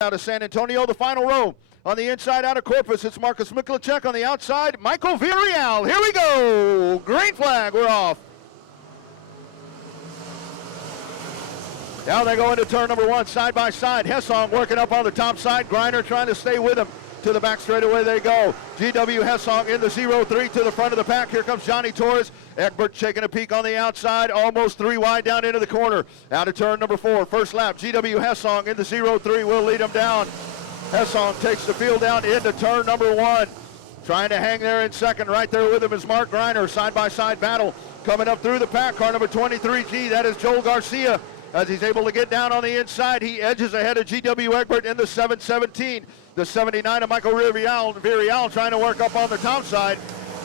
Out of San Antonio, the final row. On the inside out of Corpus, it's Marcus Miklicek. On the outside, Michael Villarreal. Here we go. Green flag, we're off. Now they go into turn number one, side by side. Hessong working up on the top side. Griner trying to stay with him. To the back straightaway they go. GW Hessong in the 0-3 to the front of the pack. Here comes Johnny Torres. Egbert taking a peek on the outside. Almost three wide down into the corner. Out of turn number four. First lap. GW Hessong in the 0-3 will lead him down. Hessong takes the field down into turn number one. Trying to hang there in second. Right there with him is Mark Griner. Side-by-side battle. Coming up through the pack. Car number 23G. That is Joel Garcia. As he's able to get down on the inside, he edges ahead of GW Egbert in the 7-17. The 79 of Michael Villarreal trying to work up on the top side.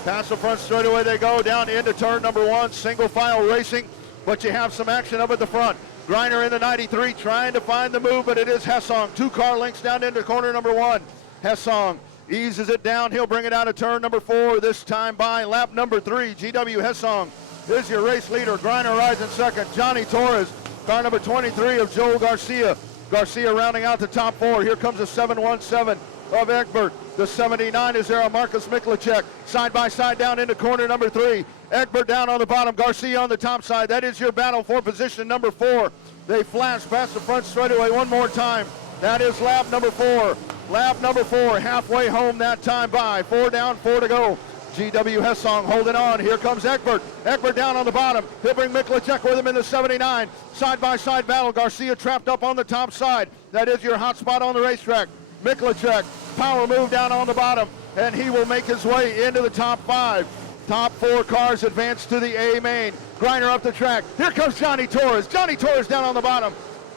Past the front straightaway they go down into turn number one. Single file racing, but you have some action up at the front. Griner in the 93 trying to find the move, but it is Hessong. 2 car lengths down into corner number one. Hessong eases it down. He'll bring it out of turn number four, this time by lap number 3. GW Hessong is your race leader. Griner rides in second. Johnny Torres, car number 23 of Joel Garcia. Garcia rounding out the top four. Here comes the 717 of Egbert. The 79 is there on Marcus Miklicek. Side by side down into corner number 3. Egbert down on the bottom. Garcia on the top side. That is your battle for position number 4. They flash past the front straightaway one more time. That is lap number 4. Lap number 4. Halfway home that time by. 4 down, 4 to go. GW Hessong holding on. Here comes Egbert. Egbert down on the bottom. He'll bring Miklicek with him in the 79. Side-by-side battle. Garcia trapped up on the top side. That is your hot spot on the racetrack. Miklicek, power move down on the bottom, and he will make his way into the top 5. Top 4 cars advance to the A main. Griner up the track. Here comes Johnny Torres. Johnny Torres down on the bottom.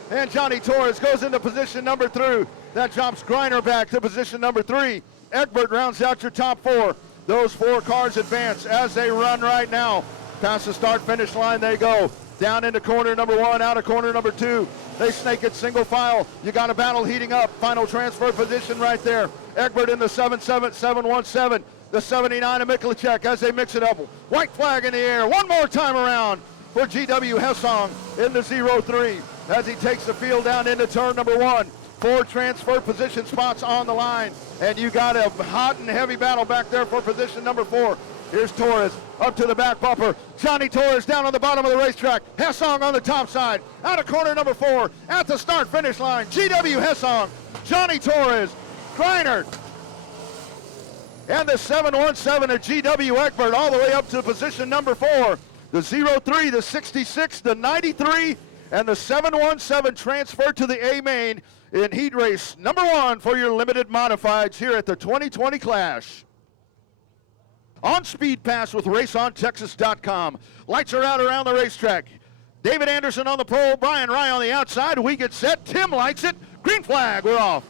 And Johnny Torres goes into position number 3. That drops Griner back to position number 3. Egbert rounds out your top 4. Those 4 cars advance as they run right now. Past the start-finish line they go. Down into corner number 1, out of corner number 2. They snake it single file. You got a battle heating up. Final transfer position right there. Egbert in the 7-7-7-1-7. The 79 of Miklicek as they mix it up. White flag in the air. One more time around for GW Hessong in the 0-3 as he takes the field down into turn number 1. 4 transfer position spots on the line, and you got a hot and heavy battle back there for position number 4. Here's Torres up to the back bumper. Johnny Torres down on the bottom of the racetrack. Hessong on the top side. Out of corner number 4 at the start-finish line. GW Hessong, Johnny Torres, Griner, and the 717 of GW Egbert all the way up to position number 4. The 0-3, the 66, the 93, and the 717 transfer to the A main in heat race number 1 for your limited modifieds here at the 2020 Clash. On Speed Pass with RaceOnTexas.com. Lights are out around the racetrack. David Anderson on the pole, Brian Rye on the outside. We get set. Tim likes it. Green flag, we're off.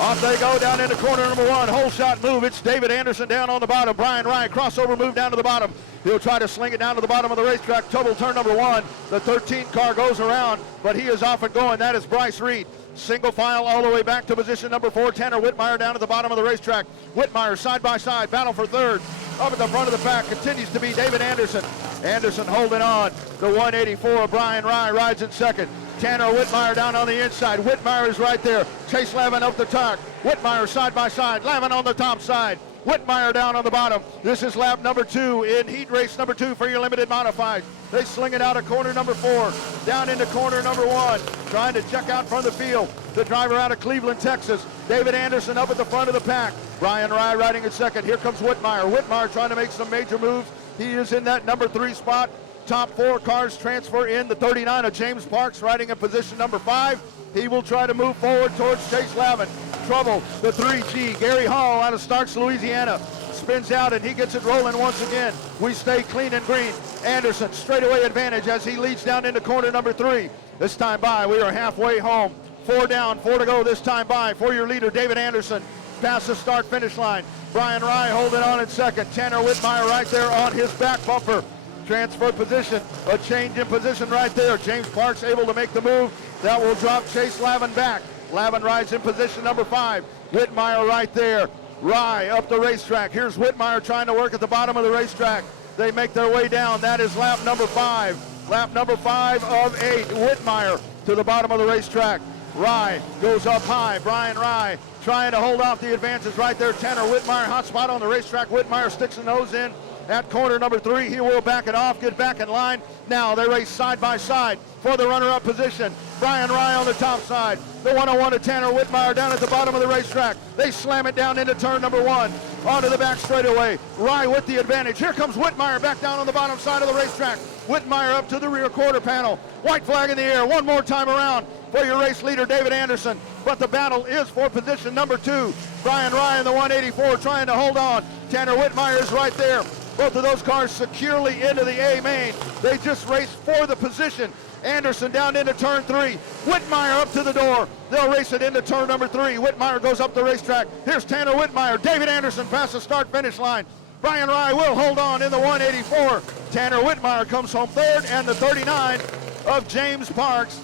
Off they go down into corner number 1. Hole shot move. It's David Anderson down on the bottom. Brian Rye, crossover move down to the bottom. He'll try to sling it down to the bottom of the racetrack. Double turn number 1. The 13 car goes around, but he is off and going. That is Bryce Reed. Single file all the way back to position number 4. Tanner Whitmire down at the bottom of the racetrack. Whitmire side by side, battle for third. Up at the front of the pack continues to be David Anderson. Anderson holding on. The 184 of Brian Rye rides in second. Tanner Whitmire down on the inside. Whitmire is right there. Chase Lavin up the top. Whitmire side by side. Lavin on the top side. Whitmire down on the bottom. This is lap number 2 in heat race number 2 for your limited modified. They sling it out of corner number 4. Down into corner number 1. Trying to check out from the field. The driver out of Cleveland, Texas. David Anderson up at the front of the pack. Brian Rye riding in second. Here comes Whitmire. Whitmire trying to make some major moves. He is in that number 3 spot. Top 4 cars transfer in. The 39 of James Parks riding in position number 5. He will try to move forward towards Chase Lavin. Trouble, the 3G. Gary Hall out of Starks, Louisiana. Spins out and he gets it rolling once again. We stay clean and green. Anderson, straightaway advantage as he leads down into corner number 3. This time by, we are halfway home. 4 down, 4 to go this time by for your leader, David Anderson. Past the start-finish line. Brian Rye holding on in second. Tanner Whitmire right there on his back bumper. Transfer position, a change in position right there. James Parks able to make the move. That will drop Chase Lavin back. Lavin rides in position number 5. Whitmire right there. Rye up the racetrack. Here's Whitmire trying to work at the bottom of the racetrack. They make their way down. That is lap number 5. Lap number 5 of 8. Whitmire to the bottom of the racetrack. Rye goes up high. Brian Rye trying to hold off the advances right there. Tanner Whitmire, hot spot on the racetrack. Whitmire sticks the nose in at corner number 3. He will back it off, get back in line. Now they race side by side for the runner-up position. Brian Rye on the top side. The 101 to Tanner Whitmire down at the bottom of the racetrack. They slam it down into turn number 1. Onto the back straightaway. Rye with the advantage. Here comes Whitmire back down on the bottom side of the racetrack. Whitmire up to the rear quarter panel. White flag in the air. One more time around for your race leader, David Anderson. But the battle is for position number 2. Brian Rye in the 184 trying to hold on. Tanner Whitmire is right there. Both of those cars securely into the A main. They just raced for the position. Anderson down into turn 3. Whitmire up to the door. They'll race it into turn number 3. Whitmire goes up the racetrack. Here's Tanner Whitmire. David Anderson past the start-finish line. Brian Rye will hold on in the 184. Tanner Whitmire comes home third, and the 39 of James Parks.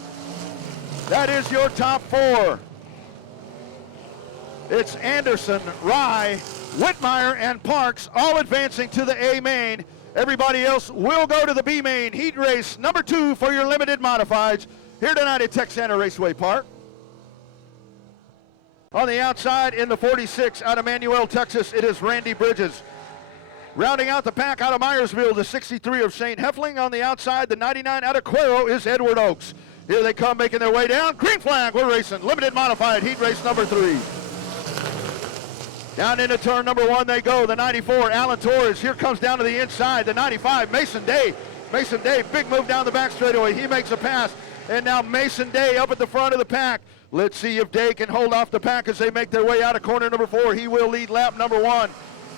That is your top 4. It's Anderson, Rye, Whitmire, and Parks all advancing to the A main. Everybody else will go to the B main. Heat race number 2 for your limited modifieds here tonight at Texana Raceway Park. On the outside in the 46 out of Manuel, Texas, it is Randy Bridges. Rounding out the pack out of Myersville, the 63 of St. Heffling. On the outside, the 99 out of Cuero is Edward Oaks. Here they come making their way down. Green flag, we're racing. Limited modified heat race number 3. Down into turn number 1 they go. The 94, Alan Torres. Here comes down to the inside. The 95, Mason Day. Mason Day, big move down the back straightaway. He makes a pass. And now Mason Day up at the front of the pack. Let's see if Day can hold off the pack as they make their way out of corner number 4. He will lead lap number 1.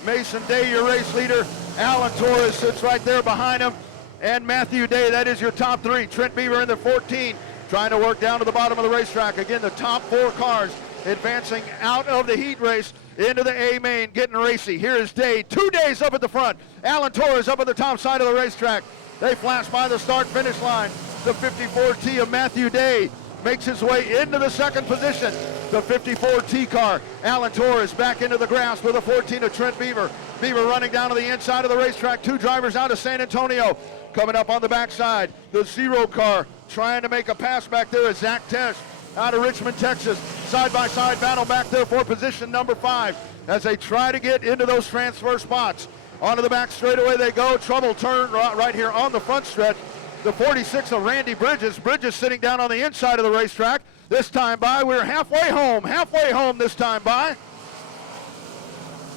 Mason Day, your race leader. Alan Torres sits right there behind him. And Matthew Day, that is your top 3. Trent Beaver in the 14, trying to work down to the bottom of the racetrack. Again, the top 4 cars advancing out of the heat race into the A main, getting racy. Here is Day, 2 days up at the front. Alan Torres up at the top side of the racetrack. They flash by the start-finish line. The 54T of Matthew Day makes his way into the second position. The 54T car, Alan Torres back into the grass with a 14 of Trent Beaver. Beaver running down to the inside of the racetrack. 2 drivers out of San Antonio. Coming up on the backside, the 0 car trying to make a pass back there is Zach Tesh out of Richmond, Texas. Side-by-side battle back there for position number 5 as they try to get into those transfer spots. Onto the back straightaway they go. Trouble turn right here on the front stretch. The 46 of Randy Bridges. Bridges sitting down on the inside of the racetrack. This time by, we're halfway home this time by.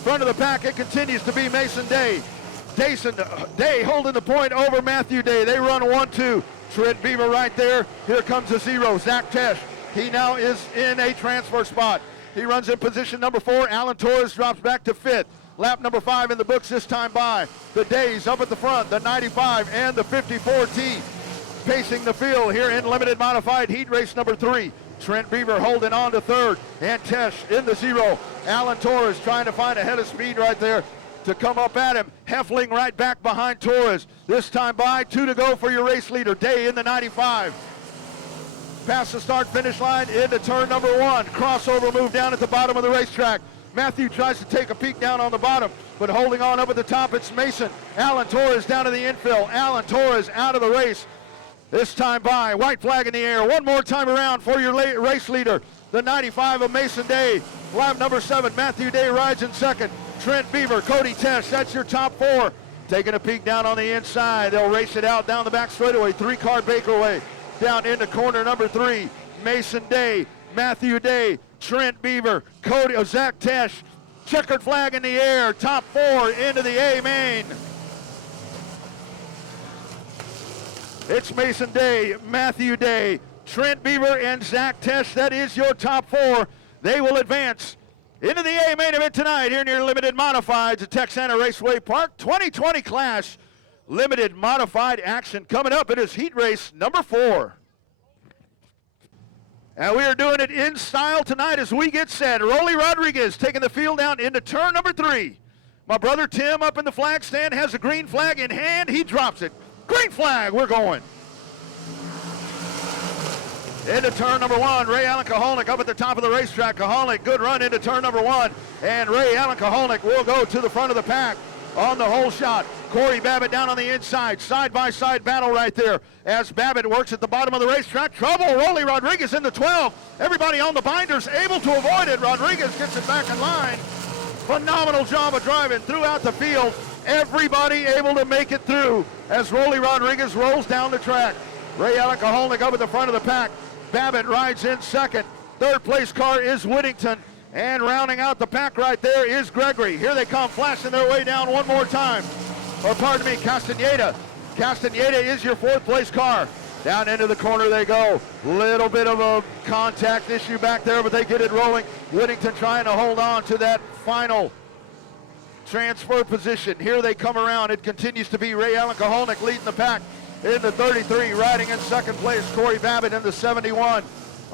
Front of the pack, it continues to be Mason Day. Day holding the point over Matthew Day. They run 1-2. Trent Beaver right there. Here comes the 0, Zach Tesh. He now is in a transfer spot. He runs in position number 4. Alan Torres drops back to 5th. Lap number 5 in the books this time by. The Days up at the front, the 95 and the 54T pacing the field here in limited modified heat race number 3. Trent Beaver holding on to 3rd, and Tesh in the 0. Alan Torres trying to find a head of speed right there to come up at him. Heffling right back behind Torres. This time by, 2 to go for your race leader. Day in the 95. Past the start-finish line into turn number 1. Crossover move down at the bottom of the racetrack. Matthew tries to take a peek down on the bottom, but holding on up at the top, it's Mason. Alan Torres down to the infill. Alan Torres out of the race. This time by, white flag in the air. One more time around for your race leader, the 95 of Mason Day. Lap number 7, Matthew Day rides in second. Trent Beaver, Cody Tesh, that's your top 4. Taking a peek down on the inside. They'll race it out down the back straightaway. 3-car Bakerway down into corner number 3. Mason Day, Matthew Day, Trent Beaver, Zach Tesh. Checkered flag in the air. Top 4 into the A main. It's Mason Day, Matthew Day, Trent Beaver, and Zach Tesh. That is your top 4. They will advance into the A main event tonight here near Limited Modifieds at Texana Raceway Park. 2020 class limited modified action coming up. It is heat race number 4. And we are doing it in style tonight as we get set. Rolly Rodriguez taking the field down into turn number 3. My brother Tim up in the flag stand has a green flag in hand. He drops it. Green flag, we're going. Into turn number 1, Ray Allen Kaholnik up at the top of the racetrack. Kaholnik, good run into turn number 1. And Ray Allen Kaholnik will go to the front of the pack. on the whole shot. Corey Babbitt down on the inside. Side-by-side battle right there as Babbitt works at the bottom of the racetrack. Trouble. Rolly Rodriguez in the 12. Everybody on the binders able to avoid it. Rodriguez gets it back in line. Phenomenal job of driving throughout the field. Everybody able to make it through as Rolly Rodriguez rolls down the track. Ray Allen Kaholnik up at the front of the pack. Babbitt rides in second. Third place car is Whittington. And rounding out the pack right there is Gregory. Here they come, flashing their way down one more time. Or pardon me, Castaneda. Castaneda is your fourth place car. Down into the corner they go. Little bit of a contact issue back there, but they get it rolling. Whittington trying to hold on to that final transfer position. Here they come around. It continues to be Ray Allen Kaholnik leading the pack in the 33. Riding in second place, Corey Babbitt in the 71.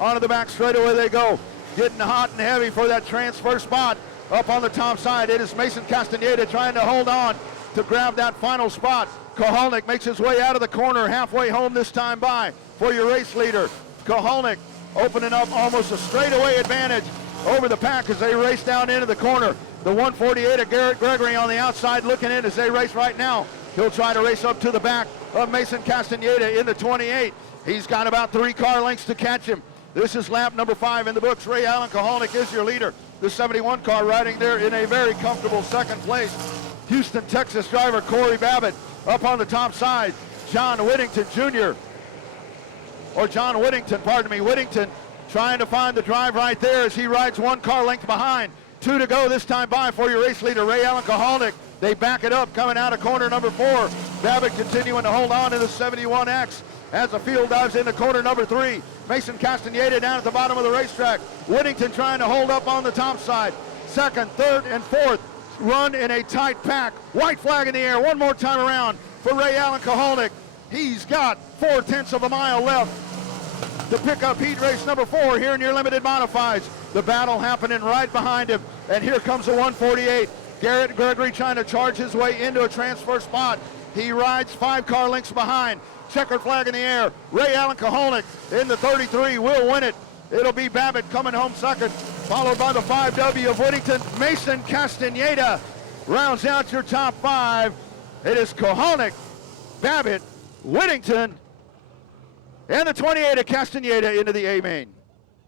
Onto the back straightaway they go. Getting hot and heavy for that transfer spot. Up on the top side, it is Mason Castaneda trying to hold on to grab that final spot. Kaholnik makes his way out of the corner, halfway home this time by for your race leader. Kaholnik opening up almost a straightaway advantage over the pack as they race down into the corner. The 148 of Garrett Gregory on the outside looking in as they race right now. He'll try to race up to the back of Mason Castaneda in the 28. He's got about 3 car lengths to catch him. This is lap number 5 in the books. Ray Allen Kaholnik is your leader. The 71 car riding there in a very comfortable second place. Houston, Texas driver Corey Babbitt up on the top side. John Whittington, pardon me, Whittington trying to find the drive right there as he rides 1 car length behind. 2 to go this time by for your race leader, Ray Allen Kaholnik. They back it up coming out of corner number 4. Babbitt continuing to hold on to the 71X as the field dives into corner number 3. Mason Castaneda down at the bottom of the racetrack. Whittington trying to hold up on the top side. Second, third, and fourth run in a tight pack. White flag in the air one more time around for Ray Allen Kaholnik. He's got 0.4 of a mile left to pick up heat race number 4 here in your limited modifieds. The battle happening right behind him. And here comes the 148. Garrett Gregory trying to charge his way into a transfer spot. He rides 5 car lengths behind. Checkered flag in the air. Ray Allen Kaholnik in the 33 will win it. It'll be Babbitt coming home second, followed by the 5W of Whittington. Mason Castaneda rounds out your top 5. It is Kaholnik, Babbitt, Whittington, and the 28 of Castaneda into the A main.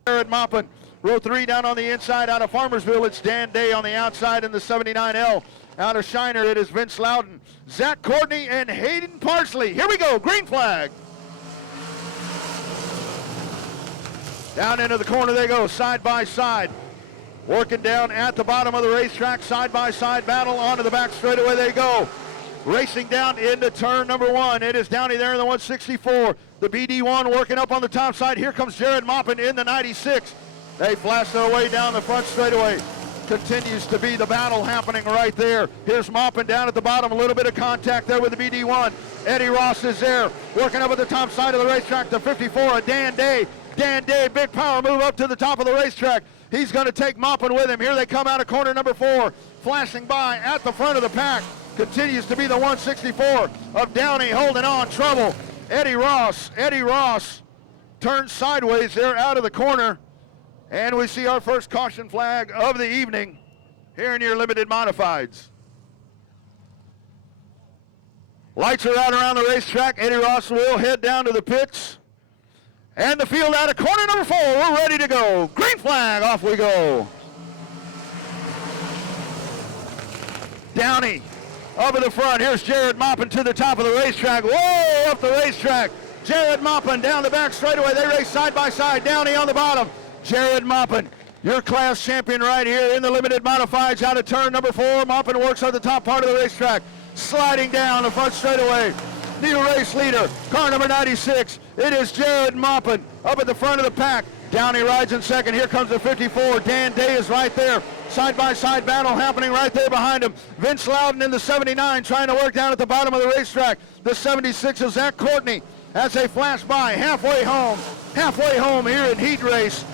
Jared Maupin, row 3 down on the inside out of Farmersville. It's Dan Day on the outside in the 79L. Out of Shiner, it is Vince Loudon, Zach Courtney, and Hayden Parsley. Here we go, green flag. Down into the corner they go, side by side. Working down at the bottom of the racetrack, side by side battle. Onto the back straightaway they go. Racing down into turn number 1. It is Downey there in the 164. The BD1 working up on the top side. Here comes Jared Maupin in the 96. They flash their way down the front straightaway. Continues to be the battle happening right there. Here's Maupin down at the bottom. A little bit of contact there with the BD1. Eddie Ross is there. Working up at the top side of the racetrack. The 54 of Dan Day. Dan Day, big power move up to the top of the racetrack. He's going to take Maupin with him. Here they come out of corner number 4. Flashing by at the front of the pack. Continues to be the 164 of Downey holding on. Trouble. Eddie Ross turns sideways there out of the corner. And we see our first caution flag of the evening here in your limited modifieds. Lights are out around the racetrack. Eddie Ross will head down to the pits. And the field out of corner number 4. We're ready to go. Green flag, off we go. Downey up at the front. Here's Jared Maupin to the top of the racetrack. Whoa, up the racetrack. Jared Maupin down the back straightaway. They race side by side. Downey on the bottom. Jared Maupin, your class champion right here in the limited modifieds out of turn number 4. Maupin works on the top part of the racetrack. Sliding down the front straightaway. New race leader, car number 96. It is Jared Maupin up at the front of the pack. Downey rides in second. Here comes the 54. Dan Day is right there. Side-by-side battle happening right there behind him. Vince Loudon in the 79 trying to work down at the bottom of the racetrack. The 76 of Zach Courtney as they flash by. Halfway home here in heat race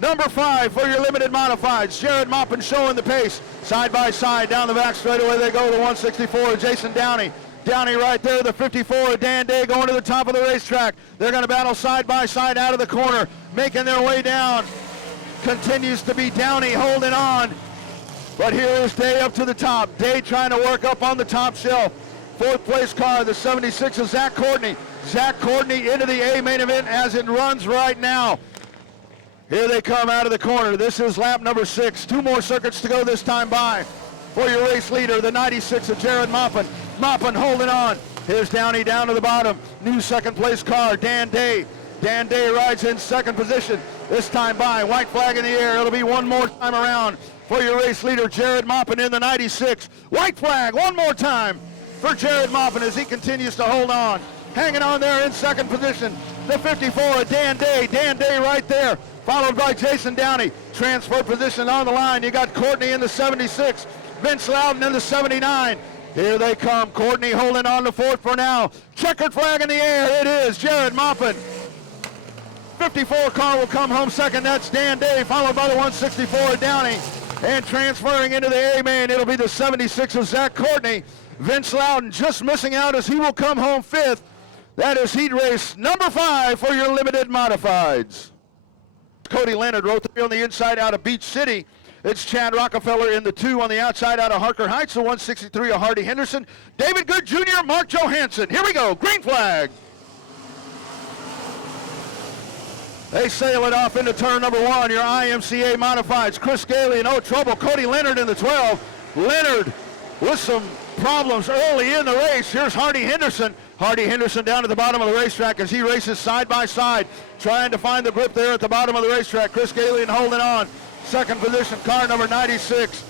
number 5 for your limited modifieds. Jared Maupin showing the pace. Side by side down the back straightaway they go. The 164 Jason Downey. Downey right there. The 54 Dan Day going to the top of the racetrack. They're going to battle side by side out of the corner, making their way down. Continues to be Downey holding on But here is Day up to the top. Day trying to work up on the top shelf. Fourth place car, the 76 of Zach Courtney. Zach Courtney into the A main event as it runs right now. Here they come out of the corner. This is lap number 6. 2 more circuits to go this time by. For your race leader, the 96 of Jared Maupin. Maupin holding on. Here's Downey down to the bottom. New second place car, Dan Day. Dan Day rides in second position. This time by, white flag in the air. It'll be one more time around for your race leader, Jared Maupin in the 96. White flag one more time for Jared Maupin as he continues to hold on. Hanging on there in second position, the 54 of Dan Day. Dan Day right there, followed by Jason Downey. Transfer position on the line. You got Courtney in the 76, Vince Loudon in the 79. Here they come. Courtney holding on to fourth for now. Checkered flag in the air. It is Jared Maupin. 54 car will come home second. That's Dan Day, followed by the 164 of Downey. And transferring into the A-main, it'll be the 76 of Zach Courtney. Vince Loudon just missing out as he will come home fifth. That is heat race number 5 for your limited modifieds. Cody Leonard rode 3 on the inside out of Beach City. It's Chad Rockefeller in the 2 on the outside out of Harker Heights, the 163 of Hardy Henderson. David Good Jr., Mark Johansson. Here we go, green flag. They sail it off into turn number 1, your IMCA modifieds. Chris Gailey, no trouble. Cody Leonard in the 12. Leonard with some problems early in the race. Here's Hardy Henderson. Hardy Henderson down at the bottom of the racetrack as he races side by side, trying to find the grip there at the bottom of the racetrack. Chris Gailey holding on. Second position, car number 96.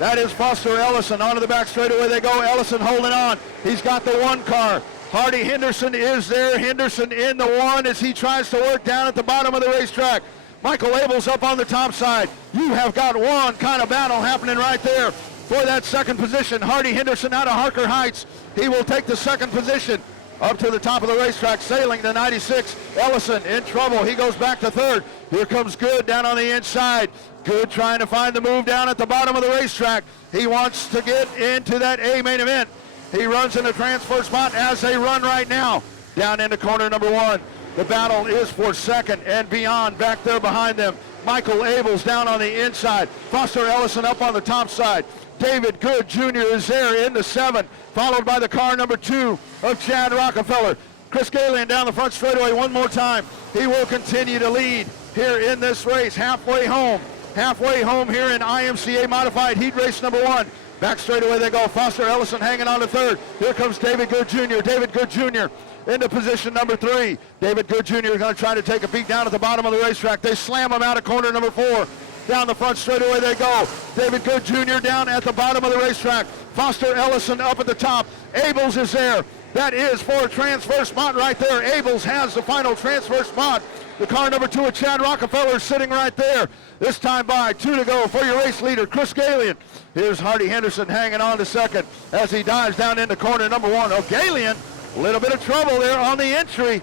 That is Foster Ellison. Onto the back straightaway they go. Ellison holding on. He's got the 1 car. Hardy Henderson is there. Henderson in the 1 as he tries to work down at the bottom of the racetrack. Michael Abels up on the top side. You have got one kind of battle happening right there for that second position. Hardy Henderson out of Harker Heights. He will take the second position up to the top of the racetrack, sailing to 96. Ellison in trouble. He goes back to third. Here comes Good down on the inside. Good trying to find the move down at the bottom of the racetrack. He wants to get into that A main event. He runs in the transfer spot as they run right now. Down into corner number 1. The battle is for second and beyond back there behind them. Michael Abels down on the inside. Foster Ellison up on the top side. David Good Jr. is there in the 7, followed by the car number 2 of Chad Rockefeller. Chris Galian down the front straightaway one more time. He will continue to lead here in this race. Halfway home here in IMCA Modified Heat Race number 1. Back straightaway they go. Foster Ellison hanging on to third. Here comes David Good Jr. David Good Jr. into position number 3. David Good Jr. is going to try to take a beat down at the bottom of the racetrack. They slam him out of corner number 4. Down the front straightaway they go. David Good Jr. down at the bottom of the racetrack. Foster Ellison up at the top. Abels is there. That is for a transfer spot right there. Abels has the final transfer spot. The car number 2 of Chad Rockefeller sitting right there. This time by 2 to go for your race leader, Chris Galian. Here's Hardy Henderson hanging on to second as he dives down into corner number 1. Oh, Galian, a little bit of trouble there on the entry,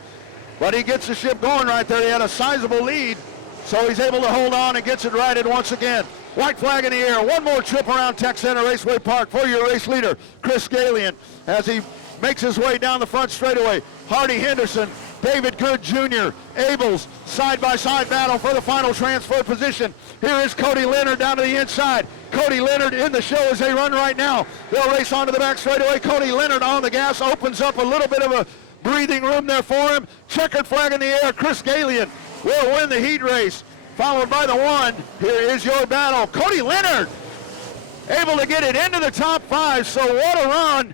but he gets the ship going right there. He had a sizable lead, so he's able to hold on and gets it righted once again. White flag in the air. One more trip around Texana Raceway Park for your race leader, Chris Galian, as he makes his way down the front straightaway. Hardy Henderson, David Good Jr., Abels, side-by-side battle for the final transfer position. Here is Cody Leonard down to the inside. Cody Leonard in the show as they run right now. They'll race onto the back straightaway. Cody Leonard on the gas, opens up a little bit of a breathing room there for him. Checkered flag in the air. Chris Galian will win the heat race, followed by the 1. Here is your battle. Cody Leonard able to get it into the top 5, so what a run.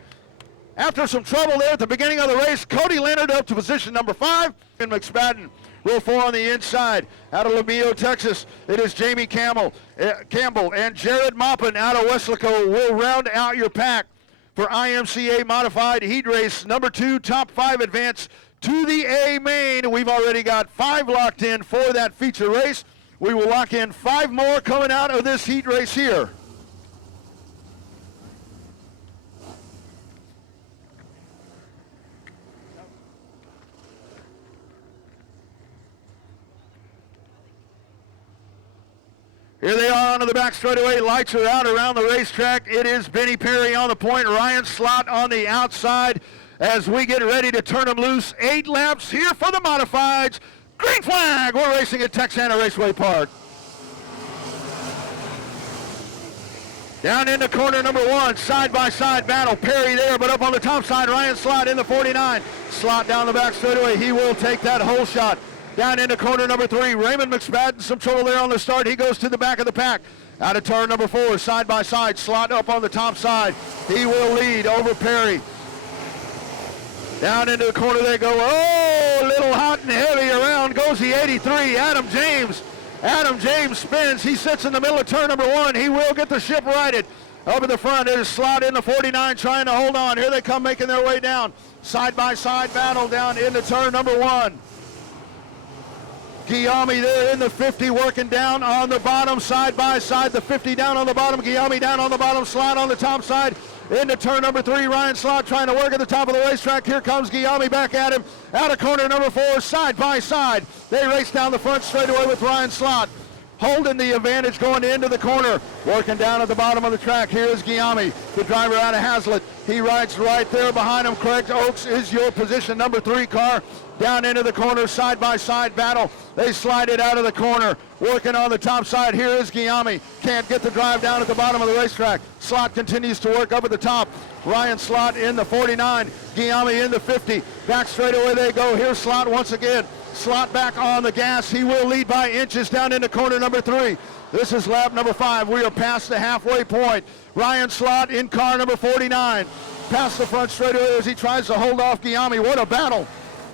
After some trouble there at the beginning of the race, Cody Leonard up to position number 5. And McSpadden, row 4 on the inside. Out of Lomeo, Texas, it is Jamie Campbell and Jared Maupin out of Weslaco will round out your pack for IMCA Modified Heat Race number 2, top 5 advance to the A main. We've already got 5 locked in for that feature race. We will lock in 5 more coming out of this heat race here. Here they are onto the back straightaway. Lights are out around the racetrack. It is Benny Perry on the point. Ryan Slott on the outside as we get ready to turn them loose. 8 laps here for the modifieds. Green flag. We're racing at Texana Raceway Park. Down into corner number 1, side-by-side battle. Perry there, but up on the top side, Ryan Slott in the 49. Slott down the back straightaway. He will take that hole shot. Down into corner number 3, Raymond McSpadden, some trouble there on the start. He goes to the back of the pack. Out of turn number 4, side-by-side, Slott up on the top side. He will lead over Perry. Down into the corner they go. Oh, a little hot and heavy around goes the 83, Adam James. Adam James spins. He sits in the middle of turn number 1. He will get the ship righted. Up in the front, there's Slott in the 49 trying to hold on. Here they come making their way down. Side-by-side battle down into turn number 1. Guillaume there in the 50 working down on the bottom, side-by-side. The 50 down on the bottom, Guillaume down on the bottom, Slott on the top side. Into turn number 3, Ryan Slott trying to work at the top of the racetrack. Here comes Guillaume back at him. Out of corner number 4, side-by-side. They race down the front straightaway with Ryan Slott, holding the advantage going into the corner. Working down at the bottom of the track. Here is Guillaume, the driver out of Hazlitt. He rides right there behind him. Craig Oakes is your position number 3 car. Down into the corner, side-by-side battle. They slide it out of the corner. Working on the top side, here is Guillaume. Can't get the drive down at the bottom of the racetrack. Slott continues to work up at the top. Ryan Slott in the 49, Guillaume in the 50. Back straightaway they go. Here's Slott once again. Slott back on the gas. He will lead by inches down into corner number 3. This is lap number 5. We are past the halfway point. Ryan Slott in car number 49. Past the front straightaway as he tries to hold off Guillaume. What a battle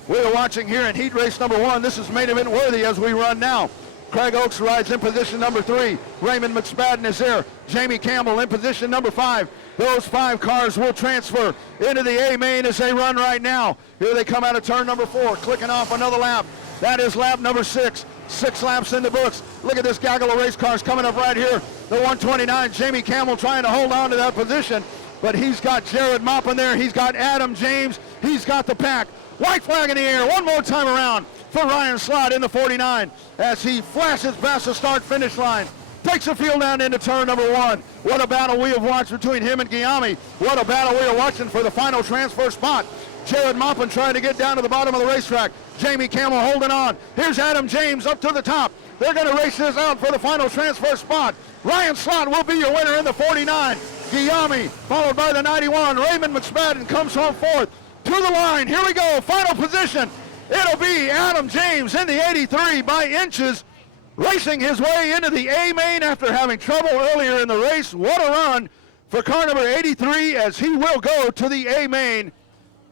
we are watching here in heat race number 1. This is main event worthy as we run now. Craig Oakes rides in position number 3. Raymond McSpadden is there. Jamie Campbell in position number 5. Those 5 cars will transfer into the A main as they run right now. Here they come out of turn number 4, clicking off another lap. That is lap number 6. 6 laps in the books. Look at this gaggle of race cars coming up right here. The 129, Jamie Campbell trying to hold on to that position, but he's got Jared Moppin there. He's got Adam James. He's got the pack. White flag in the air one more time around for Ryan Slott in the 49 as he flashes past the start-finish line. Takes the field down into turn number 1. What a battle we have watched between him and Guillaume. What a battle we are watching for the final transfer spot. Jared Moppin trying to get down to the bottom of the racetrack. Jamie Campbell holding on. Here's Adam James up to the top. They're going to race this out for the final transfer spot. Ryan Slott will be your winner in the 49. Guillaume followed by the 91. Raymond McSpadden comes home fourth. To the line, here we go, final position. It'll be Adam James in the 83 by inches, racing his way into the A main after having trouble earlier in the race. What a run for car number 83 as he will go to the A main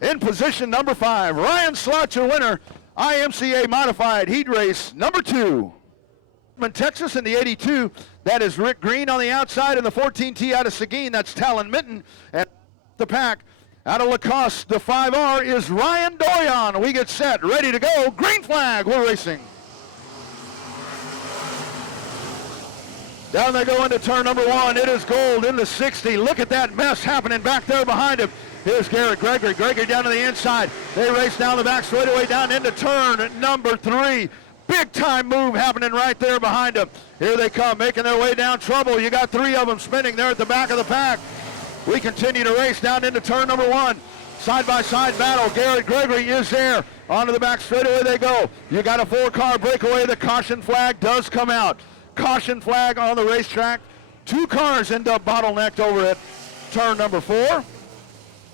in position number 5. Ryan Slott, your winner, IMCA modified heat race number 2. In Texas in the 82, that is Rick Green on the outside, and the 14T out of Seguin, that's Talon Minton, and the pack. Out of Lacoste, the 5R is Ryan Doyon. We get set, ready to go. Green flag, we're racing. Down they go into turn number 1. It is Gold in the 60. Look at that mess happening back there behind him. Here's Garrett Gregory. Gregory down to the inside. They race down the back straightaway down into turn number 3. Big time move happening right there behind them. Here they come, making their way down. Trouble. You got 3 of them spinning there at the back of the pack. We continue to race down into turn number 1. Side-by-side battle. Garrett Gregory is there. Onto the back straightaway they go. You got a 4-car breakaway. The caution flag does come out. Caution flag on the racetrack. 2 cars end up bottlenecked over at turn number 4.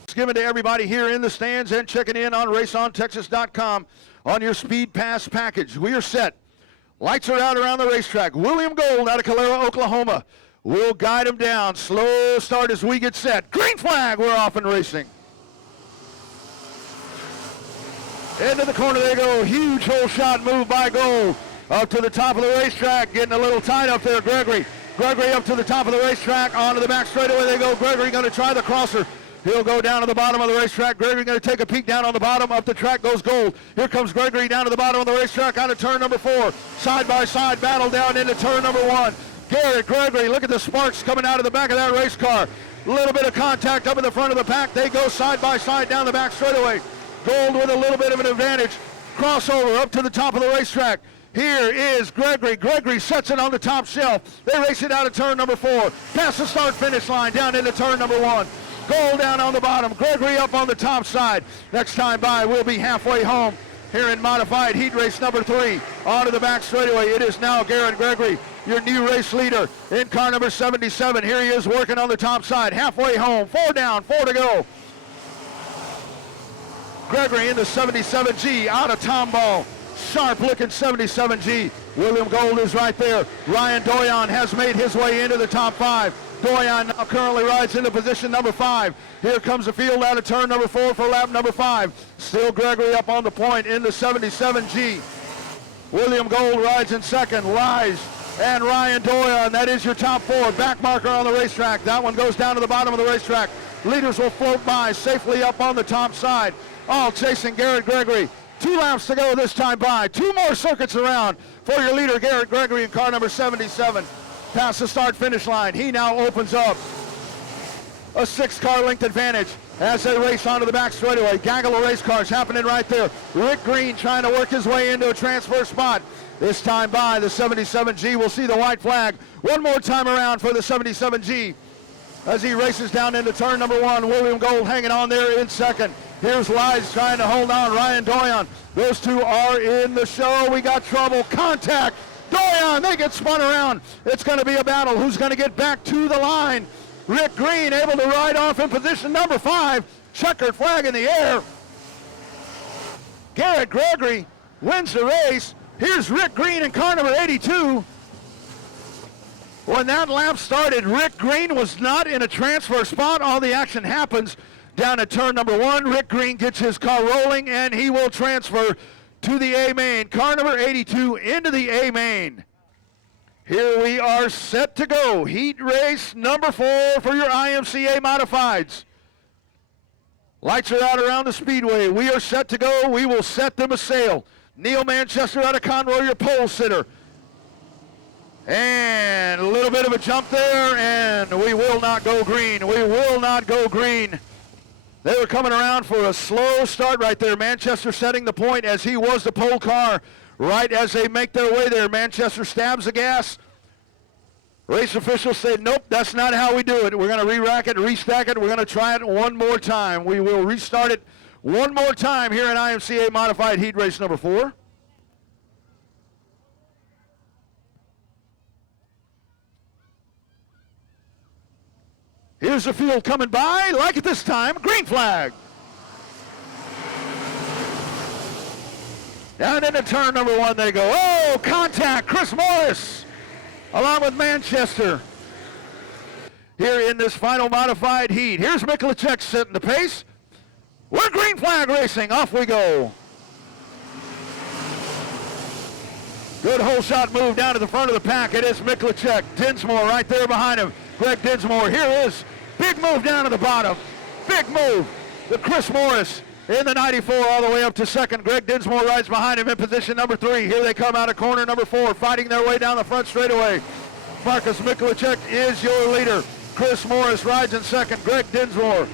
It's given to everybody here in the stands and checking in on raceontexas.com on your Speed Pass package. We are set. Lights are out around the racetrack. William Gold out of Calera, Oklahoma. We'll guide them down. Slow start as we get set. Green flag, we're off and racing. Into the corner they go. Huge hole shot move by Gold. Up to the top of the racetrack. Getting a little tight up there, Gregory. Gregory up to the top of the racetrack. Onto the back straightaway they go. Gregory going to try the crosser. He'll go down to the bottom of the racetrack. Gregory going to take a peek down on the bottom. Up the track goes Gold. Here comes Gregory down to the bottom of the racetrack out of turn number 4. Side-by-side battle down into turn number 1. Garrett Gregory, look at the sparks coming out of the back of that race car. A little bit of contact up in the front of the pack. They go side by side down the back straightaway. Gold with a little bit of an advantage. Crossover up to the top of the racetrack. Here is Gregory. Gregory sets it on the top shelf. They race it out of turn number 4. Past the start-finish line down into turn number 1. Gold down on the bottom. Gregory up on the top side. Next time by, we'll be halfway home here in modified heat race number 3 onto the back straightaway. It is now Garrett Gregory, your new race leader in car number 77. Here he is working on the top side, halfway home, 4 down, 4 to go. Gregory in the 77G out of Tomball. Sharp looking 77G. William Gold is right there. Ryan Doyon has made his way into the top 5. Doyon now currently rides into position number 5. Here comes the field out of turn number 4 for lap number 5. Still Gregory up on the point in the 77G. William Gold rides in second. Lies and Ryan Doyon, that is your top 4. Back marker on the racetrack. That one goes down to the bottom of the racetrack. Leaders will float by safely up on the top side. All chasing Garrett Gregory. 2 laps to go this time by. 2 more circuits around for your leader, Garrett Gregory, in car number 77. Past the start-finish line. He now opens up a 6-car length advantage as they race onto the back straightaway. Gaggle of race cars happening right there. Rick Green trying to work his way into a transfer spot. This time by the 77G. We'll see the white flag one more time around for the 77G as he races down into turn number 1. William Gold hanging on there in second. Here's Lies trying to hold on. Ryan Doyon. Those two are in the show. We got trouble. Contact. Doyon, they get spun around. It's going to be a battle. Who's going to get back to the line? Rick Green able to ride off in position number 5. Checkered flag in the air. Garrett Gregory wins the race. Here's Rick Green in car number 82. When that lap started, Rick Green was not in a transfer spot. All the action happens down at turn number 1. Rick Green gets his car rolling, and he will transfer to the A main. Car number 82 into the A main. Here we are set to go. Heat race number 4 for your IMCA Modifieds. Lights are out around the speedway. We are set to go. We will set them a sail. Neil Manchester out of Conroe, your pole sitter. And a little bit of a jump there, and we will not go green. We will not go green. They were coming around for a slow start right there. Manchester setting the point as he was the pole car. Right as they make their way there, Manchester stabs the gas. Race officials say, nope, that's not how we do it. We're going to re-rack it, restack it. We're going to try it one more time. We will restart it one more time here in IMCA Modified Heat Race number 4. Here's the field coming by. Like it this time. Green flag. Down into turn number 1 they go. Oh, contact. Chris Morris along with Manchester here in this final modified heat. Here's Mikulacek setting the pace. We're green flag racing. Off we go. Good hole shot move down to the front of the pack. It is Mikulacek. Dinsmore right there behind him. Greg Dinsmore. Here is big move down to the bottom. Big move. The Chris Morris in the 94 all the way up to second. Greg Dinsmore rides behind him in position number 3. Here they come out of corner number 4, fighting their way down the front straightaway. Marcus Mikulacek is your leader. Chris Morris rides in second. Greg Dinsmore.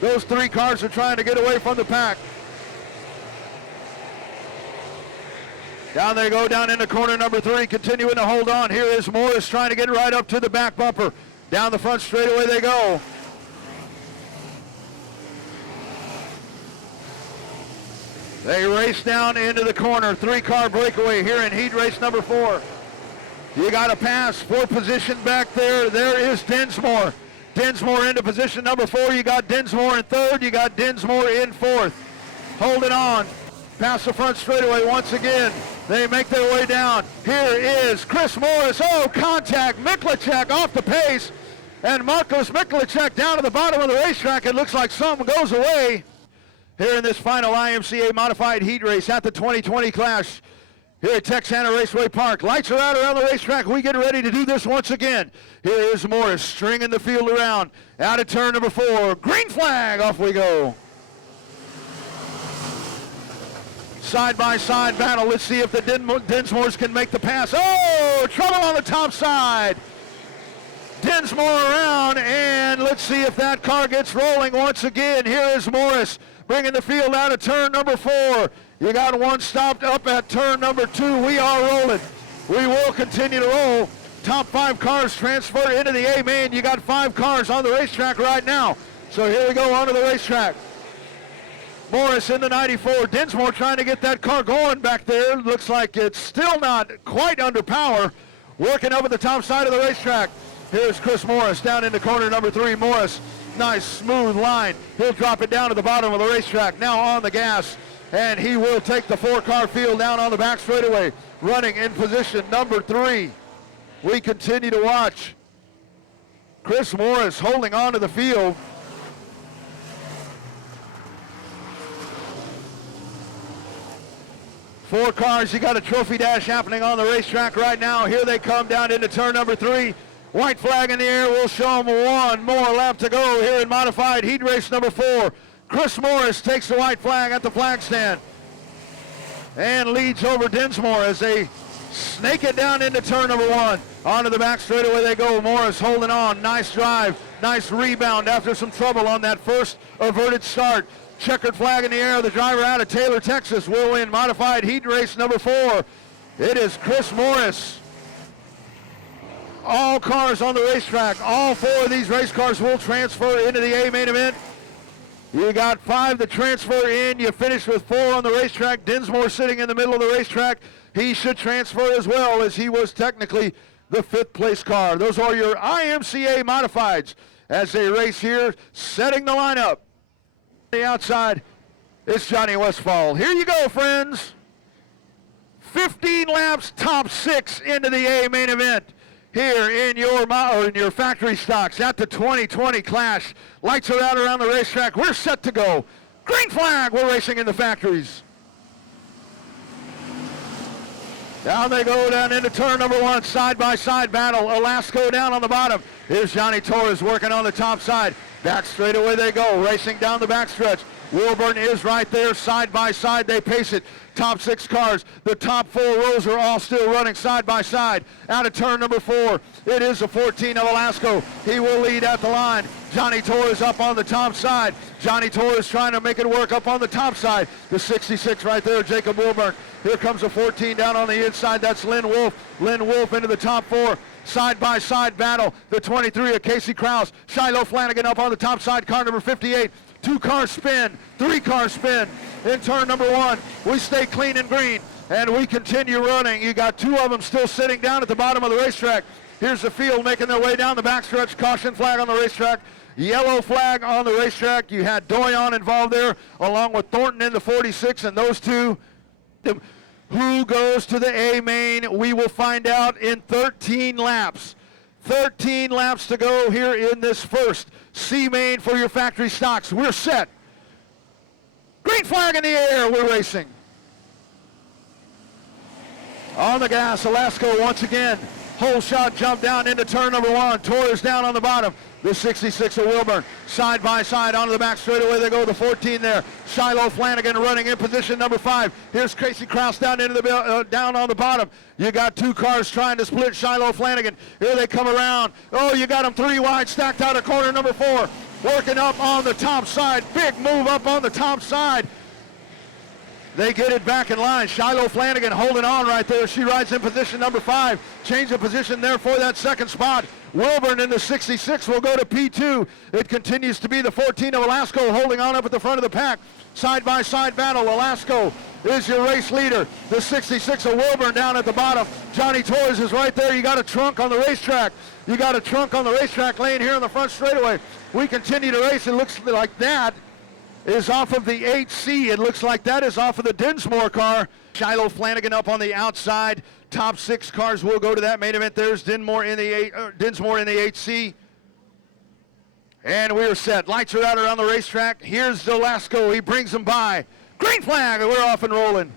Those 3 cars are trying to get away from the pack. Down they go, down into corner number 3, continuing to hold on. Here is Morris trying to get right up to the back bumper. Down the front straightaway they go. They race down into the corner. 3-car breakaway here in heat race number 4. You got a pass for position back there. There is Dinsmore. Dinsmore into position number 4. You got Dinsmore in 3rd. You got Dinsmore in 4th. Holding on. Past the front straightaway once again. They make their way down. Here is Chris Morris. Oh, contact. Mikulacek off the pace. And Marcos Mikulacek down to the bottom of the racetrack. It looks like something goes away here in this final IMCA Modified Heat Race at the 2020 Clash here at Texana Raceway Park. Lights are out around the racetrack. We get ready to do this once again. Here is Morris stringing the field around. Out of turn number 4. Green flag. Off we go. Side-by-side battle. Let's see if the Dinsmores can make the pass. Oh, trouble on the top side. Dinsmore around, and let's see if that car gets rolling once again. Here is Morris bringing the field out of turn number 4. You got one stopped up at turn number 2. We are rolling. We will continue to roll. Top 5 cars transfer into the A main. You got 5 cars on the racetrack right now. So here we go onto the racetrack. Morris in the 94. Dinsmore trying to get that car going back there. Looks like it's still not quite under power. Working up at the top side of the racetrack. Here's Chris Morris down into corner number 3. Morris, nice smooth line. He'll drop it down to the bottom of the racetrack. Now on the gas, and he will take the 4-car field down on the back straightaway. Running in position number 3. We continue to watch Chris Morris holding on to the field. Four cars, you got a trophy dash happening on the racetrack right now. Here they come down into turn number 3. White flag in the air will show them one more lap to go here in modified heat race number 4. Chris Morris takes the white flag at the flag stand and leads over Dinsmore as they snake it down into turn number 1. Onto the back straightaway they go. Morris holding on. Nice drive. Nice rebound after some trouble on that first averted start. Checkered flag in the air. The driver out of Taylor, Texas will win modified heat race number 4. It is Chris Morris. All cars on the racetrack. All 4 of these race cars will transfer into the A main event. You got 5 to transfer in. You finished with 4 on the racetrack. Dinsmore sitting in the middle of the racetrack. He should transfer as well, as he was technically the 5th place car. Those are your IMCA modifieds as they race here, setting the lineup. The outside, it's Johnny Westfall. Here you go, friends. 15 laps, top 6 into the A main event here in your factory stocks at the 2020 Clash. Lights are out around the racetrack. We're set to go. Green flag, we're racing in the factories. Down they go down into turn number 1, side-by-side battle. Alasko down on the bottom. Here's Johnny Torres working on the top side. Back straight away they go, racing down the backstretch. Wilburn is right there, side by side, they pace it. Top 6 cars, the top 4 rows are all still running side by side. Out of turn number 4, it is the 14 of Alasko. He will lead at the line. Johnny Torres up on the top side. Johnny Torres trying to make it work up on the top side. The 66 right there, Jacob Wilburn. Here comes the 14 down on the inside, that's Lynn Wolf. Lynn Wolf into the top 4. Side-by-side battle. The 23 of Casey Krause. Shiloh Flanagan up on the top side, car number 58. 2-car spin, 3-car spin in turn number 1. We stay clean and green, and we continue running. You got 2 of them still sitting down at the bottom of the racetrack. Here's the field making their way down the backstretch. Caution flag on the racetrack. Yellow flag on the racetrack. You had Doyon involved there, along with Thornton in the 46, and those 2. Who goes to the A main? We will find out in 13 laps. 13 laps to go here in this first C main for your factory stocks. We're set. Green flag in the air. We're racing. On the gas, Alasko once again. Whole shot jump down into turn number 1. Torres down on the bottom. The 66 of Wilburn. Side by side onto the back straightaway they go. The 14 there. Shiloh Flanagan running in position number 5. Here's Casey Krause down into the down on the bottom. You got 2 cars trying to split Shiloh Flanagan. Here they come around. Oh, you got them 3 wide stacked out of corner number 4. Working up on the top side. Big move up on the top side. They get it back in line. Shiloh Flanagan holding on right there. She rides in position number 5. Change of position there for that second spot. Wilburn in the 66 will go to P2. It continues to be the 14 of Alasko holding on up at the front of the pack. Side-by-side battle. Alasko is your race leader. The 66 of Wilburn down at the bottom. Johnny Torres is right there. You got a trunk on the racetrack. You got a trunk on the racetrack lane here on the front straightaway. We continue to race. It looks like that is off of the 8C. It looks like that is off of the Dinsmore car. Shiloh Flanagan up on the outside. Top 6 cars will go to that main event. There's Dinsmore in the 8C. And we're set. Lights are out around the racetrack. Here's Alasko. He brings them by. Green flag, and we're off and rolling.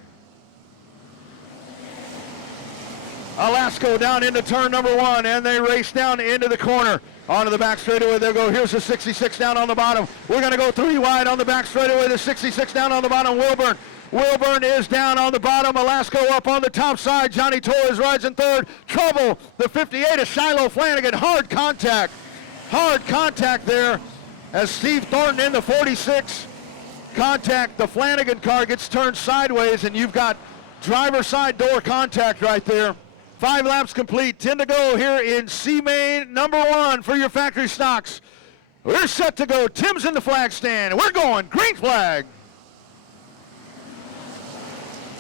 Alasko down into turn number 1, and they race down into the corner. Onto the back straightaway they go. Here's the 66 down on the bottom. We're going to go 3 wide on the back straightaway. The 66 down on the bottom. Wilburn. Wilburn is down on the bottom. Alasko up on the top side. Johnny Torres rides in 3rd. Trouble. The 58 of Shiloh Flanagan. Hard contact. Hard contact there as Steve Thornton in the 46. Contact. The Flanagan car gets turned sideways, and you've got driver side door contact right there. 5 laps complete, 10 to go here in C main number 1 for your factory stocks. We're set to go. Tim's in the flag stand. We're going green flag.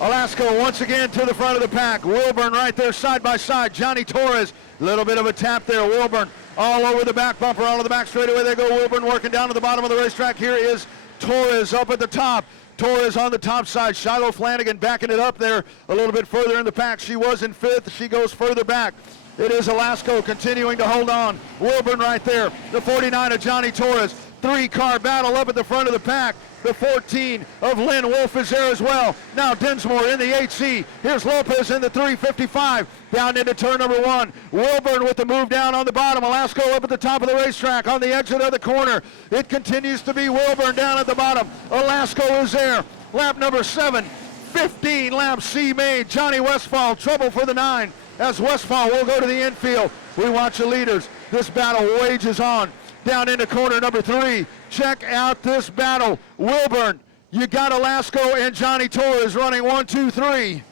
Alaska once again to the front of the pack. Wilburn right there side by side. Johnny Torres, a little bit of a tap there. Wilburn all over the back bumper, onto the back straightaway they go. Wilburn working down to the bottom of the racetrack. Here is Torres up at the top. Torres on the top side. Shiloh Flanagan backing it up there a little bit further in the pack. She was in fifth. She goes further back. It is Alaska continuing to hold on. Wilburn right there. The 49 of Johnny Torres. Three-car battle up at the front of the pack. The 14 of Lynn Wolf is there as well. Now Dinsmore in the 8C. Here's Lopez in the 355. Down into turn number one. Wilburn with the move down on the bottom. Alaska up at the top of the racetrack on the exit of the corner. It continues to be Wilburn down at the bottom. Alaska is there. Lap number 7. 15 laps C main. Johnny Westfall, trouble for the 9. As Westfall will go to the infield. We watch the leaders. This battle wages on. Down into corner number 3. Check out this battle. Wilburn, you got Alaska and Johnny Torres running 1, 2, 3.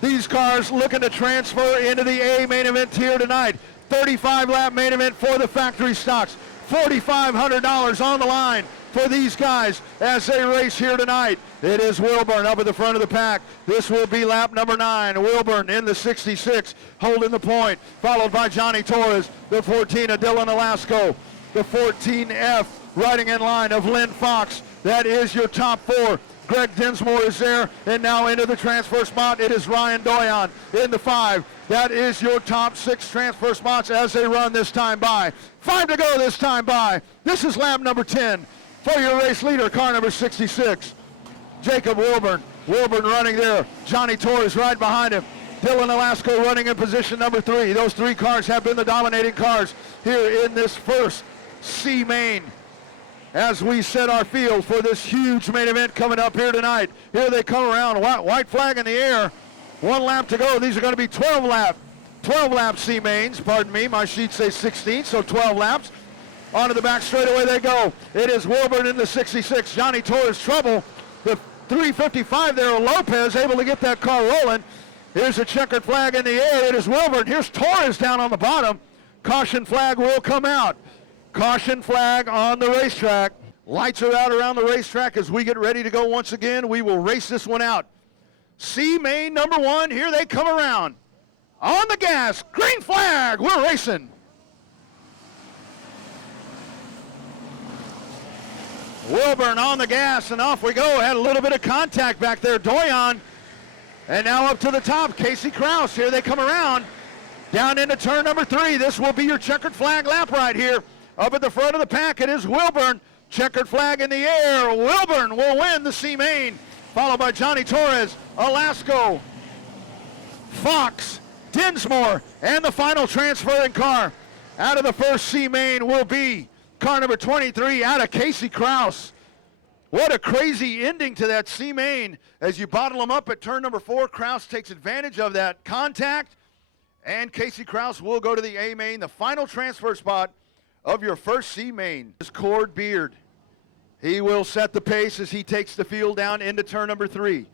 These cars looking to transfer into the A main event here tonight. 35 lap main event for the factory stocks. $4,500 on the line for these guys as they race here tonight. It is Wilburn up at the front of the pack. This will be lap number 9. Wilburn in the 66, holding the point, followed by Johnny Torres, the 14 of Dylan Alasko, the 14F riding in line of Lynn Fox. That is your top 4. Greg Dinsmore is there, and now into the transfer spot. It is Ryan Doyon in the 5. That is your top 6 transfer spots as they run this time by. 5 to go this time by. This is lap number 10 for your race leader, car number 66. Jacob Wilburn. Wilburn running there. Johnny Torres right behind him. Dylan Alasko running in position number 3. Those 3 cars have been the dominating cars here in this first C main as we set our field for this huge main event coming up here tonight. Here they come around. White flag in the air. 1 lap to go. These are going to be 12 lap C mains. Pardon me. My sheets say 16, so 12 laps. Onto the back straightaway they go. It is Wilburn in the 66. Johnny Torres trouble. The 355 there, Lopez able to get that car rolling. Here's a checkered flag in the air. It is Wilburn. Here's Torres down on the bottom. Caution flag will come out. Caution flag on the racetrack. Lights are out around the racetrack as we get ready to go once again. We will race this one out. C main number 1. Here they come around. On the gas. Green flag. We're racing. Wilburn on the gas, and off we go. Had a little bit of contact back there. Doyon, and now up to the top. Casey Krause. Here they come around. Down into turn number 3. This will be your checkered flag lap right here. Up at the front of the pack, it is Wilburn. Checkered flag in the air. Wilburn will win the C main, followed by Johnny Torres, Alasko, Fox, Dinsmore, and the final transferring car out of the first C main will be car number 23 out of Casey Krause. What a crazy ending to that C main. As you bottle them up at turn number 4, Krause takes advantage of that contact, and Casey Krause will go to the A main. The final transfer spot of your first C main is Cord Beard. He will set the pace as he takes the field down into turn number 3.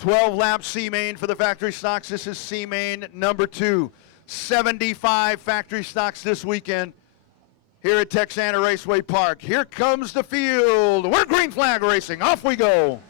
12 lap C main for the factory stocks. This is C main number 2. 75 factory stocks this weekend here at Texana Raceway Park. Here comes the field. We're green flag racing. Off we go.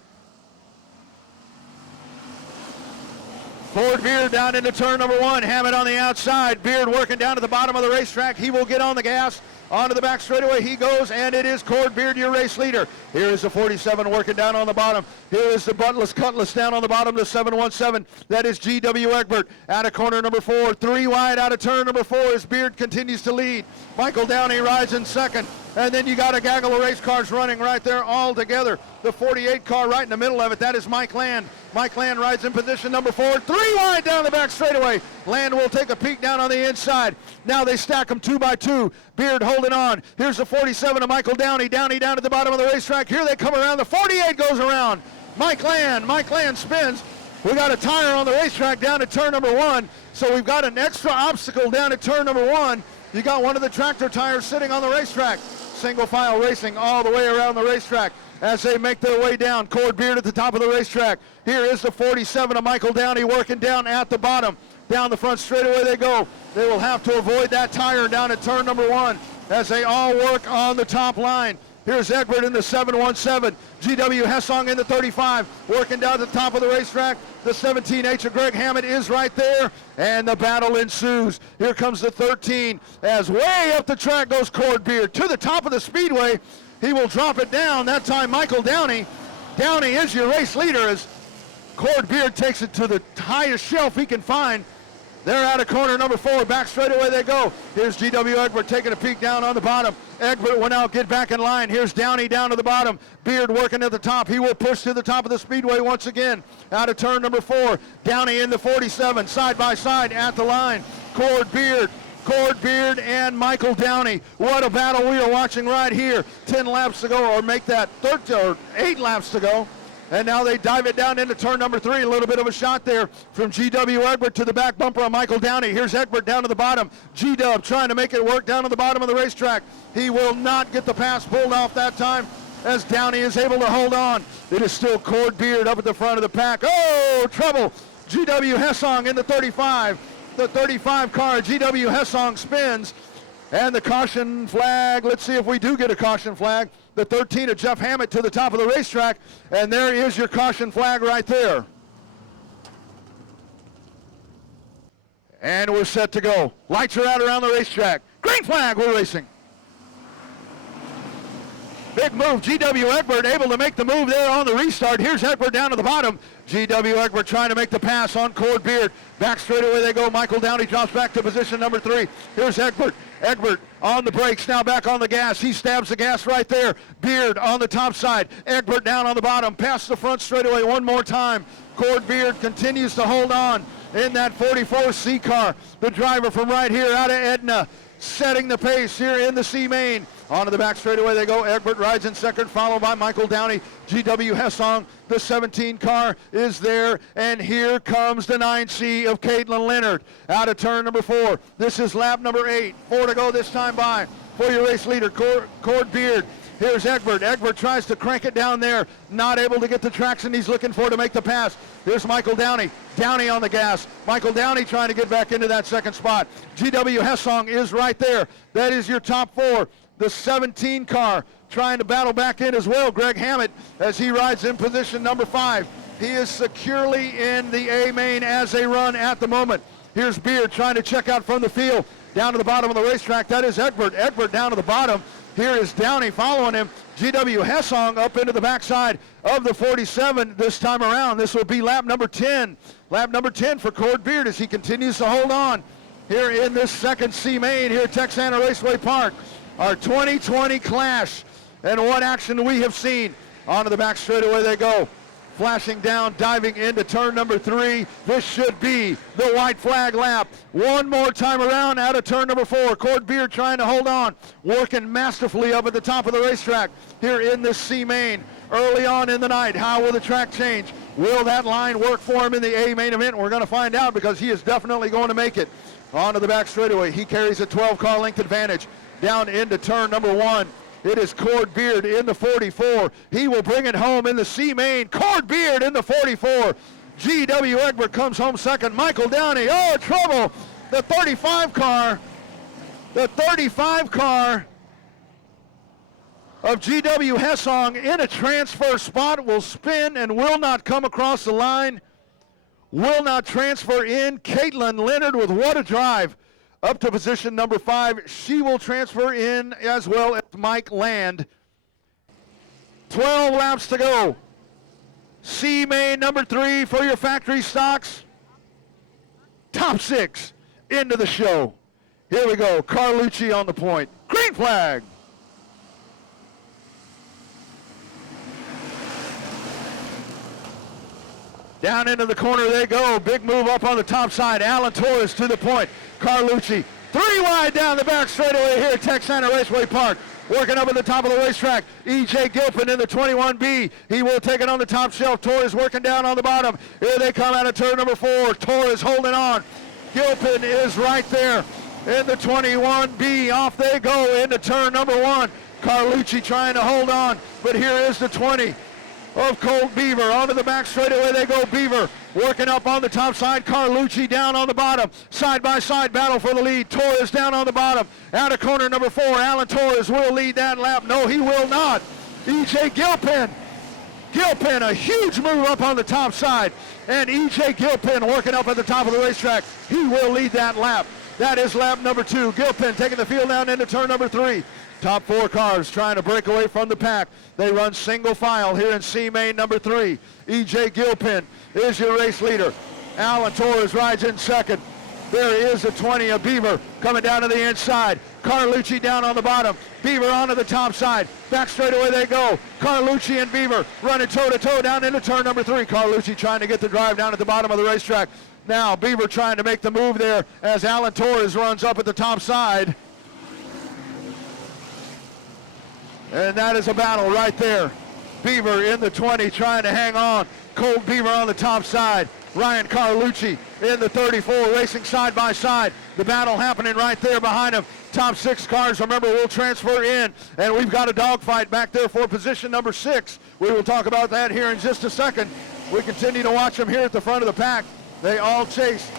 Ford Beard down into turn number 1. Hammett on the outside. Beard working down to the bottom of the racetrack. He will get on the gas. Onto the back straightaway he goes, and it is Cord Beard, your race leader. Here is the 47 working down on the bottom. Here is the Buttless Cutlass down on the bottom, the 717. That is G.W. Egbert out of corner number 4. 3 wide out of turn number 4 as Beard continues to lead. Michael Downey rides in second. And then you got a gaggle of race cars running right there all together. The 48 car right in the middle of it, that is Mike Land. Mike Land rides in position number 4. 3 wide down the back straightaway. Land will take a peek down on the inside. Now they stack them 2 by 2. Beard holding on. Here's the 47 of Michael Downey. Downey down at the bottom of the racetrack. Here they come around. The 48 goes around. Mike Land spins. We got a tire on the racetrack down at turn number 1. So we've got an extra obstacle down at turn number 1. You got one of the tractor tires sitting on the racetrack. Single file racing all the way around the racetrack as they make their way down. Cord Beard at the top of the racetrack. Here is the 47 of Michael Downey working down at the bottom. Down the front straightaway they go. They will have to avoid that tire down at turn number 1 as they all work on the top line. Here's Egbert in the 717. GW Hessong in the 35, working down the top of the racetrack. The 17H of Greg Hammett is right there, and the battle ensues. Here comes the 13, as way up the track goes Cord Beard to the top of the speedway. He will drop it down. That time, Michael Downey. Downey is your race leader as Cord Beard takes it to the highest shelf he can find. They're out of corner number 4. Back straightaway they go. Here's GW Egbert taking a peek down on the bottom. Egbert will now get back in line. Here's Downey down to the bottom. Beard working at the top. He will push to the top of the speedway once again. Out of turn number 4. Downey in the 47, side by side at the line. Cord Beard, and Michael Downey. What a battle we are watching right here. 10 laps to go, or make that 8 laps to go. And now they dive it down into turn number 3. A little bit of a shot there from GW Egbert to the back bumper on Michael Downey. Here's Egbert down to the bottom. G-Dub trying to make it work down to the bottom of the racetrack. He will not get the pass pulled off that time as Downey is able to hold on. It is still Cord Beard up at the front of the pack. Oh, trouble. GW Hessong in the 35. The 35 car, GW Hessong spins. And the caution flag, let's see if we do get a caution flag. The 13 of Jeff Hammett to the top of the racetrack, and there is your caution flag right there. And we're set to go. Lights are out around the racetrack. Green flag, we're racing. Big move, GW Egbert able to make the move there on the restart. Here's Egbert down to the bottom. GW Egbert trying to make the pass on Cord Beard. Back straightaway they go. Michael Downey drops back to position number 3. Here's Egbert. Egbert on the brakes, now back on the gas. He stabs the gas right there. Beard on the top side. Egbert down on the bottom. Past the front straightaway one more time. Cord Beard continues to hold on in that 44 C car. The driver from right here out of Edna, setting the pace here in the C main. Onto the back straightaway they go. Egbert rides in second, followed by Michael Downey. GW Hessong, the 17 car, is there. And here comes the 9C of Caitlin Leonard. Out of turn number 4. This is lap number 8. 4 to go this time by for your race leader, Cord Beard. Here's Egbert. Egbert tries to crank it down there. Not able to get the traction he's looking for to make the pass. Here's Michael Downey. Downey on the gas. Michael Downey trying to get back into that second spot. GW Hessong is right there. That is your top 4. The 17 car trying to battle back in as well. Greg Hammett as he rides in position number 5. He is securely in the A main as they run at the moment. Here's Beard trying to check out from the field. Down to the bottom of the racetrack. That is Egbert. Egbert down to the bottom. Here is Downey following him. GW Hessong up into the backside of the 47 this time around. This will be lap number 10. Lap number 10 for Cord Beard as he continues to hold on here in this second C main here at Texana Raceway Park. Our 2020 Clash, and what action we have seen. Onto the back straightaway they go. Flashing down, diving into turn number 3. This should be the white flag lap. One more time around out of turn number 4. Cord Beard trying to hold on, working masterfully up at the top of the racetrack here in this C main. Early on in the night, how will the track change? Will that line work for him in the A main event? We're going to find out because he is definitely going to make it. Onto the back straightaway. He carries a 12 car length advantage. Down into turn number 1. It is Cord Beard in the 44. He will bring it home in the C main. Cord Beard in the 44. GW Egbert comes home second. Michael Downey, oh, trouble. The 35 car of GW Hessong in a transfer spot will spin and will not come across the line. Will not transfer in. Caitlin Leonard with what a drive. Up to position number 5. She will transfer in as well as Mike Land. 12 laps to go. C main number 3 for your factory stocks. Top 6 into the show. Here we go. Carlucci on the point. Green flag. Down into the corner they go. Big move up on the top side. Alan Torres to the point. Carlucci, 3 wide down the back straightaway here at Texana Raceway Park. Working up at the top of the racetrack. E.J. Gilpin in the 21B. He will take it on the top shelf. Torres working down on the bottom. Here they come out of turn number 4. Torres holding on. Gilpin is right there in the 21B. Off they go into turn number 1. Carlucci trying to hold on, but here is the 20. of Colt Beaver. Onto the back straightaway they go. Beaver working up on the top side. Carlucci down on the bottom. Side-by-side battle for the lead. Torres down on the bottom. Out of corner number 4. Alan Torres will lead that lap. No, he will not. E.J. Gilpin, a huge move up on the top side. And E.J. Gilpin working up at the top of the racetrack. He will lead that lap. That is lap number 2. Gilpin taking the field down into turn number 3. Top 4 cars trying to break away from the pack. They run single file here in C-Main number 3. E.J. Gilpin is your race leader. Alan Torres rides in second. There is a 20 of Beaver coming down to the inside. Carlucci down on the bottom. Beaver onto the top side. Back straightaway they go. Carlucci and Beaver running toe-to-toe down into turn number 3. Carlucci trying to get the drive down at the bottom of the racetrack. Now Beaver trying to make the move there as Alan Torres runs up at the top side. And that is a battle right there. Beaver in the 20 trying to hang on. Colt Beaver on the top side. Ryan Carlucci in the 34 racing side by side. The battle happening right there behind him. Top 6 cars, remember, will transfer in. And we've got a dogfight back there for position number 6. We will talk about that here in just a second. We continue to watch them here at the front of the pack. They all chase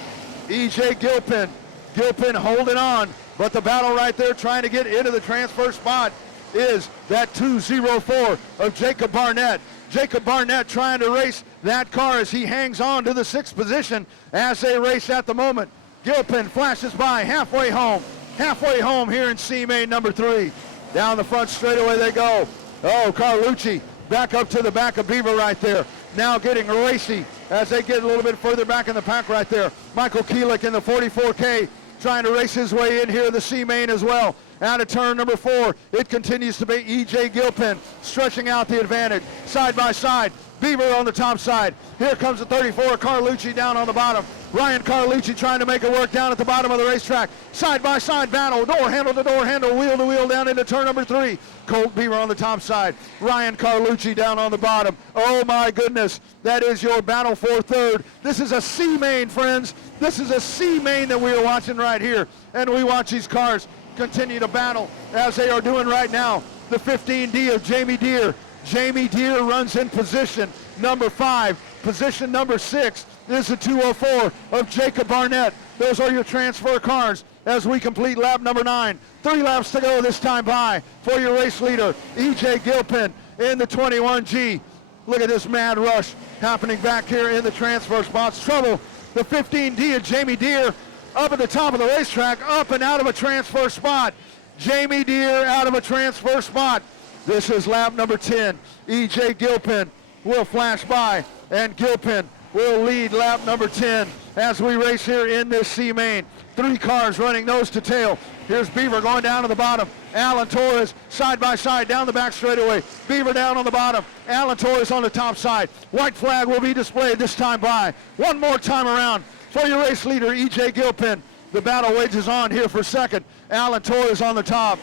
E.J. Gilpin. Gilpin holding on. But the battle right there trying to get into the transfer spot is that 204 of Jacob Barnett. Jacob Barnett trying to race that car as he hangs on to the 6th position as they race at the moment. Gilpin flashes by halfway home here in C-Main number 3. Down the front straightaway they go. Oh, Carlucci back up to the back of Beaver right there. Now getting racy as they get a little bit further back in the pack right there. Michael Keelik in the 44K trying to race his way in here in the C-Main as well. Out of turn number 4, it continues to be E.J. Gilpin stretching out the advantage. Side by side, Beaver on the top side. Here comes the 34, Carlucci down on the bottom. Ryan Carlucci trying to make it work down at the bottom of the racetrack. Side by side battle, door handle to door handle, wheel to wheel down into turn number 3. Colt Beaver on the top side. Ryan Carlucci down on the bottom. Oh my goodness, that is your battle for third. This is a C-Main, friends. This is a C-Main that we are watching right here. And we watch these cars continue to battle as they are doing right now. The 15D of Jamie Deere. Jamie Deere runs in position number 5. Position number 6 is the 204 of Jacob Barnett. Those are your transfer cars as we complete lap number 9. 3 laps to go this time by for your race leader, E.J. Gilpin in the 21G. Look at this mad rush happening back here in the transfer spots. Trouble, the 15D of Jamie Deere up at the top of the racetrack, up and out of a transfer spot. Jamie Deere out of a transfer spot. This is lap number 10. E.J. Gilpin will flash by, and Gilpin will lead lap number 10 as we race here in this C-Main. 3 cars running nose to tail. Here's Beaver going down to the bottom. Alan Torres side by side down the back straightaway. Beaver down on the bottom. Alan Torres on the top side. White flag will be displayed this time by. One more time around for your race leader, E.J. Gilpin. The battle wages on here for second. Alan Torres on the top.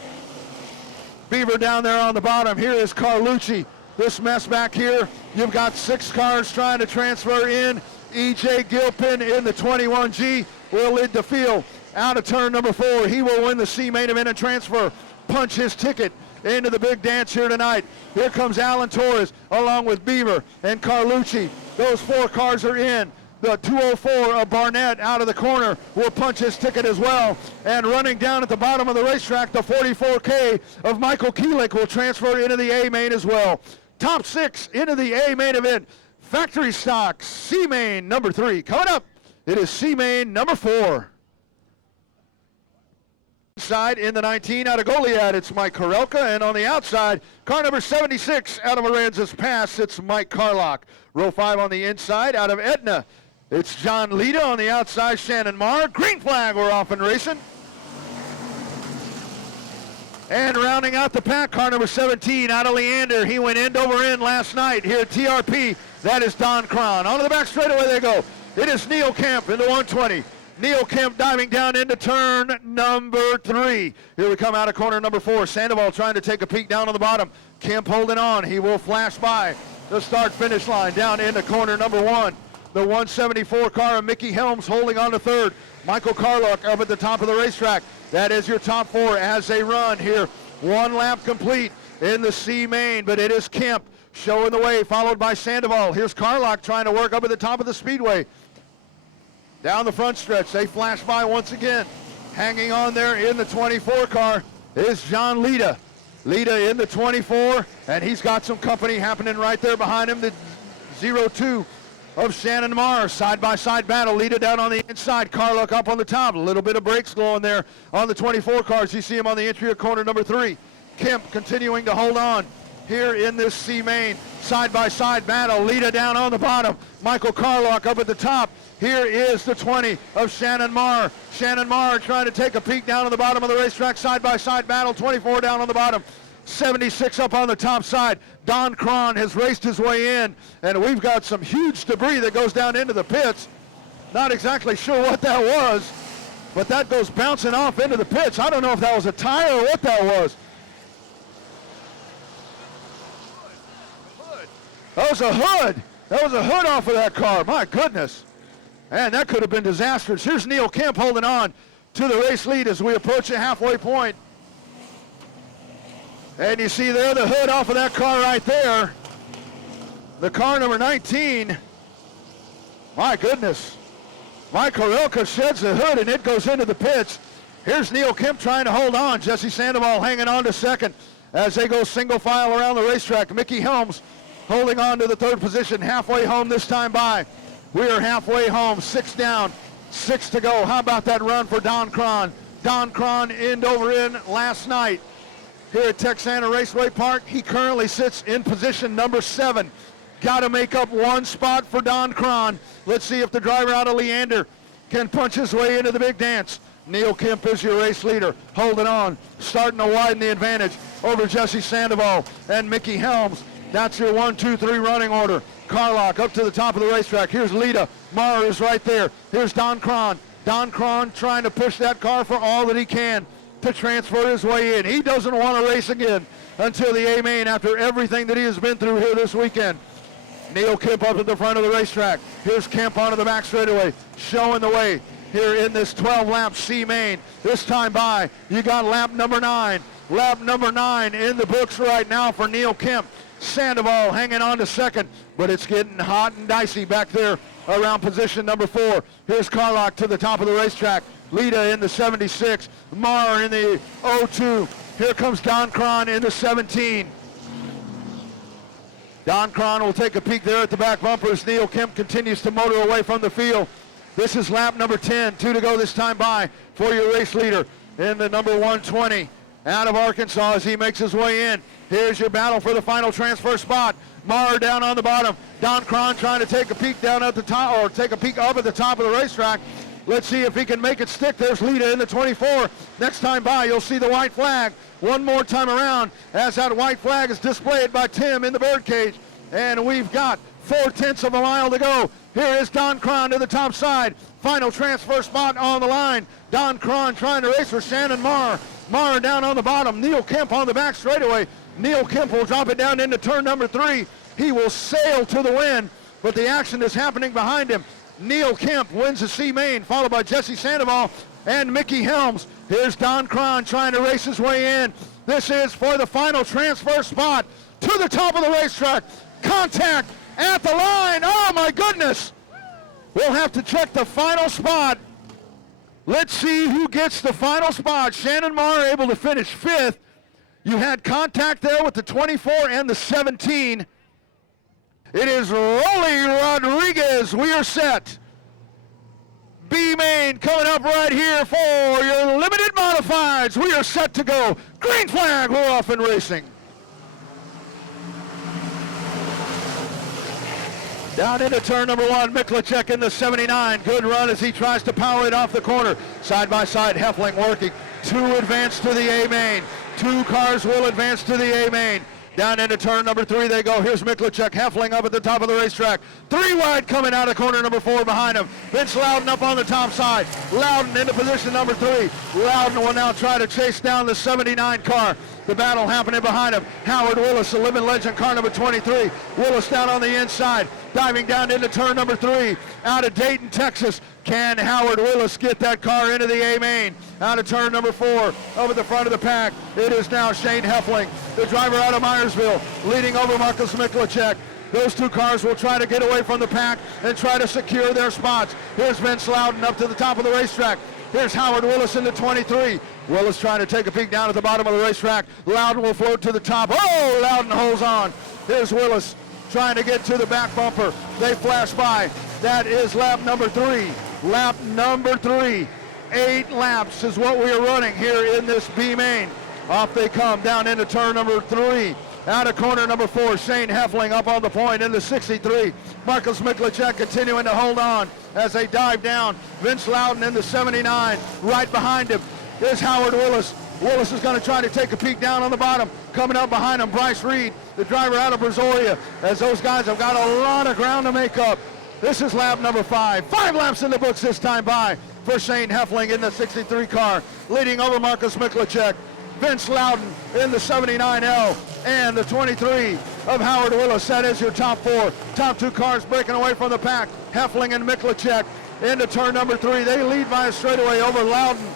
Beaver down there on the bottom. Here is Carlucci. This mess back here, you've got 6 cars trying to transfer in. E.J. Gilpin in the 21G will lead the field. Out of turn number 4, he will win the C-Main event and transfer. Punch his ticket into the big dance here tonight. Here comes Alan Torres along with Beaver and Carlucci. Those 4 cars are in. The 204 of Barnett out of the corner will punch his ticket as well. And running down at the bottom of the racetrack, the 44K of Michael Keelik will transfer into the A-Main as well. Top 6 into the A-Main event. Factory stock C-Main number 3. Coming up, it is C-Main number 4. Inside in the 19 out of Goliad, it's Mike Karelka, and on the outside, car number 76 out of Aranza's Pass, it's Mike Carlock. Row 5 on the inside out of Edna, it's John Lita. On the outside, Shannon Marr. Green flag, we're off and racing. And rounding out the pack, car number 17 out of Leander. He went end over end last night here at TRP. That is Don Cron. Onto the back straightaway they go. It is Neil Kemp in the 120. Neil Kemp diving down into turn number 3. Here we come out of corner number 4. Sandoval trying to take a peek down on the bottom. Kemp holding on. He will flash by the start-finish line down into corner number 1. The 174 car of Mickey Helms holding on to 3rd. Michael Carlock up at the top of the racetrack. That is your top 4 as they run here. 1 lap complete in the C-Main, but it is Kemp showing the way, followed by Sandoval. Here's Carlock trying to work up at the top of the speedway. Down the front stretch, they flash by once again. Hanging on there in the 24 car is John Lita. Lita in the 24, and he's got some company happening right there behind him. The 02 of Shannon Marr, side-by-side battle. Lita down on the inside, Carlock up on the top. A little bit of brakes going there on the 24 cars. You see him on the interior corner, number 3. Kemp continuing to hold on here in this C main. Side-by-side battle. Lita down on the bottom. Michael Carlock up at the top. Here is the 20 of Shannon Marr. Shannon Marr trying to take a peek down on the bottom of the racetrack. Side-by-side battle. 24 down on the bottom. 76 up on the top side. Don Cron has raced his way in, and we've got some huge debris that goes down into the pits. Not exactly sure what that was, but that goes bouncing off into the pits. I don't know if that was a tire or what that was. That was a hood. That was a hood off of that car. My goodness. And that could have been disastrous. Here's Neil Kemp holding on to the race lead as we approach the halfway point. And you see there the hood off of that car right there. The car number 19. My goodness. Mike Horelka sheds the hood and it goes into the pits. Here's Neil Kemp trying to hold on. Jesse Sandoval hanging on to second as they go single file around the racetrack. Mickey Helms holding on to the third position. Halfway home this time by. We are halfway home. 6 down, 6 to go. How about that run for Don Cron? Don Cron end over end last night here at Texana Raceway Park. He currently sits in position number 7. Got to make up one spot for Don Cron. Let's see if the driver out of Leander can punch his way into the big dance. Neil Kemp is your race leader, holding on, starting to widen the advantage over Jesse Sandoval and Mickey Helms. That's your 1, 2, 3 running order. Carlock up to the top of the racetrack. Here's Lita. Marr is right there. Here's Don Cron. Don Cron trying to push that car for all that he can to transfer his way in. He doesn't want to race again until the A-main after everything that he has been through here this weekend. Neil Kemp up at the front of the racetrack. Here's Kemp onto the back straightaway, showing the way here in this 12-lap C-main. This time by, you got lap number 9. Lap number 9 in the books right now for Neil Kemp. Sandoval hanging on to second, but it's getting hot and dicey back there around position number 4. Here's Carlock to the top of the racetrack. Lita in the 76. Marr in the 02. Here comes Don Cron in the 17. Don Cron will take a peek there at the back bumper as Neil Kemp continues to motor away from the field. This is lap number 10. 2 to go this time by for your race leader in the number 120 out of Arkansas as he makes his way in. Here's your battle for the final transfer spot. Marr down on the bottom. Don Cron trying to take a peek down at the top, or take a peek up at the top of the racetrack. Let's see if he can make it stick. There's Lita in the 24. Next time by, you'll see the white flag one more time around as that white flag is displayed by Tim in the birdcage. And we've got 4/10 of a mile to go. Here is Don Cron to the top side. Final transfer spot on the line. Don Cron trying to race for Shannon Marr. Marr down on the bottom. Neil Kemp on the back straightaway. Neil Kemp will drop it down into turn number 3. He will sail to the win, but the action is happening behind him. Neil Kemp wins the C-main, followed by Jesse Sandoval and Mickey Helms. Here's Don Cron trying to race his way in. This is for the final transfer spot to the top of the racetrack. Contact at the line. Oh my goodness. We'll have to check the final spot. Let's see who gets the final spot. Shannon Marr able to finish 5th. You had contact there with the 24 and the 17. It is Rolly Rodriguez. We are set. B-main coming up right here for your limited modifieds. We are set to go. Green flag, we're off and racing. Down into turn number 1, Miklicek in the 79. Good run as he tries to power it off the corner. Side by side, Heffling working. 2 advance to the A-main. 2 cars will advance to the A-main. Down into turn number 3 they go. Here's Miklicek, Heffling up at the top of the racetrack. 3 wide coming out of corner number 4 behind him. Vince Loudon up on the top side. Loudon into position number 3. Loudon will now try to chase down the 79 car. The battle happening behind him. Howard Willis, the living legend, car number 23. Willis down on the inside, diving down into turn number 3. Out of Dayton, Texas. Can Howard Willis get that car into the A-main? Out of turn number 4, over the front of the pack. It is now Shane Heffling. the driver out of Myersville, leading over Marcus Miklicek. Those two cars will try to get away from the pack and try to secure their spots. Here's Vince Loudon up to the top of the racetrack. Here's Howard Willis in the 23. Willis trying to take a peek down at the bottom of the racetrack. Loudon will float to the top. Oh, Loudon holds on. Here's Willis trying to get to the back bumper. They flash by. That is lap number 3. Lap number 3. 8 laps is what we are running here in this B main. Off they come down into turn number 3. Out of corner number 4, Shane Heffling up on the point in the 63. Marcus Miklicek continuing to hold on as they dive down. Vince Loudon in the 79. Right behind him is Howard Willis. Willis is going to try to take a peek down on the bottom. Coming up behind him, Bryce Reed, the driver out of Brazoria, as those guys have got a lot of ground to make up. This is lap number 5. 5 laps in the books this time by for Shane Heffling in the 63 car, leading over Marcus Miklicek. Vince Loudon in the 79L and the 23 of Howard Willis. That is your top 4. Top 2 cars breaking away from the pack. Heffling and Miklicek into turn number 3. They lead by a straightaway over Loudon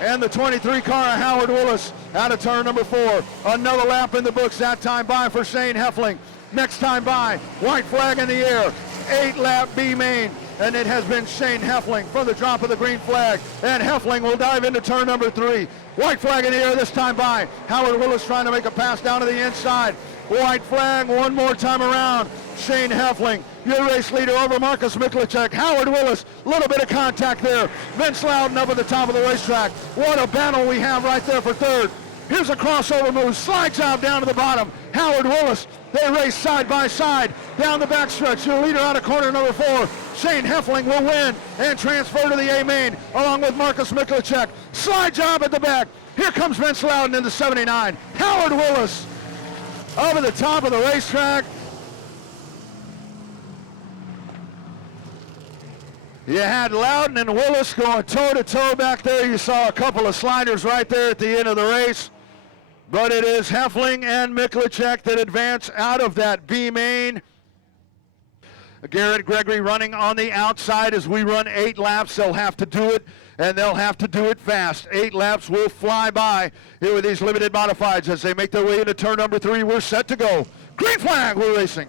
and the 23 car of Howard Willis out of turn number 4. Another lap in the books that time by for Shane Heffling. Next time by, white flag in the air. 8-lap B main. And it has been Shane Heffling from the drop of the green flag. And Heffling will dive into turn number 3. White flag in the air this time by Howard Willis trying to make a pass down to the inside. White flag one more time around. Shane Heffling, your race leader over Marcus Miklicek. Howard Willis, a little bit of contact there. Vince Loudon up at the top of the racetrack. What a battle we have right there for third. Here's a crossover move, slide job down to the bottom. Howard Willis, they race side by side down the backstretch. Your leader out of corner number 4. Shane Heffling will win and transfer to the A main along with Marcus Miklicek. Slide job at the back. Here comes Vince Loudon in the 79. Howard Willis over the top of the racetrack. You had Loudon and Willis going toe-to-toe back there. You saw a couple of sliders right there at the end of the race. But it is Heffling and Miklicek that advance out of that B main. Garrett Gregory running on the outside as we run 8 laps. They'll have to do it, and they'll have to do it fast. 8 laps will fly by here with these limited modifieds as they make their way into turn number 3. We're set to go. Green flag, we're racing.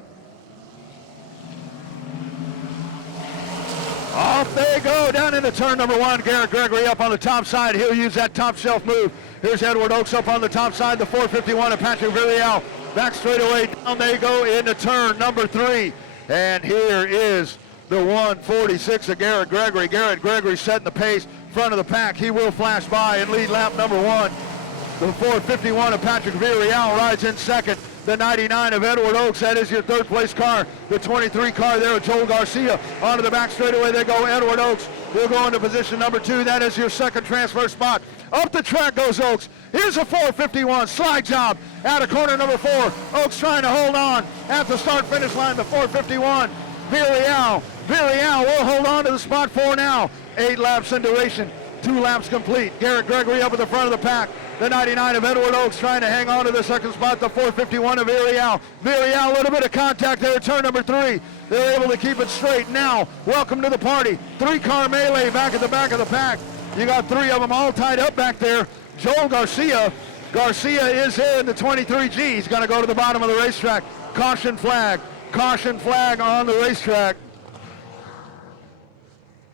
Off they go down into turn number 1. Garrett Gregory up on the top side. He'll use that top shelf move. Here's Edward Oaks up on the top side. The 451 of Patrick Villial. Back straightaway. Down they go into turn number 3. And here is the 146 of Garrett Gregory. Garrett Gregory setting the pace. Front of the pack. He will flash by and lead lap number 1. The 451 of Patrick Villial rides in second. The 99 of Edward Oaks, that is your third place car. The 23 car there of Joel Garcia. Onto the back straightaway they go. Edward Oaks will go into position number 2. That is your second transfer spot. Up the track goes Oaks. Here's a 451 slide job out of corner number 4. Oaks trying to hold on at the start-finish line. The 451. Villial will hold on to the spot 4 now. 8 laps in duration. 2 laps complete. Garrett Gregory up at the front of the pack. The 99 of Edward Oaks trying to hang on to the second spot. The 451 of Villial. Villial, a little bit of contact there. Turn number 3. They're able to keep it straight. Now, welcome to the party. 3-car melee back at the back of the pack. You got 3 of them all tied up back there. Joel Garcia. Garcia is here in the 23G. He's going to go to the bottom of the racetrack. Caution flag. Caution flag on the racetrack.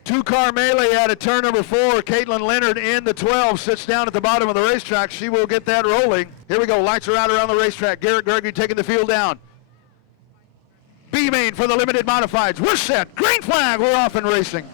2-car melee out of turn number 4. Caitlin Leonard in the 12 sits down at the bottom of the racetrack. She will get that rolling. Here we go. Lights are out around the racetrack. Garrett Gregory taking the field down. B main for the limited modifieds. We're set. Green flag. We're off and racing.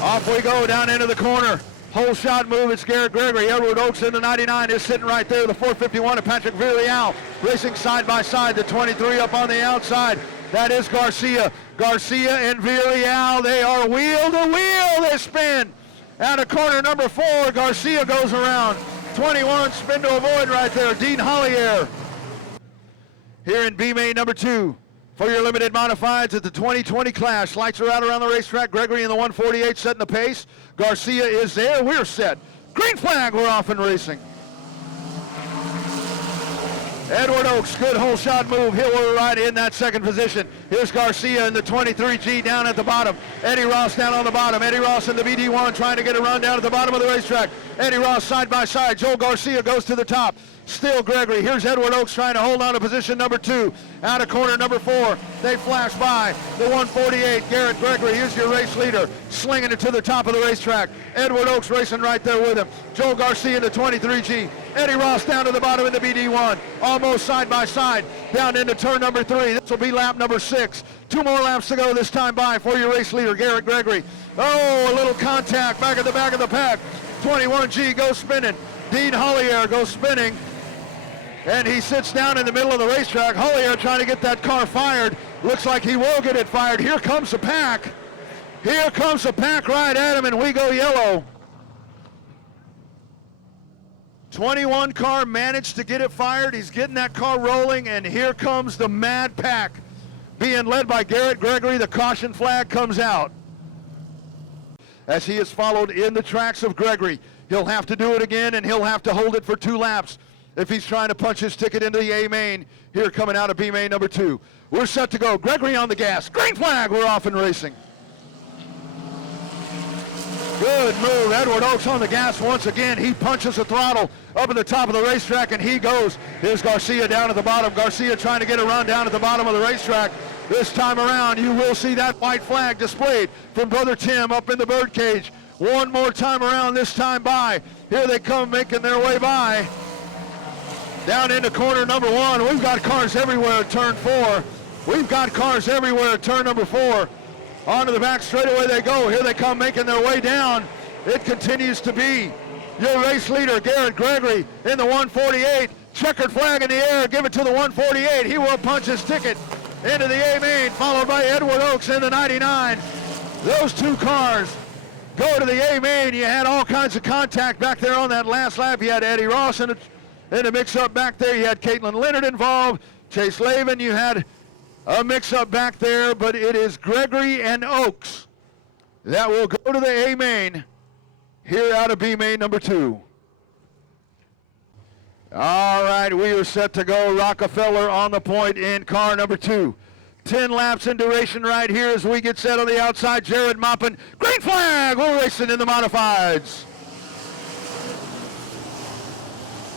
Off we go down into the corner. Whole shot move. It's Garrett Gregory. Edward Oaks in the 99 is sitting right there. The 451 of Patrick Villial racing side by side. The 23 up on the outside. That is Garcia. Garcia and Villial, they are wheel to wheel. They spin. Out of corner number 4, Garcia goes around. 21, spin to avoid right there. Dean Hollier. Here in B main number 2 for your limited modifieds at the 2020 class. Lights are out around the racetrack. Gregory in the 148 setting the pace. Garcia is there. We're set. Green flag, we're off and racing. Edward Oaks, good hole shot move. He'll right in that second position. Here's Garcia in the 23G down at the bottom. Eddie Ross down on the bottom. Eddie Ross in the BD1 trying to get a run down at the bottom of the racetrack. Eddie Ross side by side. Joel Garcia goes to the top. Still Gregory. Here's Edward Oaks trying to hold on to position number 2. Out of corner number 4. They flash by the 148. Garrett Gregory, here's your race leader, slinging it to the top of the racetrack. Edward Oaks racing right there with him. Joel Garcia in the 23G. Eddie Ross down to the bottom in the BD1. Almost side by side. Down into turn number 3. This will be lap number 6. 2 more laps to go this time by for your race leader, Garrett Gregory. Oh, a little contact back at the back of the pack. 21G goes spinning. Dean Hollier goes spinning. And he sits down in the middle of the racetrack. Hollier trying to get that car fired. Looks like he will get it fired. Here comes the pack. Here comes the pack right at him, and we go yellow. 21 car managed to get it fired. He's getting that car rolling, and here comes the Mad Pack. Being led by Garrett Gregory, the caution flag comes out. As he is followed in the tracks of Gregory, he'll have to do it again, and he'll have to hold it for 2 laps. If he's trying to punch his ticket into the A main, here coming out of B main number 2. We're set to go. Gregory on the gas. Green flag, we're off and racing. Good move. Edward Oaks on the gas once again. He punches the throttle up at the top of the racetrack, and he goes. Here's Garcia down at the bottom. Garcia trying to get a run down at the bottom of the racetrack. This time around, you will see that white flag displayed from Brother Tim up in the birdcage. One more time around, this time by. Here they come making their way by. Down into corner number 1. We've got cars everywhere at turn 4. We've got cars everywhere at turn number 4. Onto the back straightaway they go. Here they come making their way down. It continues to be your race leader, Garrett Gregory, in the 148. Checkered flag in the air. Give it to the 148. He will punch his ticket into the A main, followed by Edward Oaks in the 99. Those 2 cars go to the A main. You had all kinds of contact back there on that last lap. You had Eddie Ross in a mix-up back there. You had Caitlin Leonard involved. Chase Lavin, you had a mix-up back there, but it is Gregory and Oaks that will go to the A main here out of B main number 2. All right, we are set to go. Rockefeller on the point in car number 2. 10 laps in duration right here as we get set on the outside. Jared Moppin, green flag, we're racing in the modifieds.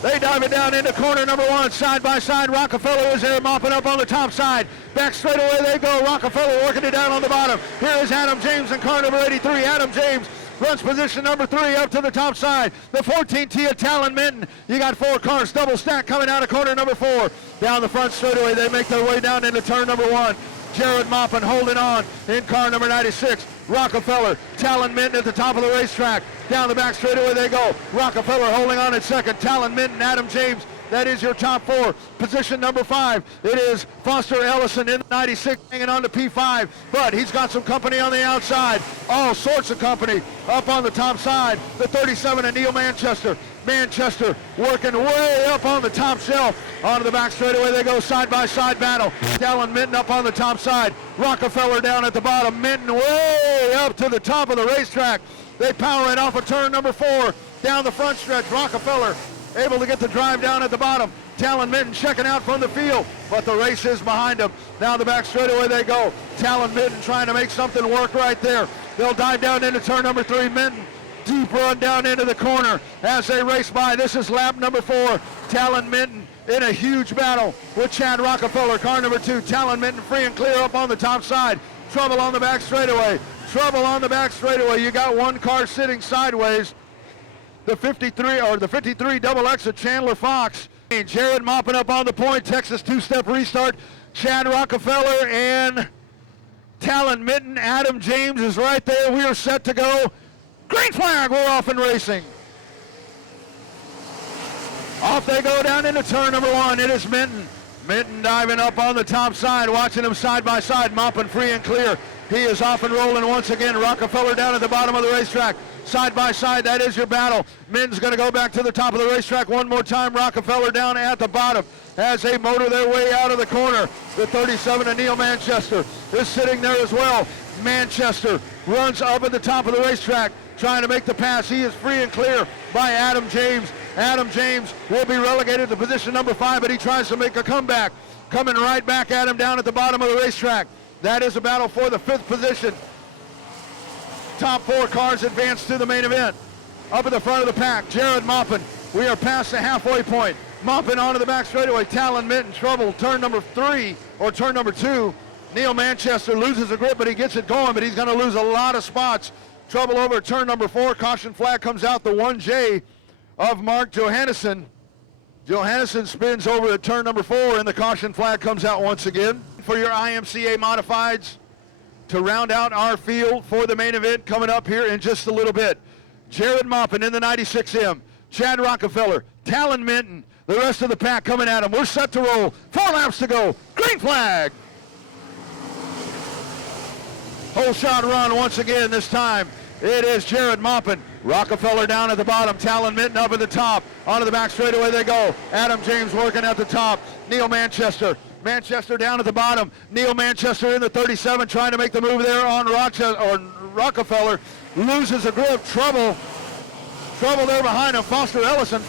They dive it down into corner number 1, side by side. Rockefeller is there, mopping up on the top side. Back straight away they go. Rockefeller working it down on the bottom. Here is Adam James in car number 83. Adam James runs position number 3 up to the top side. The 14T of Talon Minton. You got 4 cars double stack coming out of corner number 4. Down the front straightaway, they make their way down into turn number 1. Jared Moppin holding on in car number 96. Rockefeller, Talon Minton at the top of the racetrack. Down the back straightaway they go. Rockefeller holding on in second. Talon Minton, Adam James. That is your top 4. Position number 5. It is Foster Ellison in the 96 hanging on to P5, but he's got some company on the outside. All sorts of company up on the top side. The 37 of Neil Manchester. Manchester working way up on the top shelf. Onto the back straightaway they go, side by side battle. Talon Minton up on the top side. Rockefeller down at the bottom. Minton way up to the top of the racetrack. They power it off of turn number 4 down the front stretch. Rockefeller able to get the drive down at the bottom. Talon Minton checking out from the field, but the race is behind him. Now the back straightaway they go. Talon Minton trying to make something work right there. They'll dive down into turn number 3. Minton, deep run down into the corner as they race by. This is lap number 4. Talon Minton in a huge battle with Chad Rockefeller, car number 2. Talon Minton free and clear up on the top side. Trouble on the back straightaway. Trouble on the back straightaway. You got 1 car sitting sideways. The 53 double X of Chandler Fox. Jared mopping up on the point. Texas 2-step restart. Chad Rockefeller and Talon Minton. Adam James is right there. We are set to go. Green flag, we're off and racing. Off they go down into turn number 1. It is Minton. Minton diving up on the top side, watching them side by side, mopping free and clear. He is off and rolling once again. Rockefeller down at the bottom of the racetrack. Side by side, that is your battle. Minton's going to go back to the top of the racetrack one more time. Rockefeller down at the bottom as they motor their way out of the corner. The 37 of Neil Manchester is sitting there as well. Manchester runs up at the top of the racetrack, trying to make the pass. He is free and clear by Adam James. Adam James will be relegated to position number 5, but he tries to make a comeback. Coming right back at him down at the bottom of the racetrack. That is a battle for the 5th position. Top 4 cars advance to the main event. Up at the front of the pack, Jared Maupin. We are past the halfway point. Maupin onto the back straightaway. Talon Minton trouble. Turn number 3 or turn number 2. Neil Manchester loses a grip, but he gets it going, but he's going to lose a lot of spots. Trouble over at turn number 4. Caution flag comes out, the 1J of Mark Johannesson. Johannesson spins over at turn number 4, and the caution flag comes out once again. For your IMCA modifieds, to round out our field for the main event coming up here in just a little bit. Jared Maupin in the 96M. Chad Rockefeller, Talon Minton, the rest of the pack coming at him. We're set to roll. 4 laps to go. Green flag. Whole shot run once again this time. It is Jared Maupin. Rockefeller down at the bottom. Talon Minton up at the top. Onto the back straightaway they go. Adam James working at the top. Neil Manchester. Manchester down at the bottom. Neil Manchester in the 37 trying to make the move there on Rockefeller. Loses a grip. Trouble there behind him. Foster Ellison,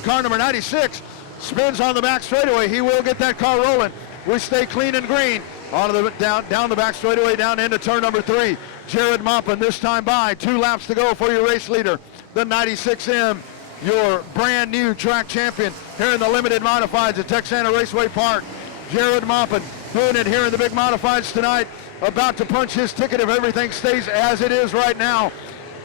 car number 96, spins on the back straightaway. He will get that car rolling. We stay clean and green. Down the back straightaway, down into turn number 3. Jared Maupin this time by. 2 laps to go for your race leader, the 96M, your brand new track champion here in the limited modifieds at Texana Raceway Park. Jared Maupin doing it here in the big modifieds tonight. About to punch his ticket if everything stays as it is right now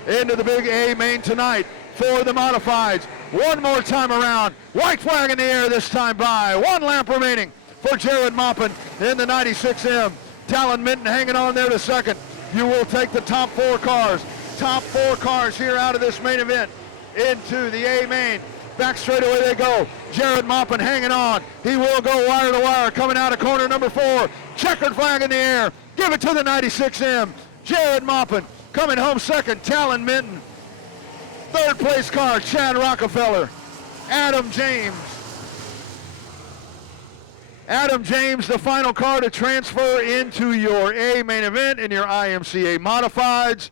into the big A main tonight for the modifieds. One more time around. White flag in the air this time by. 1 lap remaining for Jared Maupin in the 96M. Talon Minton hanging on there to second. You will take the top 4 cars. Top 4 cars here out of this main event into the A main. Back straightaway they go. Jared Maupin hanging on. He will go wire to wire coming out of corner number 4. Checkered flag in the air. Give it to the 96M. Jared Maupin coming home second. Talon Minton. 3rd place car, Chad Rockefeller. Adam James, the final car to transfer into your A main event in your IMCA modifieds.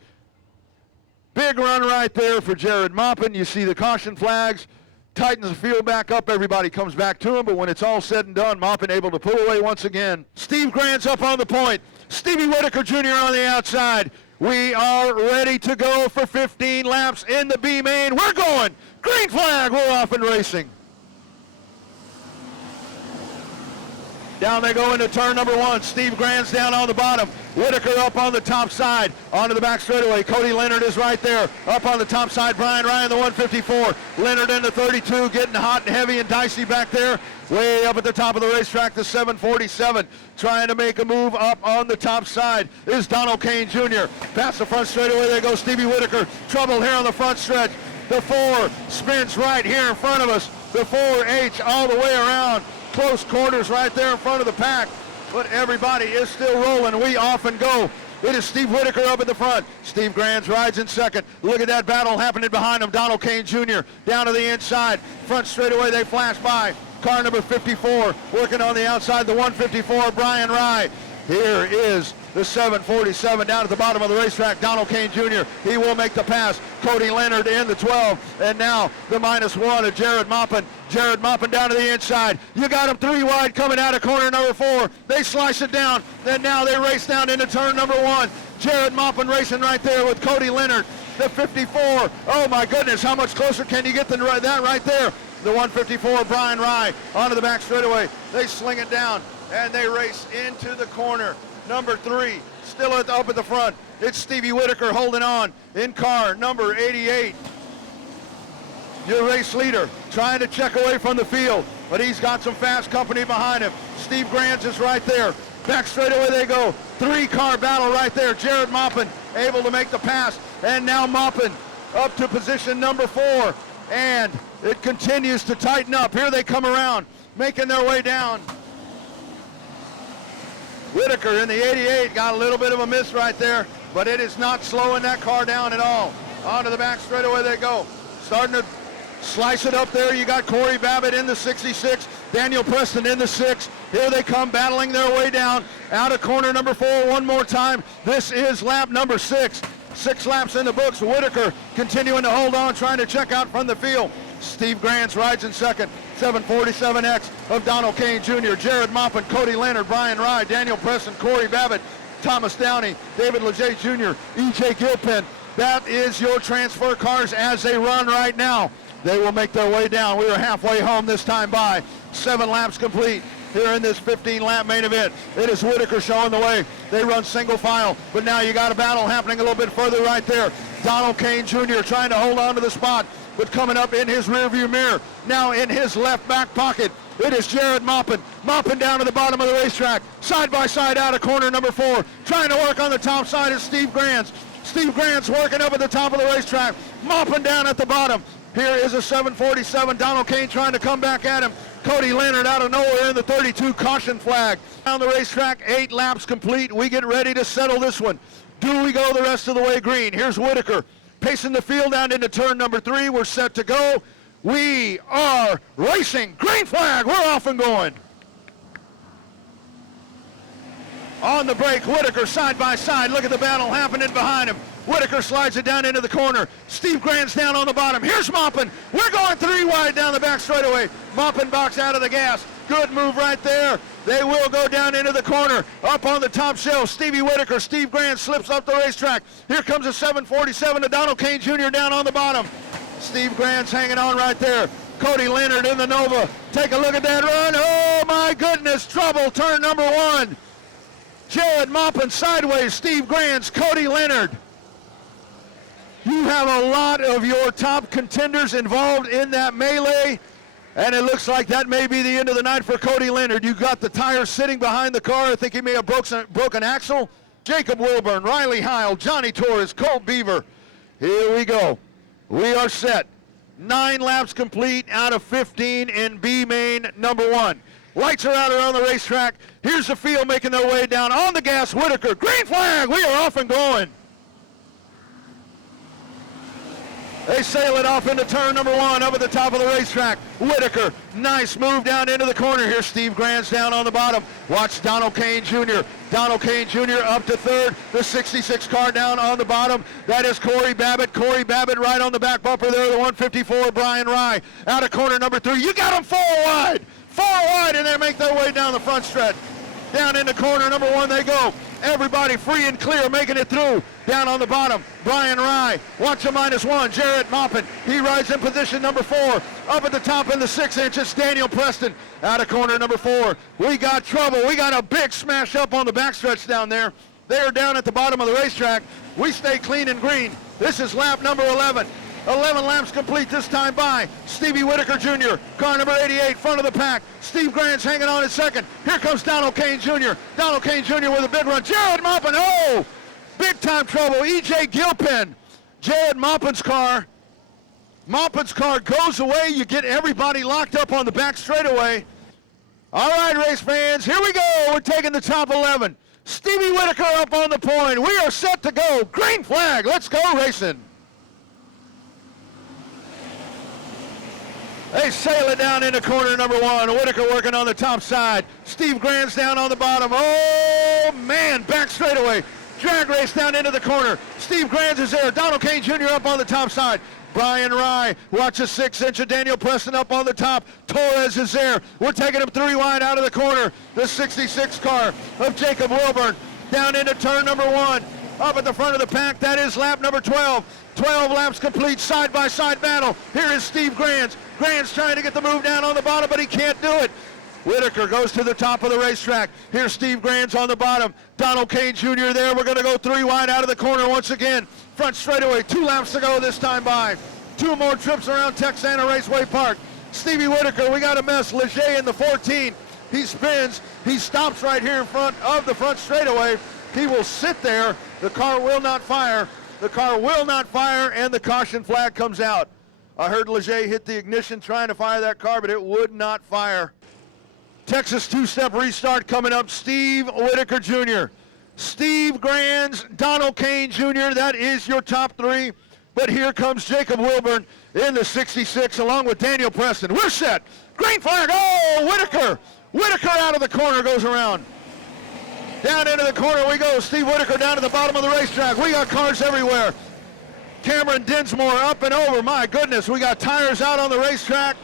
Big run right there for Jared Maupin. You see the caution flags. Tightens the field back up. Everybody comes back to him, but when it's all said and done, Maupin able to pull away once again. Steve Grant's up on the point. Stevie Whitaker Jr. on the outside. We are ready to go for 15 laps in the B main. We're going. Green flag. We're off and racing. Down they go into turn number 1. Steve Grant's down on the bottom. Whitaker up on the top side. Onto the back straightaway. Cody Leonard is right there. Up on the top side. Brian Ryan, the 154. Leonard in the 32. Getting hot and heavy and dicey back there. Way up at the top of the racetrack, the 747. Trying to make a move up on the top side is Donald Kane Jr. Past the front straightaway they go. Stevie Whitaker. Trouble here on the front stretch. The 4 spins right here in front of us. The 4H all the way around. Close quarters right there in front of the pack, but everybody is still rolling. We off and go. It is Steve Whitaker up at the front. Steve Granz rides in second. Look at that battle happening behind him. Donald Kane Jr. down to the inside. Front straightaway they flash by. Car number 54 working on the outside. The 154, Brian Rye. Here is the 747 down at the bottom of the racetrack. Donald Kane Jr. He will make the pass. Cody Leonard in the 12. And now the -1 of Jared Maupin. Jared Maupin down to the inside. You got him 3 wide coming out of corner number 4. They slice it down. Then now they race down into turn number 1. Jared Maupin racing right there with Cody Leonard. The 54. Oh my goodness, how much closer can you get than that right there? The 154, Brian Rye, onto the back straightaway. They sling it down. And they race into the corner. Number 3, still up at the front. It's Stevie Whitaker holding on in car number 88. Your race leader trying to check away from the field, but he's got some fast company behind him. Steve Grant is right there. Back straightaway they go. 3-car battle right there. Jared Maupin able to make the pass. And now Maupin up to position number 4. And it continues to tighten up. Here they come around, making their way down. Whitaker in the 88 got a little bit of a miss right there, but it is not slowing that car down at all. Onto the back straightaway they go. Starting to slice it up there. You got Corey Babbitt in the 66, Daniel Preston in the 6. Here they come battling their way down out of corner number 4 one more time. This is lap number 6. 6 laps in the books. Whitaker continuing to hold on, trying to check out from the field. Steve Granz rides in second. 747X of Donald Kane Jr., Jared Maupin, Cody Leonard, Brian Rye, Daniel Preston, Corey Babbitt, Thomas Downey, David Leger Jr., E.J. Gilpin. That is your transfer cars as they run right now. They will make their way down. We are halfway home this time by. 7 laps complete here in this 15-lap main event. It is Whitaker showing the way. They run single file, but now you got a battle happening a little bit further right there. Donald Kane Jr. trying to hold on to the spot, but coming up in his rearview mirror, now in his left back pocket, it is Jared Maupin. Maupin down to the bottom of the racetrack, side by side out of corner number 4. Trying to work on the top side is Steve Granz. Steve Granz working up at the top of the racetrack. Maupin down at the bottom. Here is a 747. Donald Kane trying to come back at him. Cody Leonard out of nowhere in the 32 caution flag. Down the racetrack, 8 laps complete. We get ready to settle this one. Do we go the rest of the way green? Here's Whitaker pacing the field down into turn number 3. We're set to go. We are racing. Green flag. We're off and going. On the break, Whitaker side by side. Look at the battle happening behind him. Whitaker slides it down into the corner. Steve Granz down on the bottom. Here's Maupin. We're going 3 wide down the back straightaway. Maupin box out of the gas. Good move right there. They will go down into the corner. Up on the top shelf, Stevie Whitaker. Steve Granz slips up the racetrack. Here comes a 747 to Donald Kane Jr. down on the bottom. Steve Granz hanging on right there. Cody Leonard in the Nova. Take a look at that run. Oh my goodness, trouble, turn number 1. Jared Maupin sideways, Steve Granz, Cody Leonard. You have a lot of your top contenders involved in that melee, and it looks like that may be the end of the night for Cody Leonard. You got the tire sitting behind the car. I think he may have broken axle. Jacob Wilburn, Riley Heil, Johnny Torres, Colt Beaver. Here we go. We are set. 9 laps complete out of 15 in B main number 1. Lights are out around the racetrack. Here's the field making their way down. On the gas, Whitaker. Green flag. We are off and going. They sail it off into turn number 1 up at the top of the racetrack. Whitaker, nice move down into the corner here. Steve Granz down on the bottom. Watch Donald Kane Jr. Donald Kane Jr. up to 3rd. The 66 car down on the bottom. That is Corey Babbitt. Corey Babbitt right on the back bumper there. The 154, Brian Rye. Out of corner number 3. You got them 4 wide. 4 wide, and they make their way down the front stretch. Down into corner number 1 they go. Everybody free and clear, making it through. Down on the bottom, Brian Rye. Watch a -1, Jared Maupin. He rides in position number 4. Up at the top in the 6 inches, Daniel Preston. Out of corner number 4. We got trouble. We got a big smash up on the backstretch down there. They are down at the bottom of the racetrack. We stay clean and green. This is lap number 11. 11 laps complete this time by Stevie Whitaker Jr., car number 88, front of the pack. Steve Granz hanging on in second. Here comes Donald Kane Jr. Donald Kane Jr. with a big run. Jared Maupin, oh! Big time trouble. E.J. Gilpin. Jared Maupin's car. Maupin's car goes away. You get everybody locked up on the back straightaway. All right, race fans, here we go. We're taking the top 11. Stevie Whitaker up on the point. We are set to go. Green flag. Let's go racing. They sail it down into corner number 1. Whitaker working on the top side. Steve Granz down on the bottom. Oh, man, back straightaway. Drag race down into the corner. Steve Granz is there. Donald Kane Jr. up on the top side. Brian Rye, watch a 6-inch of Daniel Preston up on the top. Torres is there. We're taking him 3 wide out of the corner. The 66 car of Jacob Wilburn down into turn number 1. Up at the front of the pack, that is lap number 12. 12 laps complete, side-by-side battle. Here is Steve Granz. Granz trying to get the move down on the bottom, but he can't do it. Whitaker goes to the top of the racetrack. Here's Steve Granz on the bottom. Donald Kane Jr. there. We're going to go 3 wide out of the corner once again. Front straightaway, 2 laps to go this time by. 2 more trips around Texana Raceway Park. Stevie Whitaker, we got a mess. Leger in the 14. He spins. He stops right here in front of the front straightaway. He will sit there. The car will not fire. The car will not fire, and the caution flag comes out. I heard Leger hit the ignition trying to fire that car, but it would not fire. Texas 2-step restart coming up. Steve Whitaker Jr., Steve Granz, Donald Kane Jr., that is your top 3. But here comes Jacob Wilburn in the 66 along with Daniel Preston. We're set. Green flag. Oh, Whitaker. Whitaker out of the corner goes around. Down into the corner we go. Steve Whitaker down to the bottom of the racetrack. We got cars everywhere. Cameron Dinsmore up and over. My goodness, we got tires out on the racetrack.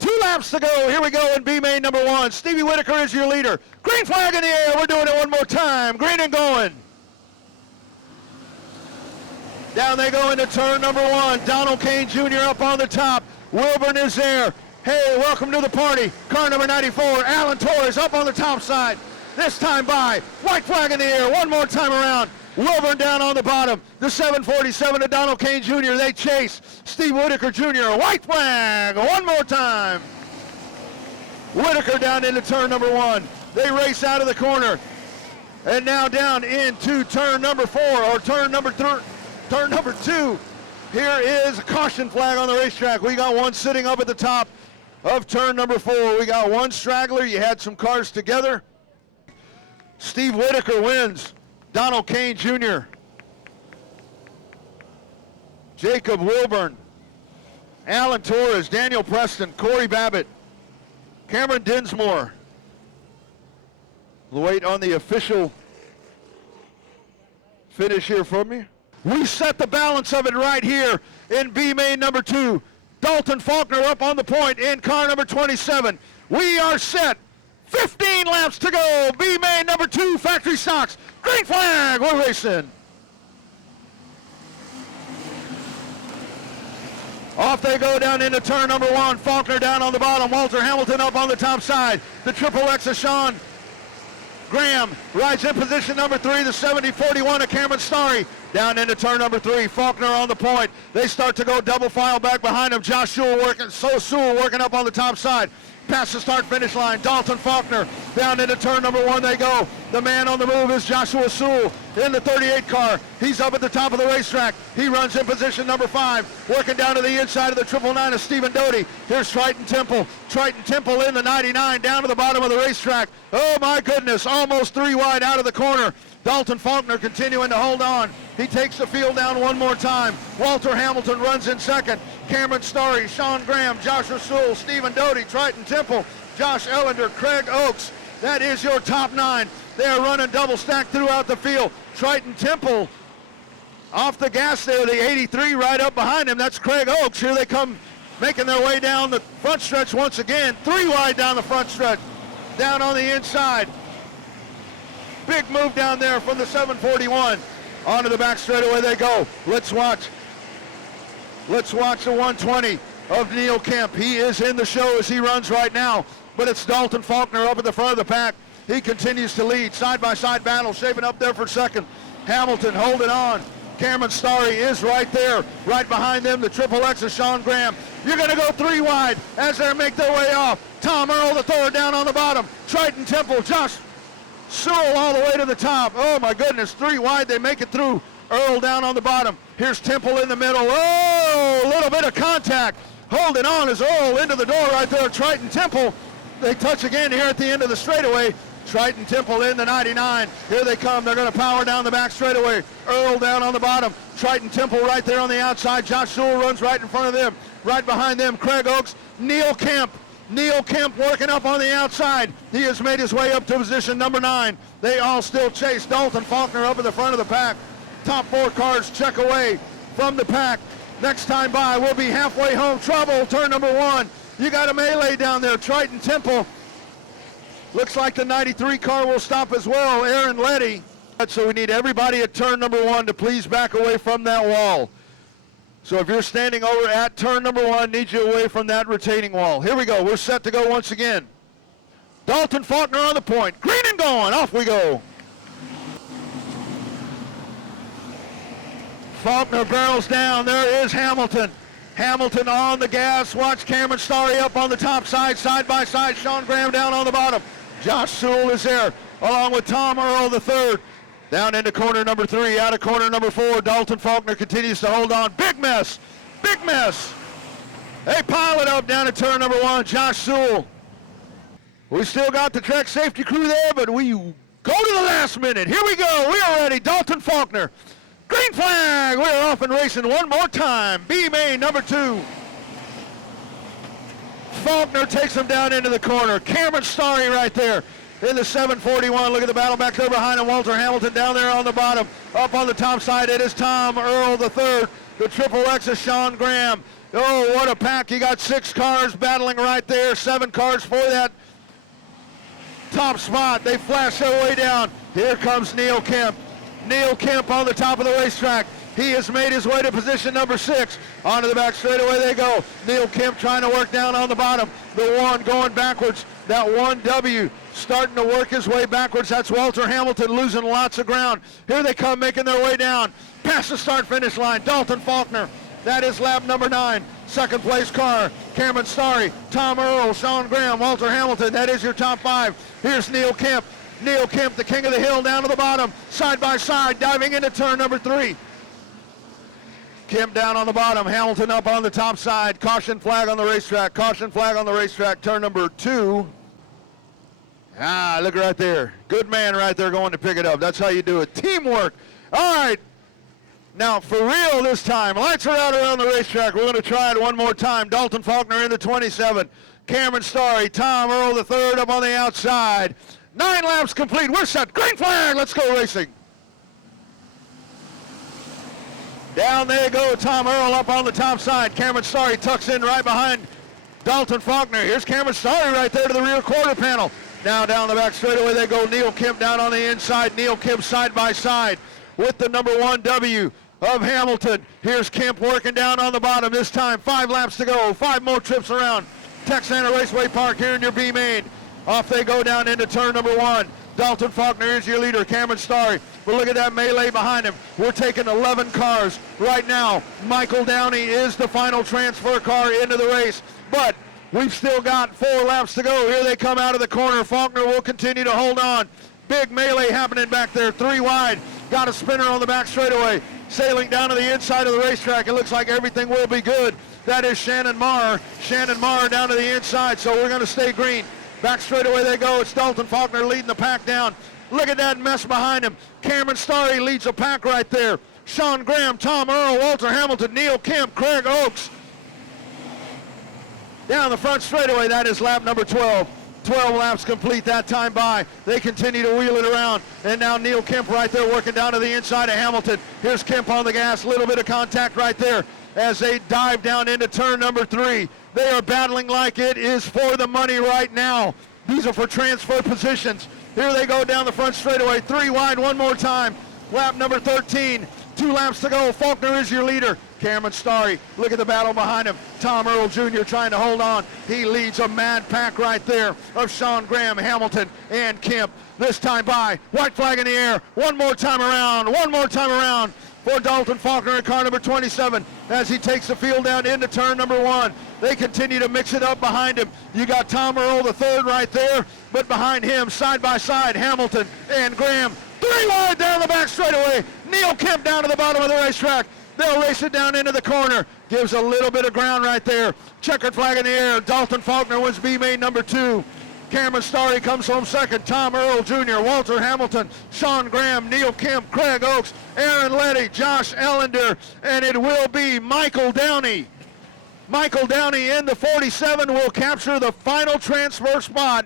2 laps to go. Here we go in B main number 1. Stevie Whitaker is your leader. Green flag in the air. We're doing it one more time. Green and going. Down they go into turn number 1. Donald Kane Jr. up on the top. Wilburn is there. Hey, welcome to the party. Car number 94, Alan Torres up on the top side. This time by. White flag in the air. One more time around. Wilburn down on the bottom. The 747 to Donald Kane Jr. They chase. Steve Whitaker Jr. White flag. One more time. Whitaker down into turn number 1. They race out of the corner. And now down into turn number 4 or turn number 2. Here is a caution flag on the racetrack. We got one sitting up at the top of turn number 4. We got one straggler. You had some cars together. Steve Whitaker wins. Donald Kane Jr. Jacob Wilburn. Alan Torres, Daniel Preston, Corey Babbitt, Cameron Dinsmore. We'll wait on the official finish here for me. We set the balance of it right here in B main number 2. Dalton Faulkner up on the point in car number 27. We are set. 15 laps to go. B main number 2, factory stocks. Green flag, we're racing. Off they go down into turn number 1. Faulkner down on the bottom. Walter Hamilton up on the top side. The Triple X of Sean Graham rides in position number 3. The 7041 of Cameron Starry down into turn number 3. Faulkner on the point. They start to go double file back behind him. Josh Sewell working up on the top side. Past the start-finish line. Dalton Faulkner down into turn number 1 they go. The man on the move is Joshua Sewell in the 38 car. He's up at the top of the racetrack. He runs in position number 5. Working down to the inside of the 999 of Stephen Doty. Here's Triton Temple. Triton Temple in the 99 down to the bottom of the racetrack. Oh my goodness, almost 3 wide out of the corner. Dalton Faulkner continuing to hold on. He takes the field down one more time. Walter Hamilton runs in second. Cameron Starry, Sean Graham, Joshua Sewell, Stephen Doty, Triton Temple, Josh Ellender, Craig Oakes. That is your top 9. They are running double stack throughout the field. Triton Temple off the gas there, the 83 right up behind him. That's Craig Oakes. Here they come making their way down the front stretch once again. 3 wide down the front stretch. Down on the inside. Big move down there from the 741. Onto the back straightaway they go. Let's watch the 120 of Neil Kemp. He is in the show as he runs right now, but it's Dalton Faulkner up at the front of the pack. He continues to lead. Side-by-side battle shaping up there for second. Hamilton holding on. Cameron Starry is right there, right behind them. The Triple X of Sean Graham. You're going to go 3 wide as they make their way off. Tom Earl, the third, down on the bottom. Triton Temple, Josh Sewell all the way to the top. Oh my goodness, 3 wide, they make it through. Earl down on the bottom. Here's Temple in the middle. Oh, a little bit of contact. Holding on is Earl into the door right there. Triton Temple, they touch again here at the end of the straightaway. Triton Temple in the 99. Here they come. They're going to power down the back straightaway. Earl down on the bottom. Triton Temple right there on the outside. Josh Sewell runs right in front of them. Right behind them, Craig Oakes. Neil Kemp. Neil Kemp working up on the outside. He has made his way up to position number 9. They all still chase. Dalton Faulkner up in the front of the pack. Top 4 cars check away from the pack. Next time by, we'll be halfway home. Trouble, turn number 1. You got a melee down there. Triton Temple. Looks like the 93 car will stop as well. Aaron Letty. So we need everybody at turn number 1 to please back away from that wall. So if you're standing over at turn number 1, need you away from that retaining wall. Here we go. We're set to go once again. Dalton Faulkner on the point. Green and going. Off we go. Faulkner barrels down. There is Hamilton. Hamilton on the gas. Watch Cameron Starry up on the top side. Side by side. Sean Graham down on the bottom. Josh Sewell is there along with Tom Earl the third. Down into corner number 3, out of corner number 4. Dalton Faulkner continues to hold on. Big mess. Big mess. They pile it up down at turn number 1. Josh Sewell. We still got the track safety crew there, but we go to the last minute. Here we go. We are ready. Dalton Faulkner. Green flag. We're off and racing one more time. B main number 2. Faulkner takes him down into the corner. Cameron Starry right there. in the 741. Look at the battle back there behind him. Walter Hamilton down there on the bottom. Up on the top side, it is Tom Earl III. The Triple X is Sean Graham. Oh, what a pack. You got 6 cars battling right there. 7 cars for that top spot. They flash their way down. Here comes Neil Kemp. Neil Kemp on the top of the racetrack. He has made his way to position number 6. Onto the back straightaway they go. Neil Kemp trying to work down on the bottom. The 1 going backwards. That 1W starting to work his way backwards. That's Walter Hamilton losing lots of ground. Here they come making their way down. Past the start-finish line. Dalton Faulkner. That is lap number 9. Second place car. Cameron Starry, Tom Earl, Sean Graham, Walter Hamilton. That is your top 5. Here's Neil Kemp. Neil Kemp, the king of the hill, down to the bottom. Side by side, diving into turn number 3. Kemp down on the bottom, Hamilton up on the top side. Caution flag on the racetrack. Caution flag on the racetrack. Turn number 2. Look right there. Good man right there going to pick it up. That's how you do it. Teamwork. All right. Now, for real this time. Lights are out around the racetrack. We're going to try it one more time. Dalton Faulkner in the 27. Cameron Starry, Tom Earl III up on the outside. 9 laps complete. We're set. Green flag. Let's go racing. Down they go. Tom Earl up on the top side. Cameron Starry tucks in right behind Dalton Faulkner. Here's Cameron Starry right there to the rear quarter panel. Now down the back straightaway they go. Neil Kemp down on the inside. Neil Kemp side by side with the number 1W of Hamilton. Here's Kemp working down on the bottom this time. 5 laps to go. 5 more trips around Texana Raceway Park here in your B main. Off they go down into turn number 1. Dalton Faulkner is your leader. Cameron Starry. But look at that melee behind him. We're taking 11 cars right now. Michael Downey is the final transfer car into the race. But we've still got 4 laps to go. Here they come out of the corner. Faulkner will continue to hold on. Big melee happening back there. 3 wide. Got a spinner on the back straightaway. Sailing down to the inside of the racetrack. It looks like everything will be good. That is Shannon Marr. Shannon Marr down to the inside, so we're going to stay green. Back straightaway they go. It's Dalton Faulkner leading the pack down. Look at that mess behind him. Cameron Starry leads the pack right there. Sean Graham, Tom Earl, Walter Hamilton, Neil Kemp, Craig Oakes. Down the front straightaway, that is lap number 12. 12 laps complete that time by. They continue to wheel it around. And now Neil Kemp right there working down to the inside of Hamilton. Here's Kemp on the gas. Little bit of contact right there as they dive down into turn number 3. They are battling like it is for the money right now. These are for transfer positions. Here they go down the front straightaway. 3 wide one more time. Lap number 13. 2 laps to go. Faulkner is your leader. Cameron Starry, look at the battle behind him. Tom Earl Jr. trying to hold on. He leads a mad pack right there of Sean Graham, Hamilton, and Kemp. This time by. White flag in the air. One more time around. One more time around for Dalton Faulkner in car number 27 as he takes the field down into turn number 1. They continue to mix it up behind him. You got Tom Earl III right there, but behind him, side by side, Hamilton and Graham. 3 wide down the back straightaway. Neil Kemp down to the bottom of the racetrack. They'll race it down into the corner. Gives a little bit of ground right there. Checkered flag in the air. Dalton Faulkner wins B main number 2. Cameron Starry comes home second. Tom Earl Jr., Walter Hamilton, Sean Graham, Neil Kemp, Craig Oakes, Aaron Letty, Josh Ellender, and it will be Michael Downey. Michael Downey in the 47 will capture the final transfer spot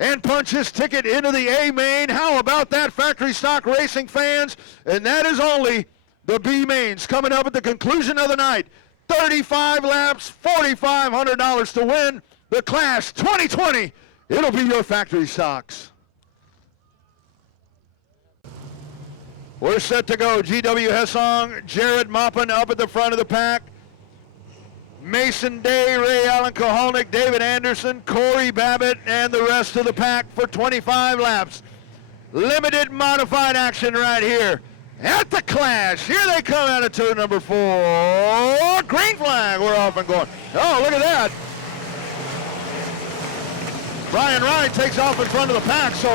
and punch his ticket into the A main. How about that, factory stock racing fans? And that is only the B mains coming up at the conclusion of the night. 35 laps, $4,500 to win the Class 2020. It'll be your factory stocks. We're set to go. G.W. Hessong, Jared Maupin up at the front of the pack. Mason Day, Ray Allen Koholnik, David Anderson, Corey Babbitt, and the rest of the pack for 25 laps. Limited modified action right here at the Clash. Here they come out of turn number 4. Green flag. We're off and going. Oh, look at that. Brian Ryan takes off in front of the pack, so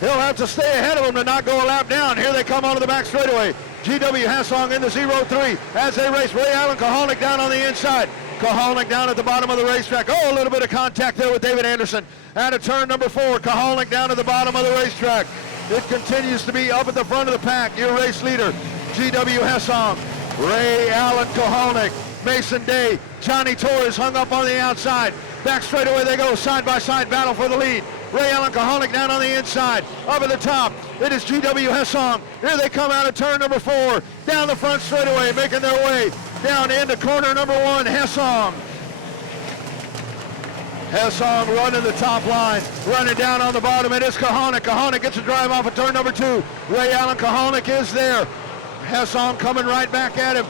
he'll have to stay ahead of him to not go a lap down. Here they come onto the back straightaway. G.W. Hessong in the 0-3 as they race. Ray Allen Koholnik down on the inside. Koholnik down at the bottom of the racetrack. Oh, a little bit of contact there with David Anderson. Out of turn number 4, Koholnik down at the bottom of the racetrack. It continues to be up at the front of the pack. Your race leader, G.W. Hessong, Ray Allen Koholnik, Mason Day, Johnny Torres hung up on the outside. Back straightaway they go, side by side battle for the lead. Ray Allen Kahalik down on the inside. Up at the top, it is GW Hessong. Here they come out of turn number 4. Down the front straightaway, making their way down into corner number 1, Hessong. Hessong running the top line, running down on the bottom. It is Kahalik. Kahalik gets a drive off of turn number 2. Ray Allen Kahalik is there. Hessong coming right back at him.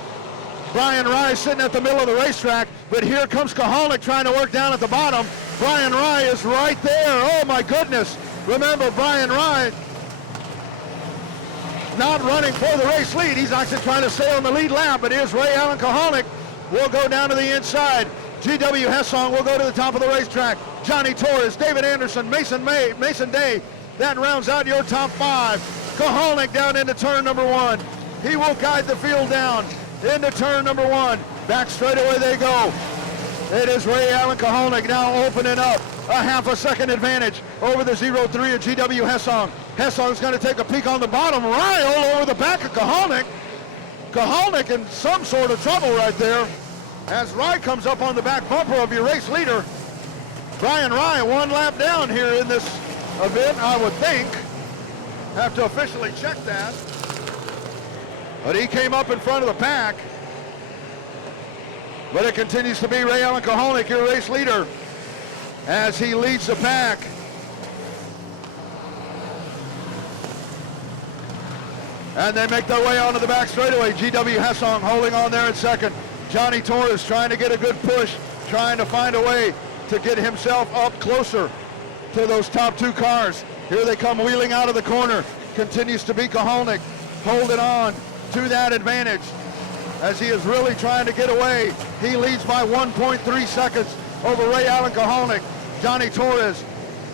Brian Rye sitting at the middle of the racetrack, but here comes Kahalik trying to work down at the bottom. Brian Rye is right there. Oh my goodness. Remember, Brian Rye not running for the race lead. He's actually trying to stay on the lead lap, but here's Ray Allen Kahalik. Will go down to the inside. GW Hessong will go to the top of the racetrack. Johnny Torres, David Anderson, Mason Day. That rounds out your top 5. Kahalik down into turn number 1. He will guide the field down into turn number 1. Back straightaway they go. It is Ray Allen Kahalik now opening up a half a second advantage over the 0-3 of GW Hessong. Hessong's going to take a peek on the bottom. Rye all over the back of Kahalik. Kahalik in some sort of trouble right there as Rye comes up on the back bumper of your race leader. Brian Rye 1 lap down here in this event, I would think. Have to officially check that. But he came up in front of the pack. But it continues to be Ray Allen Kahalik, your race leader, as he leads the pack. And they make their way onto the back straightaway. GW Hessong holding on there in second. Johnny Torres trying to get a good push, trying to find a way to get himself up closer to those top 2 cars. Here they come wheeling out of the corner. Continues to be Kahalik holding on to that advantage as he is really trying to get away. He leads by 1.3 seconds over Ray Allen Kahalik. Johnny Torres,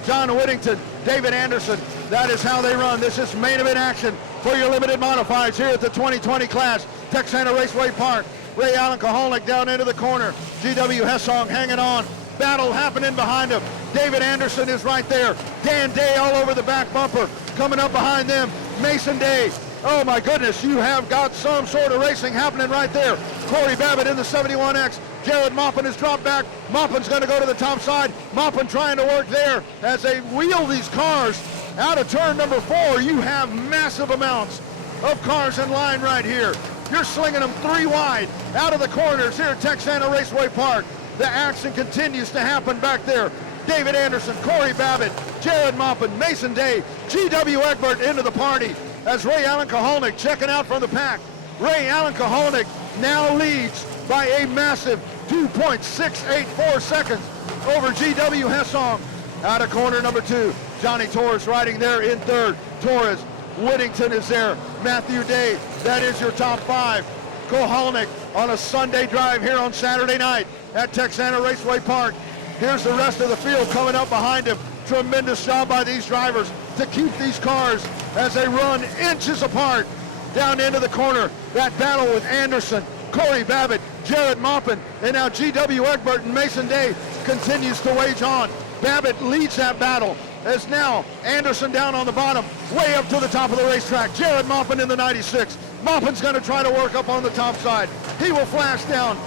John Whittington, David Anderson. That is how they run. This is main event action for your limited modifieds here at the 2020 class. Texana Raceway Park. Ray Allen Kahalik down into the corner. GW Hessong hanging on. Battle happening behind him. David Anderson is right there. Dan Day all over the back bumper. Coming up behind them, Mason Day. Oh my goodness, you have got some sort of racing happening right there. Corey Babbitt in the 71X. Jared Maupin has dropped back. Maupin's going to go to the top side. Maupin trying to work there as they wheel these cars out of turn number 4. You have massive amounts of cars in line right here. You're slinging them 3 wide out of the corners here at Texana Raceway Park. The action continues to happen back there. David Anderson, Corey Babbitt, Jared Maupin, Mason Day, G.W. Egbert into the party as Ray Allen Kahalik checking out from the pack. Ray Allen Kahalik now leads by a massive 2.684 seconds over GW Hessong. Out of corner number 2, Johnny Torres riding there in third. Torres, Whittington is there. Matthew Day, that is your top 5. Kahalik on a Sunday drive here on Saturday night at Texana Raceway Park. Here's the rest of the field coming up behind him. Tremendous job by these drivers to keep these cars as they run inches apart down into the corner. That battle with Anderson, Corey Babbitt, Jared Maupin, and now G.W. Egbert and Mason Day continues to wage on. Babbitt leads that battle as now Anderson down on the bottom, way up to the top of the racetrack. Jared Maupin in the 96. Maupin's going to try to work up on the top side. He will flash down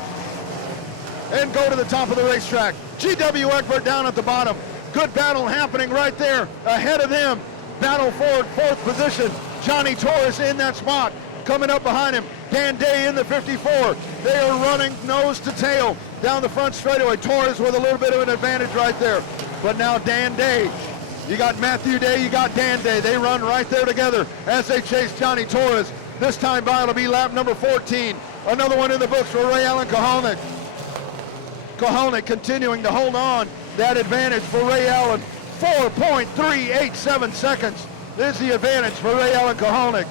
and go to the top of the racetrack. G.W. Egbert down at the bottom. Good battle happening right there ahead of them. Battle for 4th position. Johnny Torres in that spot. Coming up behind him, Dan Day in the 54. They are running nose to tail down the front straightaway. Torres with a little bit of an advantage right there. But now Dan Day, you got Matthew Day, you got Dan Day. They run right there together as they chase Johnny Torres. This time by it'll be lap number 14. Another one in the books for Ray Allen Kahalik. Kahalik continuing to hold on that advantage for Ray Allen. 4.387 seconds is the advantage for Ray Allen Kahalik.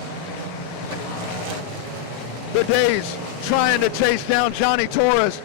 The Days trying to chase down Johnny Torres.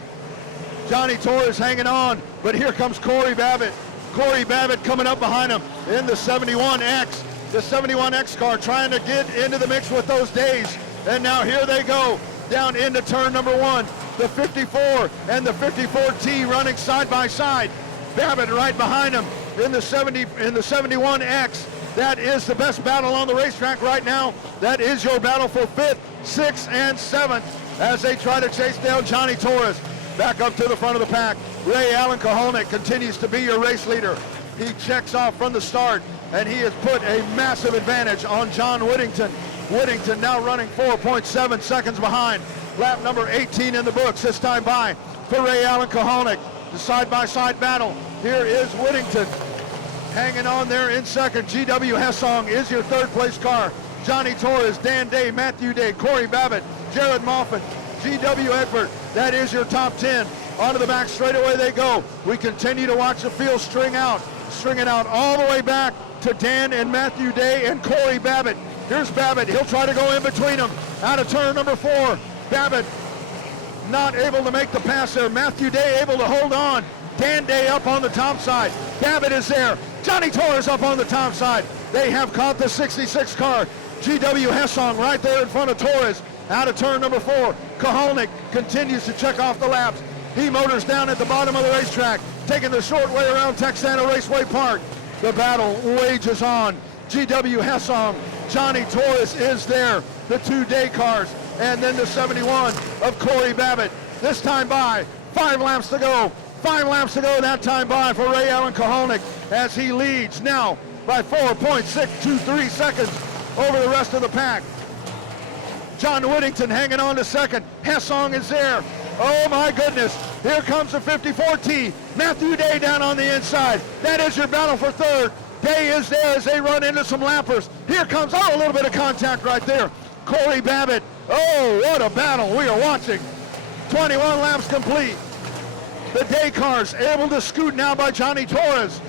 Johnny Torres hanging on, but here comes Corey Babbitt. Corey Babbitt coming up behind him in the 71X. The 71X car trying to get into the mix with those Days. And now here they go down into turn number 1. The 54 and the 54T running side by side. Babbitt right behind him in the 71X. That is the best battle on the racetrack right now. That is your battle for 5th, 6th, and 7th as they try to chase down Johnny Torres. Back up to the front of the pack. Ray Allen Kahalik continues to be your race leader. He checks off from the start, and he has put a massive advantage on John Whittington. Whittington now running 4.7 seconds behind. Lap number 18 in the books this time by for Ray Allen Koholnick. The side-by-side battle. Here is Whittington hanging on there in second. GW Hessong is your third place car. Johnny Torres, Dan Day, Matthew Day, Corey Babbitt, Jared Moffitt, GW Egbert. That is your top 10. Onto the back straightaway they go. We continue to watch the field string it out all the way back to Dan and Matthew Day and Corey Babbitt. Here's Babbitt. He'll try to go in between them. Out of turn number 4. Babbitt not able to make the pass there. Matthew Day able to hold on. Dan Day up on the top side. Babbitt is there. Johnny Torres up on the top side. They have caught the 66 car. GW Hessong right there in front of Torres. Out of turn number 4. Koholnick continues to check off the laps. He motors down at the bottom of the racetrack, taking the short way around Texana Raceway Park. The battle wages on. GW Hessong, Johnny Torres is there. The 2 day cars, and then the 71 of Corey Babbitt. This time by, 5 laps to go. 5 laps to go that time by for Ray Allen Koholnick as he leads now by 4.623 seconds over the rest of the pack. John Whittington hanging on to second. Hessong is there. Oh my goodness. Here comes the 54T. Matthew Day down on the inside. That is your battle for third. Day is there as they run into some lappers. Here comes, a little bit of contact right there. Corey Babbitt. Oh, what a battle we are watching. 21 laps complete. The day cars able to scoot now by Johnny Torres.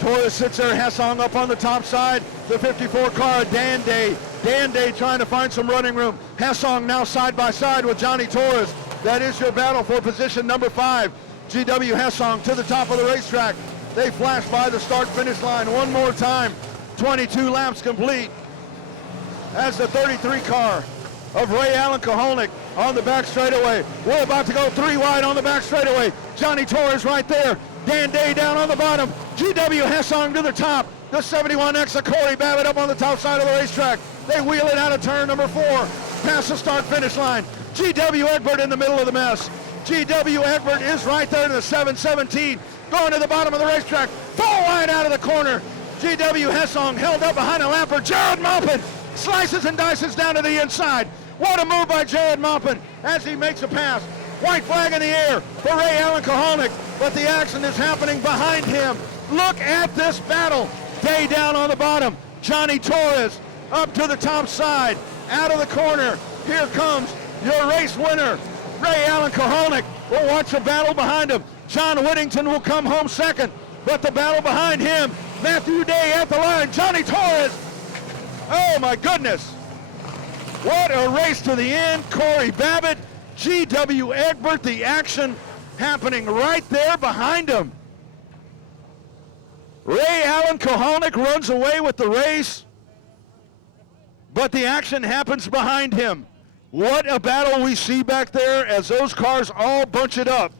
Torres sits there, Hessong up on the top side. The 54 car, Dan Day. Dan Day trying to find some running room. Hessong now side by side with Johnny Torres. That is your battle for position number 5. GW Hessong to the top of the racetrack. They flash by the start-finish line one more time. 22 laps complete. As the 33 car of Ray Allen Koholnick on the back straightaway. We're about to go 3 wide on the back straightaway. Johnny Torres right there. Dan Day down on the bottom. GW Hessong to the top. The 71X of Corey Babbitt up on the top side of the racetrack. They wheel it out of turn number 4. Past the start-finish line. GW Egbert in the middle of the mess. GW Egbert is right there in the 717. Going to the bottom of the racetrack. 4 wide out of the corner. GW Hessong held up behind a lapper. Jared Maupin slices and dices down to the inside. What a move by Jared Maupin as he makes a pass. White flag in the air for Ray Allen Koholnick, but the action is happening behind him. Look at this battle. Day down on the bottom. Johnny Torres up to the top side. Out of the corner. Here comes your race winner. Ray Allen Koholnick will watch the battle behind him. John Whittington will come home second, but the battle behind him. Matthew Day at the line. Johnny Torres. Oh my goodness. What a race to the end. Corey Babbitt, GW Egbert, the action happening right there behind him. Ray Allen Koholnick runs away with the race, but the action happens behind him. What a battle we see back there as those cars all bunch it up.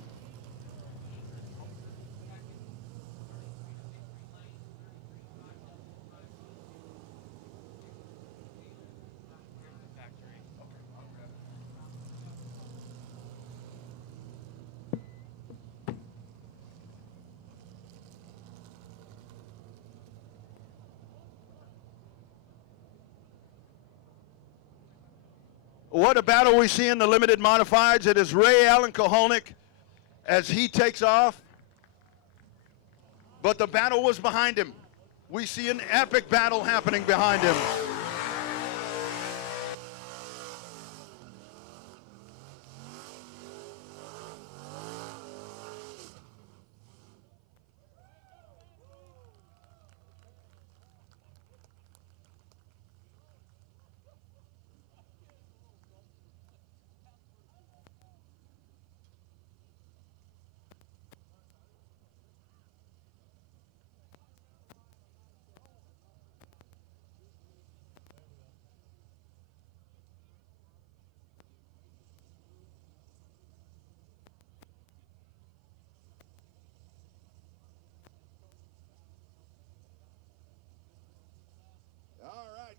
What a battle we see in the limited modifieds. It is Ray Allen Koholnick as he takes off. But the battle was behind him. We see an epic battle happening behind him.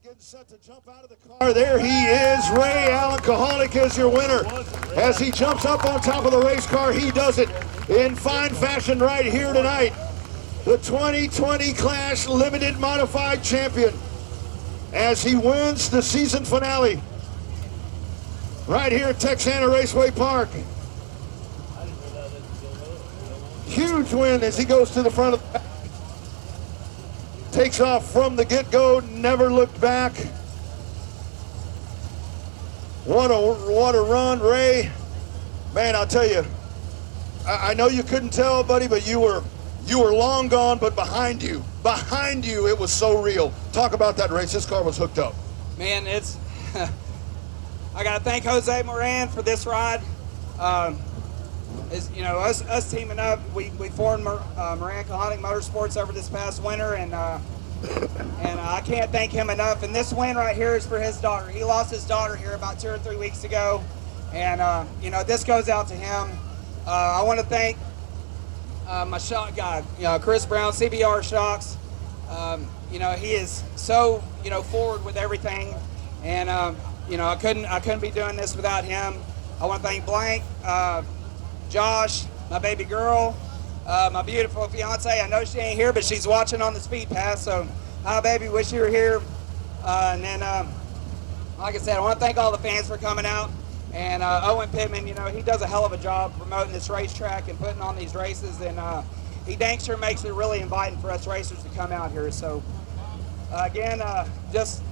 Getting set to jump out of the car. There he is. Ray Allen Koholnick is your winner. As he jumps up on top of the race car, he does it in fine fashion right here tonight. the 2020 Clash Limited Modified Champion, as he wins the season finale right here at Texana Raceway Park. Huge win as he goes to the front of the pack. Takes off from the get-go, never looked back. What a run, Ray. Man, I'll tell you, I know you couldn't tell, buddy, but you were long gone, but behind you, it was so real. Talk about that race. This car was hooked up. Man, it's, I got to thank Jose Moran for this ride. You know, us teaming up, we formed Moran Kahanic Motorsports over this past winter, and I can't thank him enough. And this win right here is for his daughter. He lost his daughter here about 2 or 3 weeks ago, and you know, this goes out to him. I want to thank my shock guy, Chris Brown, CBR Shocks. You know, he is so, you know, forward with everything, and you know, I couldn't be doing this without him. I want to thank Blank, Josh, my baby girl, my beautiful fiance. I know she ain't here, but she's watching on the Speed Pass. So, hi, baby. Wish you were here. And then, like I said, I want to thank all the fans for coming out. And Owen Pittman, you know, he does a hell of a job promoting this racetrack and putting on these races. And he dang sure makes it really inviting for us racers to come out here. So, again, just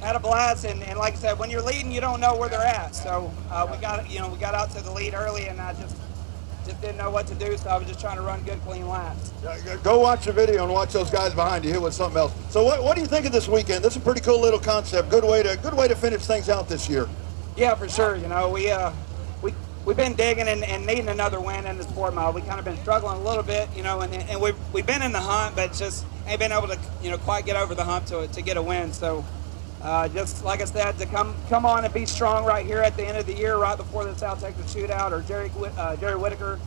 had a blast. And like I said, when you're leading, you don't know where they're at. So we got out to the lead early, and I just didn't know what to do, so I was just trying to run good, clean laps. Go watch the video and watch those guys behind you. It was something else. So what do you think of this weekend? This is a pretty cool little concept. Good way to finish things out this year. Yeah, for sure. You know, we've been digging and needing another win in the sport mile. We kind of been struggling a little bit, you know, and we've been in the hunt, but just ain't been able to, you know, quite get over the hump to get a win. So just like I said, to come on and be strong right here at the end of the year, right before the South Texas Shootout or Jerry Whitaker.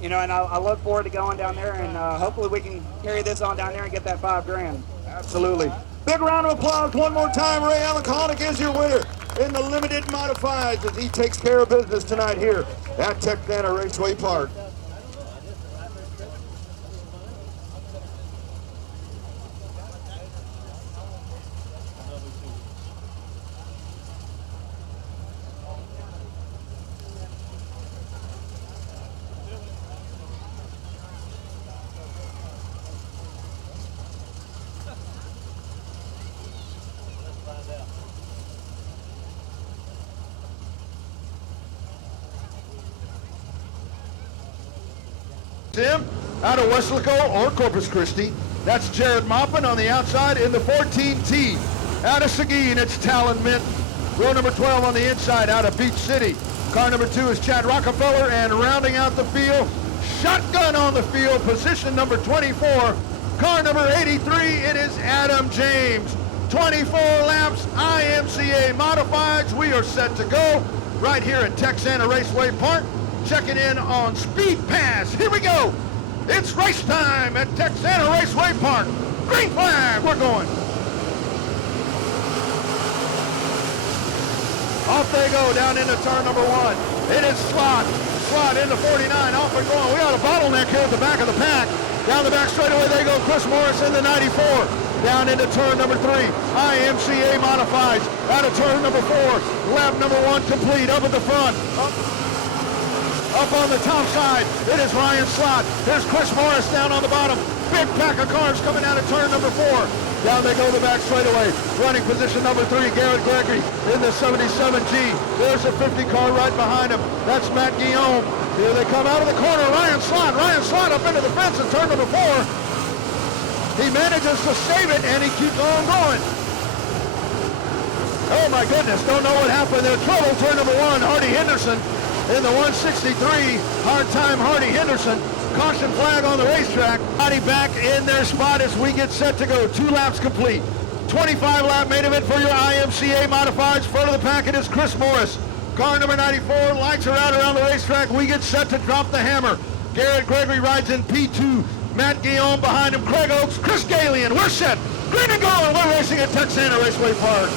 You know, and I look forward to going down there, and hopefully we can carry this on down there and get that $5 grand. Absolutely. Big round of applause one more time. Ray Alaconic is your winner in the limited modifieds as he takes care of business tonight here at Texana Raceway Park. Tim, out of Weslaco or Corpus Christi. That's Jared Maupin on the outside in the 14T. Out of Seguin, it's Talon Mint. Row number 12 on the inside out of Beach City. Car number 2 is Chad Rockefeller, and rounding out the field, shotgun on the field, position number 24. Car number 83, it is Adam James. 24 laps, IMCA Modifieds. We are set to go right here at Texana Raceway Park. Checking in on Speed Pass. Here we go. It's race time at Texana Raceway Park. Green flag, we're going. Off they go down into turn number 1. It is Slot in the 49, off and going. We got a bottleneck here at the back of the pack. Down the back straightaway they go. Chris Morris in the 94. Down into turn number 3. IMCA Modifieds. Out of turn number 4. Lap number 1 complete. Up at the front. Up on the top side, it is Ryan Slot. There's Chris Morris down on the bottom. Big pack of cars coming out of turn number 4. Down they go the back straightaway. Running position number 3, Garrett Gregory in the 77G. There's a 50 car right behind him. That's Matt Guillaume. Here they come out of the corner. Ryan Slot up into the fence in turn number 4. He manages to save it, and he keeps on going. Oh my goodness, don't know what happened there. Trouble, turn number 1, Hardy Henderson. In the 163, hard time Hardy Henderson. Caution flag on the racetrack. Hardy back in their spot as we get set to go. 2 laps complete. 25 lap main event for your IMCA Modifieds. Front of the packet is Chris Morris. Car number 94, lights are out around the racetrack. We get set to drop the hammer. Garrett Gregory rides in P2. Matt Guillaume behind him. Craig Oakes, Chris Galian. We're set. Green and gold, and we're racing at Texana Raceway Park.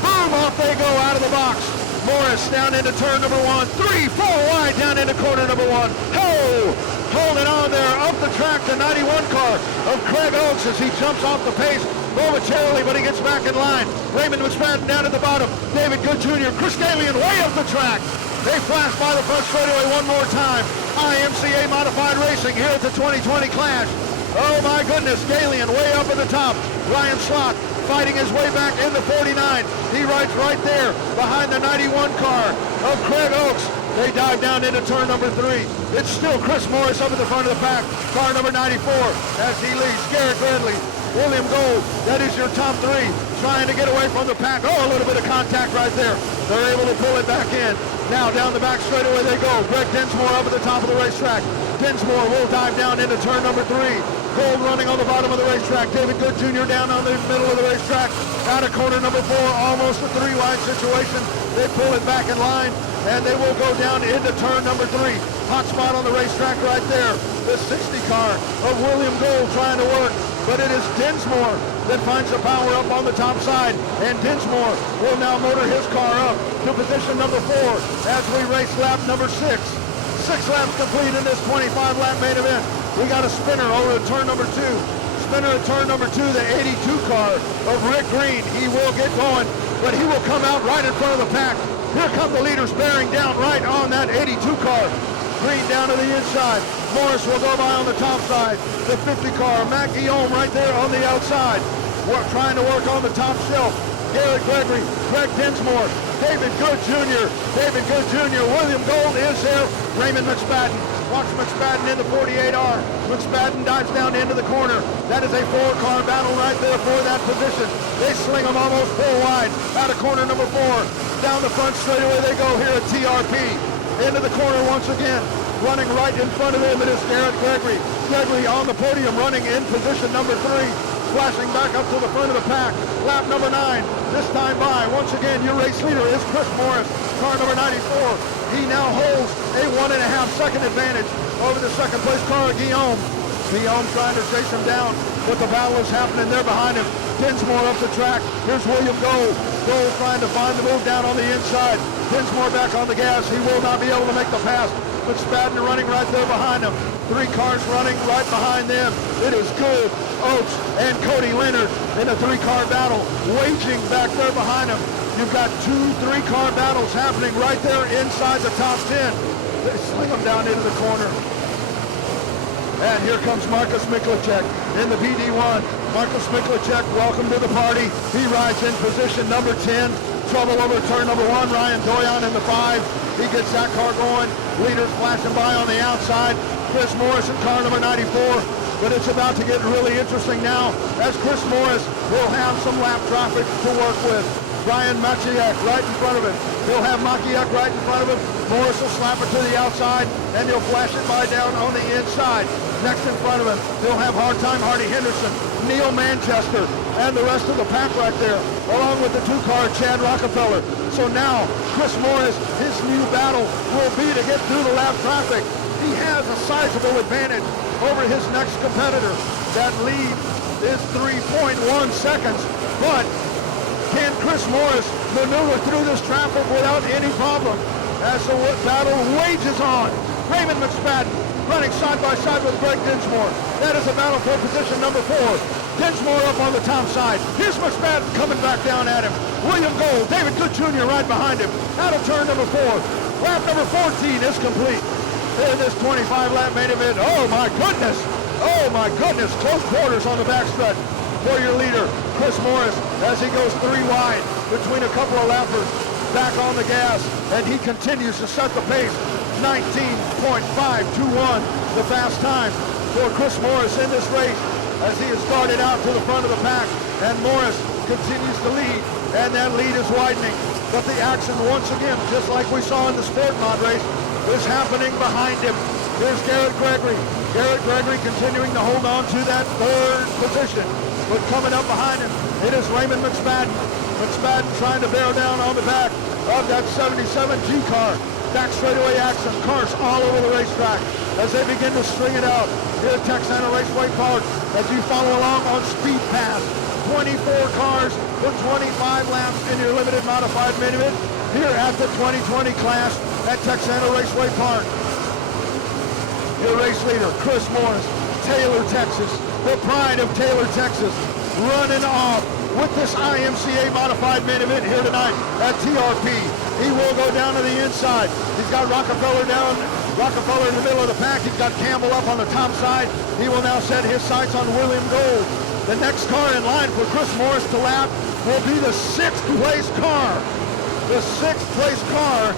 Boom, off they go out of the box. Morris down into turn number 1, 3, 4 wide down into corner number 1. Ho! holding on there up the track, the 91 car of Craig Oakes as he jumps off the pace momentarily, but he gets back in line. Raymond McSpadden down at the bottom. David Good Jr., Chris Galian way up the track. They flash by the front straightaway one more time. IMCA Modified Racing here at the 2020 Clash. Oh my goodness, Galian way up at the top. Ryan Slott fighting his way back in the 49. He rides right there behind the 91 car of Craig Oakes. They dive down into turn number 3. It's still Chris Morris up at the front of the pack. Car number 94 as he leads. Garrett Redley, William Gold, that is your top 3. Trying to get away from the pack. Oh, a little bit of contact right there. They're able to pull it back in. Now down the back straightaway they go. Greg Dinsmore up at the top of the racetrack. Dinsmore will dive down into turn number 3. Gold running on the bottom of the racetrack. David Good Jr. down on the middle of the racetrack. Out of corner number 4, almost a 3-wide situation. They pull it back in line, and they will go down into turn number 3. Hot spot on the racetrack right there. The 60 car of William Gold trying to work, but it is Dinsmore that finds the power up on the top side, and Dinsmore will now motor his car up to position number 4 as we race lap number 6. 6 laps complete in this 25-lap main event. We got a spinner over at turn number 2. Spinner at turn number 2, the 82 car of Rick Green. He will get going, but he will come out right in front of the pack. Here come the leaders bearing down right on that 82 car. Green down to the inside. Morris will go by on the top side. The 50 car, Matt Guillaume right there on the outside. We're trying to work on the top shelf. Garrett Gregory, Greg Dinsmore, David Good Jr., William Gold is there. Raymond McSpadden. Watch McSpadden in the 48R. McSpadden dives down into the corner. That is a 4-car battle right there for that position. They sling them almost full wide out of corner number 4. Down the front straightaway they go here at TRP. Into the corner once again. Running right in front of him, it is Garrett Gregory. Gregory on the podium running in position number 3. Flashing back up to the front of the pack. Lap number 9. This time by. Once again, your race leader is Chris Morris. Car number 94. He now holds a 1.5-second advantage over the second place car, Guillaume. Guillaume trying to chase him down, but the battle is happening there behind him. Dinsmore up the track. Here's William Gold. Gold trying to find the move down on the inside. Dinsmore back on the gas. He will not be able to make the pass. McSpadden running right there behind him. 3 cars running right behind them. It is Good, Oates, and Cody Leonard in a 3-car battle, waging back there behind him. You've got 2 3-car battles happening right there inside the top 10. They sling them down into the corner. And here comes Marcus Miklicek in the BD1. Marcus Miklicek, welcome to the party. He rides in position number 10. Trouble over turn number 1. Ryan Doyon in the 5. He gets that car going. Leaders flashing by on the outside. Chris Morris in car number 94. But it's about to get really interesting now as Chris Morris will have some lap traffic to work with. Brian Maciek right in front of him. He'll have Maciek right in front of him. Morris will slap it to the outside, and he'll flash it by down on the inside. Next in front of him, he'll have Hard Time Hardy Henderson, Neil Manchester, and the rest of the pack right there, along with the 2-car Chad Rockefeller. So now, Chris Morris, his new battle will be to get through the lap traffic. He has a sizable advantage over his next competitor. That lead is 3.1 seconds, but can Chris Morris maneuver through this traffic without any problem as the battle wages on? Raymond McSpadden running side by side with Greg Dinsmore. That is a battle for position number 4. Dinsmore up on the top side. Here's McSpadden coming back down at him. William Gold, David Good Jr. right behind him. Out of turn number 4. Lap number 14 is complete in this 25-lap main event. Oh my goodness! Oh my goodness! Close quarters on the backstretch for your leader, Chris Morris, as he goes 3 wide between a couple of lappers, back on the gas, and he continues to set the pace. 19.521, the fast time for Chris Morris in this race as he is started out to the front of the pack, and Morris continues to lead, and that lead is widening. But the action once again, just like we saw in the Sport Mod race, is happening behind him. Here's Garrett Gregory. Garrett Gregory continuing to hold on to that 3rd position. But coming up behind him, it is Raymond McSpadden. McSpadden trying to bear down on the back of that 77 G car. Back straightaway action, cars all over the racetrack as they begin to string it out here at Texana Raceway Park as you follow along on Speed Pass. 24 cars for 25 laps in your limited modified main event here at the 2020 Clash at Texana Raceway Park. Your race leader, Chris Morris, Taylor, Texas, the pride of Taylor, Texas, running off with this IMCA modified main event here tonight at TRP. He will go down to the inside. He's got Rockefeller in the middle of the pack. He's got Campbell up on the top side. He will now set his sights on William Gold. The next car in line for Chris Morris to lap will be the 6th place car. The 6th place car,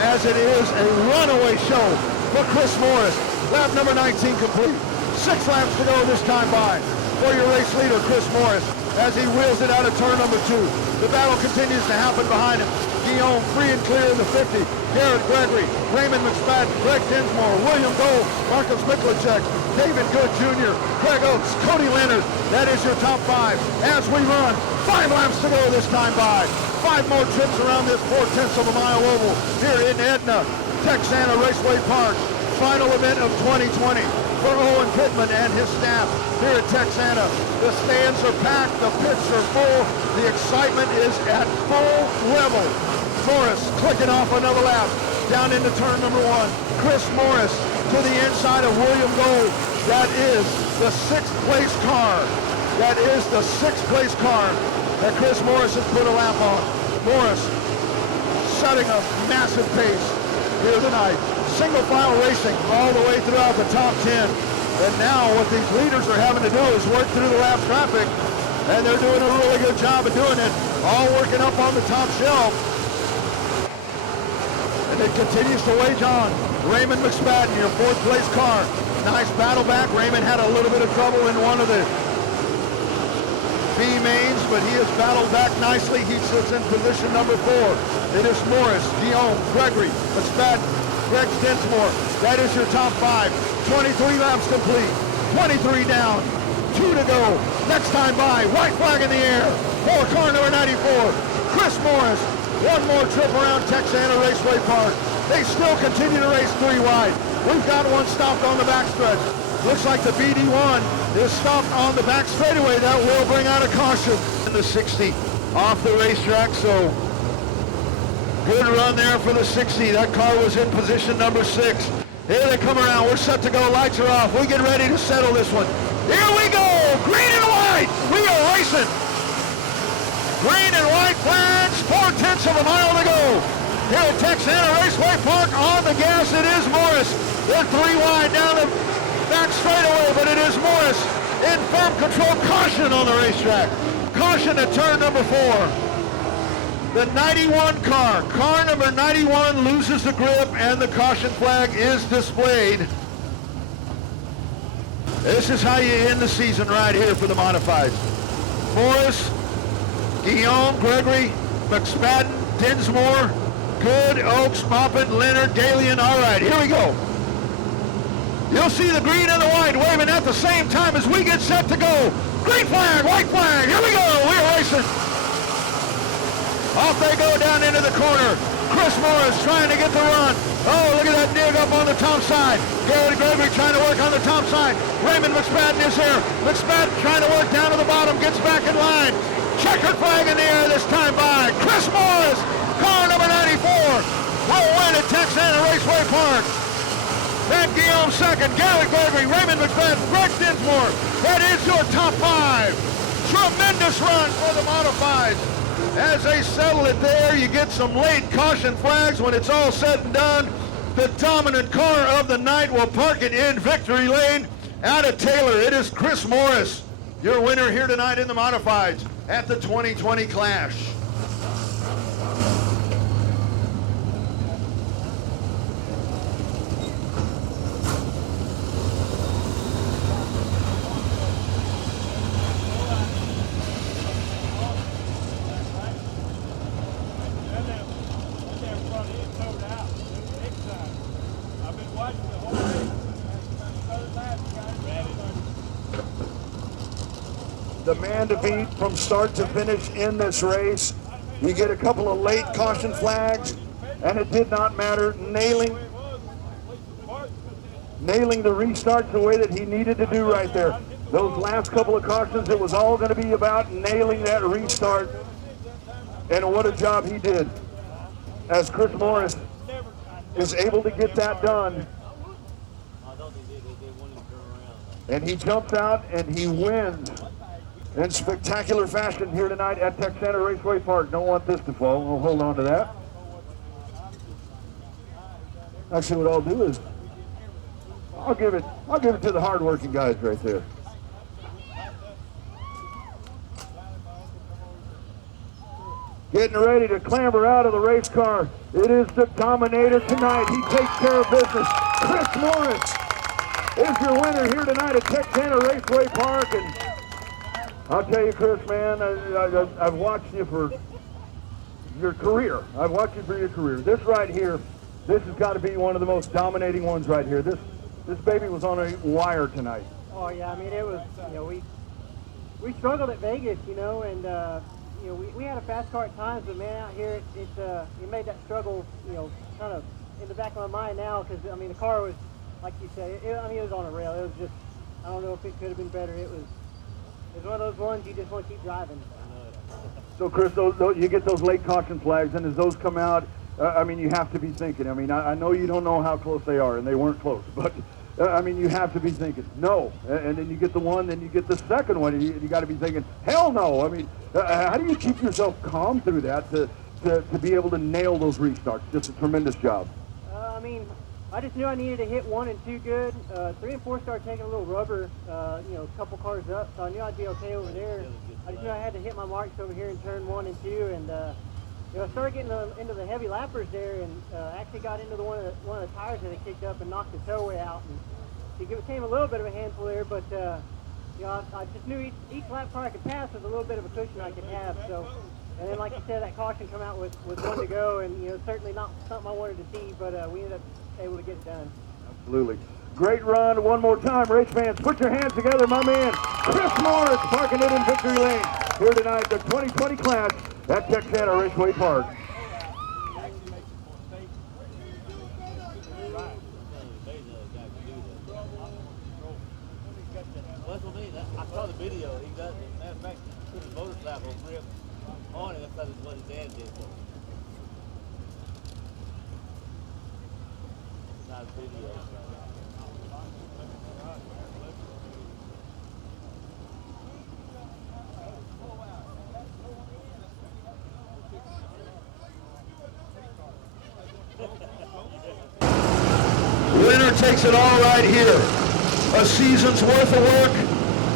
as it is a runaway show for Chris Morris. Lap number 19 complete. 6 laps to go this time by for your race leader, Chris Morris, as he wheels it out of turn number 2. The battle continues to happen behind him. Guillaume free and clear in the 50. Garrett Gregory, Raymond McSpadden, Greg Dinsmore, William Gold, Marcus Miklicek, David Good Jr., Craig Oates, Cody Leonard. That is your top 5 as we run 5 laps to go this time by. 5 more trips around this 4/10 of a mile oval here in Edna, Texana Raceway Park. Final event of 2020 for Owen Pittman and his staff here at Texana. The stands are packed, the pits are full, the excitement is at full level. Morris clicking off another lap down into turn number 1. Chris Morris to the inside of William Gold. That is the 6th place car. That is the 6th place car that Chris Morris has put a lap on. Morris setting a massive pace here tonight. Single file racing all the way throughout the top 10. And now what these leaders are having to do is work through the lap traffic, and they're doing a really good job of doing it, all working up on the top shelf. And it continues to wage on. Raymond McSpadden, your 4th place car. Nice battle back. Raymond had a little bit of trouble in one of the B mains, but he has battled back nicely. He sits in position number 4. It is Morris, Guillaume, Gregory, McSpadden, Greg Dinsmore. That is your top 5. 23 laps complete. 23 down. 2 to go. Next time by. White flag in the air for car number 94. Chris Morris. 1 more trip around Texana Raceway Park. They still continue to race 3 wide. We've got one stopped on the backstretch. Looks like the BD1 is stopped on the back straightaway. That will bring out a caution. In the 60 off the racetrack, so good run there for the 60. That car was in position number 6. Here they come around. We're set to go. Lights are off. We get ready to settle this one. Here we go. Green and white. We are racing. Green and white flags. 4/10 of a mile to go. Here at Texana Raceway Park on the gas, it is Morris. They're 3 wide down the back straightaway, but it is Morris in firm control. Caution on the racetrack. Caution at turn number 4. The 91 car, car number 91, loses the grip, and the caution flag is displayed. This is how you end the season right here for the modifieds. Morris, Guillaume, Gregory, McSpadden, Dinsmore, Good, Oaks, Moppin, Leonard, Galian. All right, here we go. You'll see the green and the white waving at the same time as we get set to go. Green flag, white flag, here we go. We're racing. Off they go down into the corner. Chris Morris trying to get the run. Oh, look at that dig up on the top side. Garrett Gregory trying to work on the top side. Raymond McSpadden is here. McSpadden trying to work down to the bottom, gets back in line. Checkered flag in the air this time by Chris Morris. Car number 94 will win at Texana Raceway Park. Matt Guillaume second, Garrett Gregory, Raymond McSpadden, Greg Dinsmore. That is your top 5. Tremendous run for the modifieds. As they settle it there, you get some late caution flags. When it's all said and done, the dominant car of the night will park it in victory lane out of Taylor. It is Chris Morris, your winner here tonight in the modifieds at the 2020 Clash. The man to beat from start to finish in this race. You get a couple of late caution flags, and it did not matter. Nailing the restart the way that he needed to do right there. Those last couple of cautions, it was all going to be about nailing that restart. And what a job he did. As Chris Morris is able to get that done And he jumps out and he wins in spectacular fashion here tonight at Texana Raceway Park. Don't want this to fall. We'll hold on to that. Actually, what I'll do is I'll give it to the hard-working guys right there. Getting ready to clamber out of the race car. It is the Dominator tonight. He takes care of business. Chris Morris is your winner here tonight at Texana Raceway Park. And I'll tell you, Chris, man, I've watched you for your career. I've watched you for your career. This right here, this has got to be one of the most dominating ones right here. This baby was on a wire tonight. Oh yeah, I mean it was. You know, we struggled at Vegas, you know, and you know we had a fast car at times, but man, out here it made that struggle, you know, kind of in the back of my mind now, because I mean the car was, like you say, I mean it was on a rail. It was just, I don't know if it could have been better. It was one of those ones you just want to keep driving. So Chris, you get those late caution flags, and as those come out, I mean, you have to be thinking. I mean, I know you don't know how close they are, and they weren't close, but I mean, you have to be thinking, no. And then you get the one, then you get the second one, and you got to be thinking, hell no. I mean, how do you keep yourself calm through that to be able to nail those restarts? Just a tremendous job. I mean, I just knew I needed to hit 1 and 2 good. 3 and 4 started taking a little rubber, you know, a couple cars up, so I knew I'd be okay over there. I just knew I had to hit my marks over here in turn 1 and 2, and you know, I started getting into the heavy lappers there, and actually got into one of the tires that had kicked up and knocked the towway out. And it became a little bit of a handful there, but you know, I just knew each lap car I could pass was a little bit of a cushion I could have. So, and then like you said, that caution come out with 1 to go, and you know, certainly not something I wanted to see, but we ended up able to get it done. Absolutely. Great run. One more time, race fans. Put your hands together, my man. Chris Morris parking it in victory lane here tonight, the 2020 class at Texana Raceway Park. I saw the video. He got, matter of fact, put his motorcycle grip on it. That's what his dad did. Not a video. Winner takes it all right here. A season's worth of work,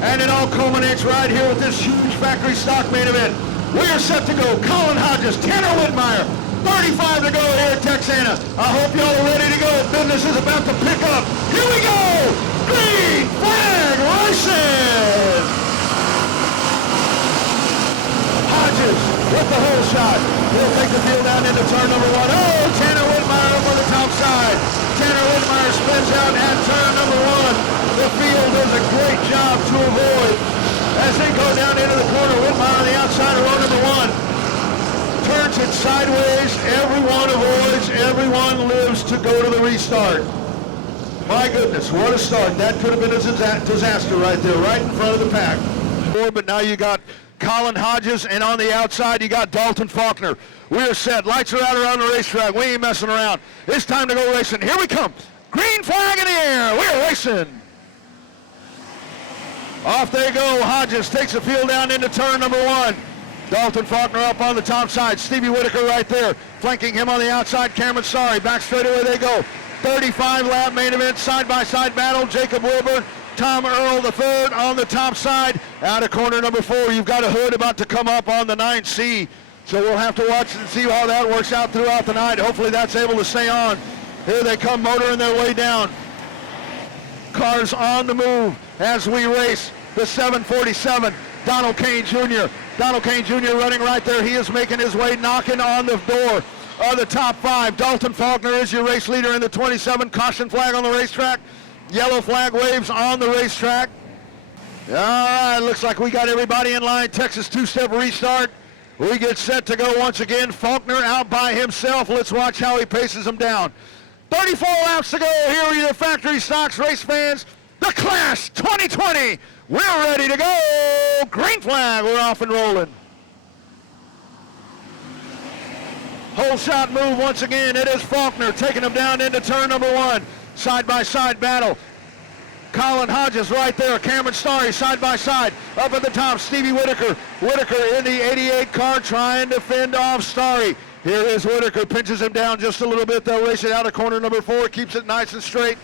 and it all culminates right here with this huge factory stock main event. We are set to go. Colin Hodges, Tanner Whitmire, 35 to go here at Texana. I hope y'all are ready to go. Business is about to pick up. Here we go. Green flag racing. Hodges with the hole shot. He'll take the field down into turn number 1. Oh, Tanner Whitmire up on the top side. Tanner Whitmire spins out at turn number 1. The field does a great job to avoid as they go down into the corner. Whitmire on the outside of row number 1. Turns it sideways. Everyone avoids. Everyone lives to go to the restart. My goodness, what a start. That could have been a disaster right there, right in front of the pack. But now you got Colin Hodges, and on the outside you got Dalton Faulkner. We are set. Lights are out around the racetrack. We ain't messing around. It's time to go racing. Here we come. Green flag in the air. We're racing. Off they go. Hodges takes the field down into turn number 1. Dalton Faulkner up on the top side. Stevie Whitaker right there. Flanking him on the outside. Cameron Sorry. Back straightaway they go. 35-lap main event side-by-side battle. Jacob Wilburn, Tom Earl III on the top side. Out of corner number 4, you've got a Hood about to come up on the 9C. So we'll have to watch and see how that works out throughout the night. Hopefully that's able to stay on. Here they come motoring their way down. Cars on the move as we race the 747. Donald Kane Jr. Donald Kane Jr. running right there. He is making his way, knocking on the door of the top 5. Dalton Faulkner is your race leader in the 27. Caution flag on the racetrack. Yellow flag waves on the racetrack. All right, looks like we got everybody in line. Texas two-step restart. We get set to go once again. Faulkner out by himself. Let's watch how he paces them down. 34 laps to go. Here are your factory stocks race fans. The class 2020. We're ready to go. Green flag. We're off and rolling. Whole shot move once again. It is Faulkner taking him down into turn number 1. Side-by-side battle. Colin Hodges right there. Cameron Starry side by side. Up at the top, Stevie Whitaker. Whitaker in the 88 car trying to fend off Starry. Here is Whitaker, pinches him down just a little bit. They'll race it out of corner number 4, keeps it nice and straight.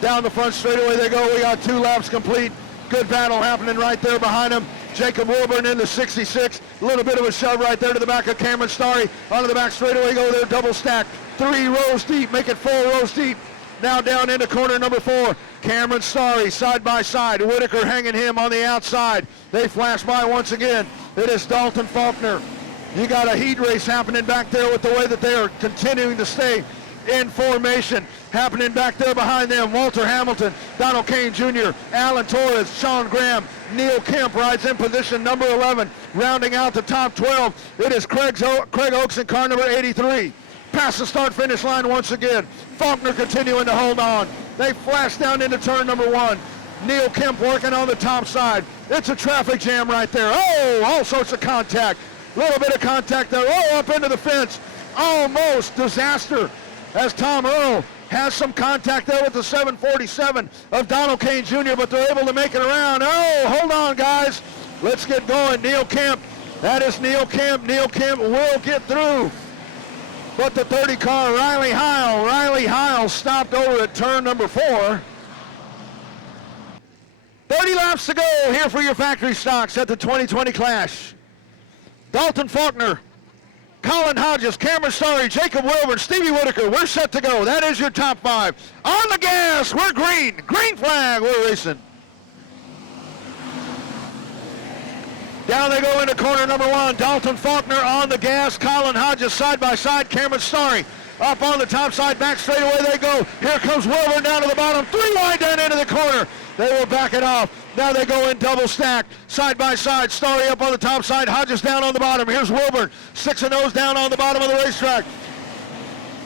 Down the front straightaway they go. We got 2 laps complete. Good battle happening right there behind him. Jacob Wilburn in the 66. A little bit of a shove right there to the back of Cameron Starry. Onto the back straightaway go there, double stack. 3 rows deep, make it 4 rows deep. Now down into corner number 4. Cameron Starry side by side. Whitaker hanging him on the outside. They flash by once again. It is Dalton Faulkner. You got a heat race happening back there with the way that they are continuing to stay in formation. Happening back there behind them. Walter Hamilton, Donald Kane Jr., Alan Torres, Sean Graham, Neil Kemp rides in position number 11. Rounding out the top 12, it is Craig Oaks in car number 83. Past the start-finish line once again. Faulkner continuing to hold on. They flash down into turn number 1. Neil Kemp working on the top side. It's a traffic jam right there. Oh, all sorts of contact. A little bit of contact there. Oh, up into the fence. Almost disaster as Tom Earl has some contact there with the 747 of Donald Kane Jr., but they're able to make it around. Oh, hold on, guys. Let's get going. Neil Kemp. That is Neil Kemp. Neil Kemp will get through. But the 30 car, Riley Heil stopped over at turn number 4. 30 laps to go here for your factory stocks at the 2020 Clash. Dalton Faulkner, Colin Hodges, Cameron Starry, Jacob Wilburn, Stevie Whitaker. We're set to go. That is your top 5. On the gas, we're green. Green flag, we're racing. Down they go into corner number 1. Dalton Faulkner on the gas. Colin Hodges side by side. Cameron Starry up on the top side. Back straightaway they go. Here comes Wilburn down to the bottom. 3 wide down into the corner. They will back it off. Now they go in double stack. Side by side. Starry up on the top side. Hodges down on the bottom. Here's Wilburn. 6 and nose down on the bottom of the racetrack.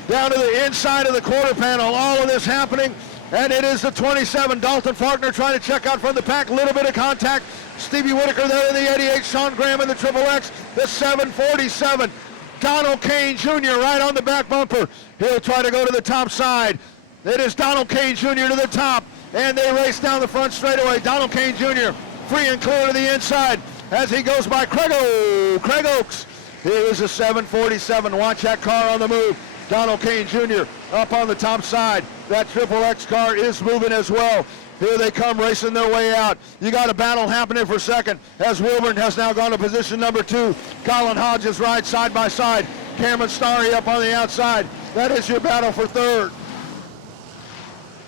Down to the inside of the quarter panel. All of this happening. And it is the 27. Dalton Faulkner trying to check out from the pack. A little bit of contact. Stevie Whitaker there in the 88. Sean Graham in the Triple X. The 747. Donald Kane Jr. right on the back bumper. He'll try to go to the top side. It is Donald Kane Jr. to the top. And they race down the front straightaway. Donald Kane Jr. free and clear to the inside as he goes by Craig Oaks. Here is a 747. Watch that car on the move. Donald Kane Jr. up on the top side. That Triple X car is moving as well. Here they come racing their way out. You got a battle happening for second as Wilburn has now gone to position number 2. Colin Hodges rides side by side. Cameron Starry up on the outside. That is your battle for third.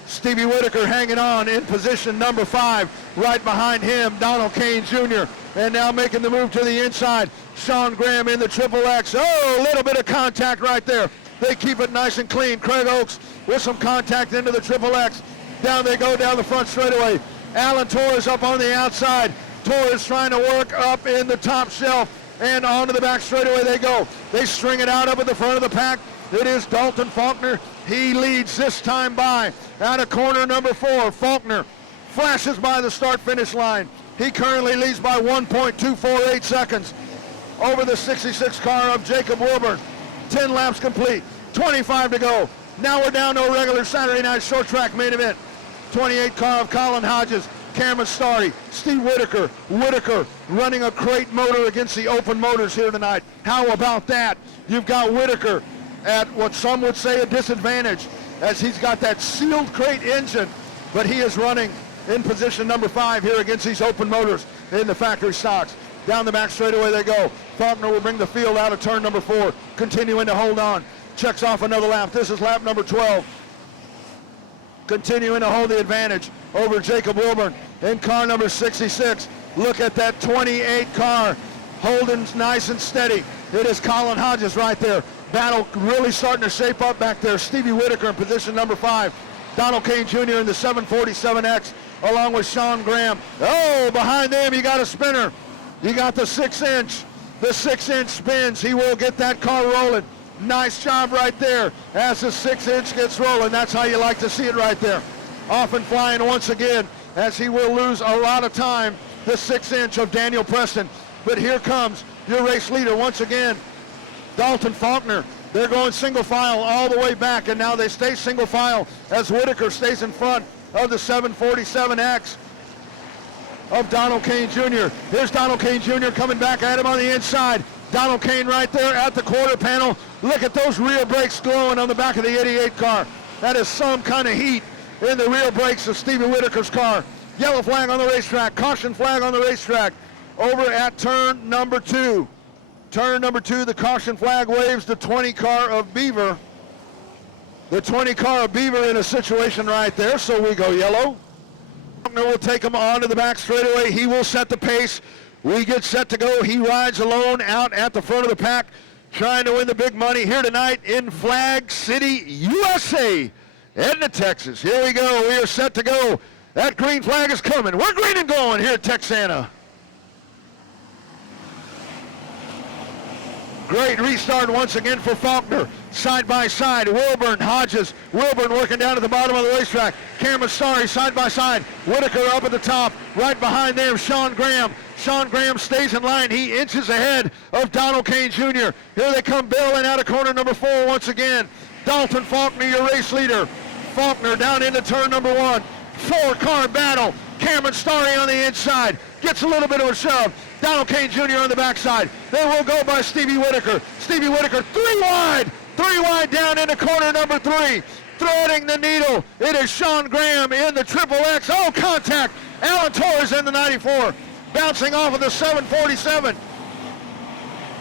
Stevie Whitaker hanging on in position number 5. Right behind him, Donald Kane Jr. And now making the move to the inside. Sean Graham in the Triple X. Oh, a little bit of contact right there. They keep it nice and clean. Craig Oaks with some contact into the Triple X. Down they go down the front straightaway. Alan Torres up on the outside. Torres trying to work up in the top shelf. And onto the back straightaway they go. They string it out up at the front of the pack. It is Dalton Faulkner. He leads this time by out of corner number 4. Faulkner flashes by the start-finish line. He currently leads by 1.248 seconds over the 66 car of Jacob Wilburn. 10 laps complete, 25 to go. Now we're down to a regular Saturday night short track main event. 28 car of Colin Hodges, Cameron Starry, Steve Whitaker. Whitaker running a crate motor against the open motors here tonight. How about that? You've got Whitaker at what some would say a disadvantage as he's got that sealed crate engine, but he is running in position number 5 here against these open motors in the factory stocks. Down the back straightaway they go. Faulkner will bring the field out of turn number 4, continuing to hold on. Checks off another lap. This is lap number 12. Continuing to hold the advantage over Jacob Wilburn in car number 66. Look at that 28 car holding nice and steady. It is Colin Hodges right there. Battle really starting to shape up back there. Stevie Whitaker in position number 5. Donald Kane Jr. in the 747X along with Sean Graham. Oh, behind them you got a spinner. You got the 6-inch. The 6-inch spins. He will get that car rolling. Nice job right there as the 6-inch gets rolling. That's how you like to see it right there. Off and flying once again as he will lose a lot of time, the 6-inch of Daniel Preston. But here comes your race leader once again, Dalton Faulkner. They're going single file all the way back, and now they stay single file as Whitaker stays in front of the 747X of Donald Kane Jr. Here's Donald Kane Jr. coming back at him on the inside. Donald Kane right there at the quarter panel. Look at those rear brakes glowing on the back of the 88 car. That is some kind of heat in the rear brakes of Stevie Whitaker's car. Yellow flag on the racetrack, caution flag on the racetrack. Over at turn number 2. Turn number 2, the caution flag waves the 20 car of Beaver. The 20 car of Beaver in a situation right there, so we go yellow. Faulkner will take him onto the back straightaway. He will set the pace. We get set to go. He rides alone out at the front of the pack, trying to win the big money here tonight in Flag City, USA, Edna, Texas. Here we go. We are set to go. That green flag is coming. We're green and going here at Texana. Great restart once again for Faulkner. Side by side, Wilburn, Hodges. Wilburn working down at the bottom of the racetrack. Cameron Starry side by side. Whitaker up at the top. Right behind them, Sean Graham. Sean Graham stays in line. He inches ahead of Donald Kane Jr. Here they come barreling out of corner number 4 once again. Dalton Faulkner, your race leader. Faulkner down into turn number 1. 4-car battle. Cameron Starry on the inside. Gets a little bit of a shove. Donald Kane Jr. on the backside. They will go by Stevie Whitaker. Stevie Whitaker 3 wide. 3 wide down into corner number 3. Threading the needle. It is Sean Graham in the Triple X. Oh, contact. Alan Torres in the 94. Bouncing off of the 747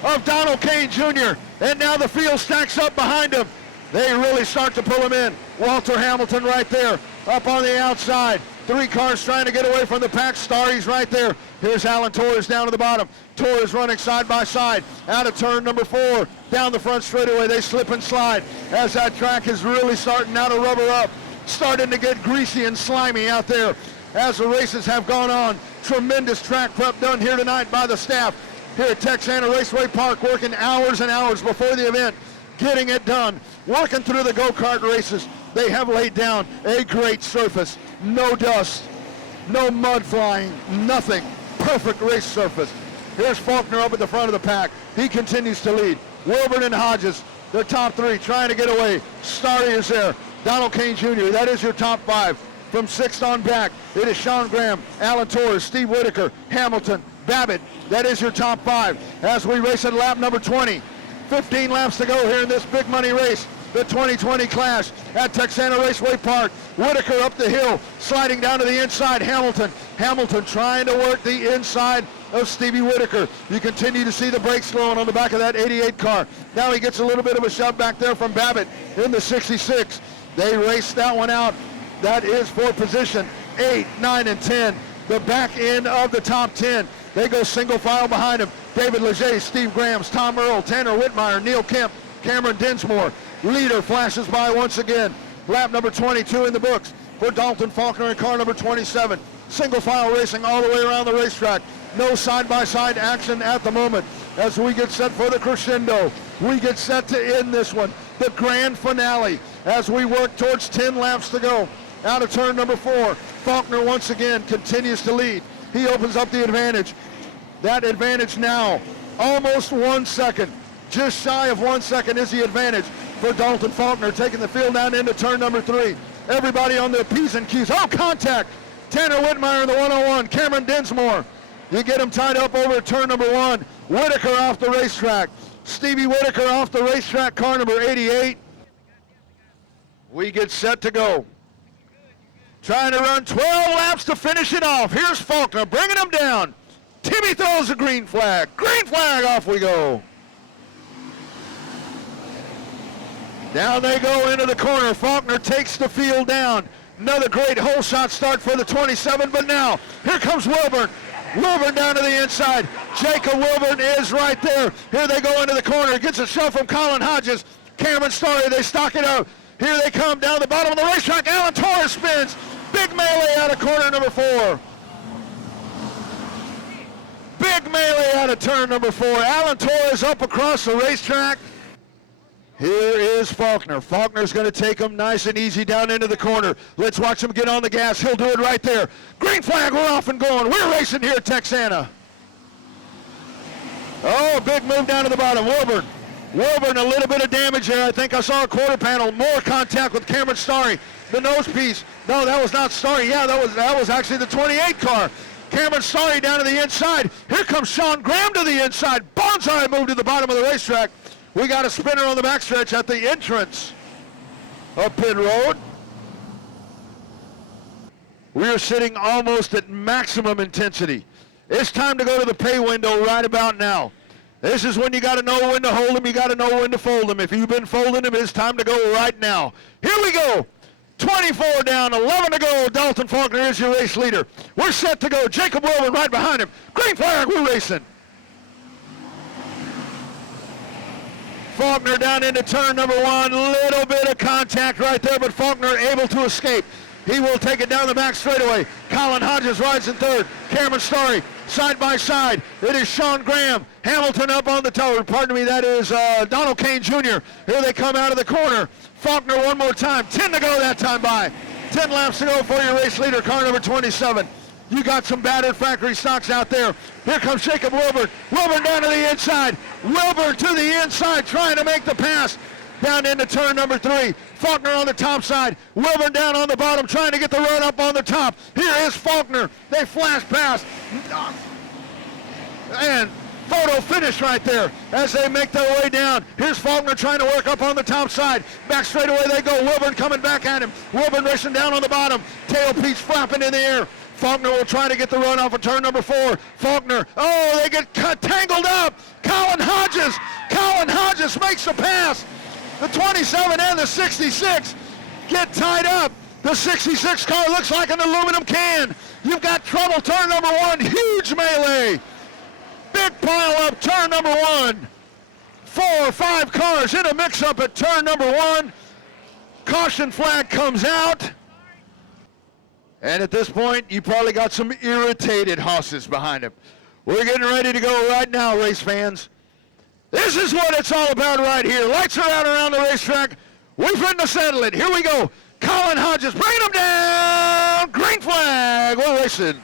of Donald Kane Jr. And now the field stacks up behind him. They really start to pull him in. Walter Hamilton right there up on the outside. 3 cars trying to get away from the pack. Starry's right there. Here's Alan Torres down to the bottom. Torres running side by side out of turn number 4. Down the front straightaway. They slip and slide as that track is really starting now to rubber up. Starting to get greasy and slimy out there as the races have gone on. Tremendous track prep done here tonight by the staff here at Texana Raceway Park, working hours and hours before the event, getting it done, working through the go-kart races. They have laid down a great surface. No dust, no mud flying, nothing. Perfect race surface. Here's Faulkner up at the front of the pack. He continues to lead. Wilburn and Hodges, the top 3, trying to get away. Starry is there. Donald Kane Jr., that is your top 5. From 6th on back, it is Sean Graham, Alan Torres, Steve Whitaker, Hamilton, Babbitt. That is your top 5 as we race at lap number 20. 15 laps to go here in this big money race. The 2020 clash at Texana Raceway Park. Whitaker up the hill, sliding down to the inside. Hamilton trying to work the inside of Stevie Whitaker. You continue to see the brakes slowing on the back of that 88 car. Now he gets a little bit of a shove back there from Babbitt in the 66. They race that one out. That is for position 8, 9, and 10. The back end of the top 10. They go single file behind him. David Leger, Steve Grahams, Tom Earl, Tanner Whitmire, Neil Kemp, Cameron Dinsmore. Leader flashes by once again. Lap number 22 in the books for Dalton Faulkner in car number 27. Single file racing all the way around the racetrack. No side-by-side action at the moment as we get set for the crescendo. We get set to end this one, the grand finale, as we work towards 10 laps to go. Out of turn number 4, Faulkner once again continues to lead. He opens up the advantage. That advantage now, almost 1 second. Just shy of 1 second is the advantage for Dalton Faulkner, taking the field down into turn number 3. Everybody on the P's and Q's. Oh, contact! Tanner Whitmire in the 101. Cameron Dinsmore. You get him tied up over at turn number 1. Whitaker off the racetrack. Stevie Whitaker off the racetrack, car number 88. We get set to go. Trying to run 12 laps to finish it off. Here's Faulkner bringing him down. Timmy throws a green flag. Green flag, off we go. Down they go into the corner. Faulkner takes the field down. Another great hole shot start for the 27, but now here comes Wilburn. Wilburn down to the inside. Jacob Wilburn is right there. Here they go into the corner. Gets a shove from Colin Hodges. Cameron Starry, they stock it up. Here they come down the bottom of the racetrack. Alan Torres spins. Big melee out of corner number 4. Big melee out of turn number 4. Alan Torres up across the racetrack. Here is Faulkner. Faulkner's going to take him nice and easy down into the corner. Let's watch him get on the gas. He'll do it right there. Green flag, we're off and going. We're racing here at Texana. Oh, big move down to the bottom. Wilburn, a little bit of damage there. I think I saw a quarter panel. More contact with Cameron Starry. the nose piece. No, that was not Starry. Yeah, that was actually the 28 car. Cameron Starry down to the inside. Here comes Sean Graham to the inside. Bonsai move to the bottom of the racetrack. We got a spinner on the backstretch at the entrance of pit road. We are sitting almost at maximum intensity. It's time to go to the pay window right about now. This is when you got to know when to hold them. You got to know when to fold them. If you've been folding them, it's time to go right now. Here we go. 24 down, 11 to go. Dalton Faulkner is your race leader. We're set to go. Jacob Wilburn right behind him. Green flag, we're racing. Faulkner down into turn number 1. Little bit of contact right there, but Faulkner able to escape. He will take it down the back straightaway. Colin Hodges rides in third. Cameron Starry side by side. It is Sean Graham. Hamilton up on the toe. Pardon me, that is Donald Kane Jr. Here they come out of the corner. Faulkner one more time. 10 to go that time by. 10 laps to go for your race leader, car number 27. You got some battered factory stocks out there. Here comes Jacob Wilburn. Wilburn down to the inside. Wilburn to the inside trying to make the pass. Down into turn number 3. Faulkner on the top side. Wilburn down on the bottom trying to get the run up on the top. Here is Faulkner. They flash past. And photo finish right there as they make their way down. Here's Faulkner trying to work up on the top side. Back straightaway they go. Wilburn coming back at him. Wilburn racing down on the bottom. Tailpiece flapping in the air. Faulkner will try to get the run off of turn number 4. Faulkner, oh, they get tangled up. Colin Hodges makes the pass. The 27 and the 66 get tied up. The 66 car looks like an aluminum can. You've got trouble, turn number 1, huge melee. Big pile up, turn number 1. 4 or 5 cars in a mix-up at turn number 1. Caution flag comes out. And at this point, you probably got some irritated horses behind him. We're getting ready to go right now, race fans. This is what it's all about right here. Lights are out around the racetrack. We're fitting to settle it. Here we go. Colin Hodges bringing him down. Green flag. We're racing.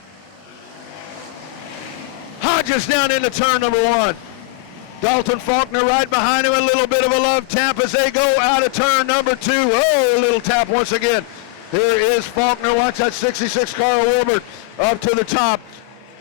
Hodges down into turn number 1. Dalton Faulkner right behind him. A little bit of a love tap as they go out of turn number 2. Oh, a little tap once again. Here is Faulkner. Watch that 66 car Wilbur up to the top.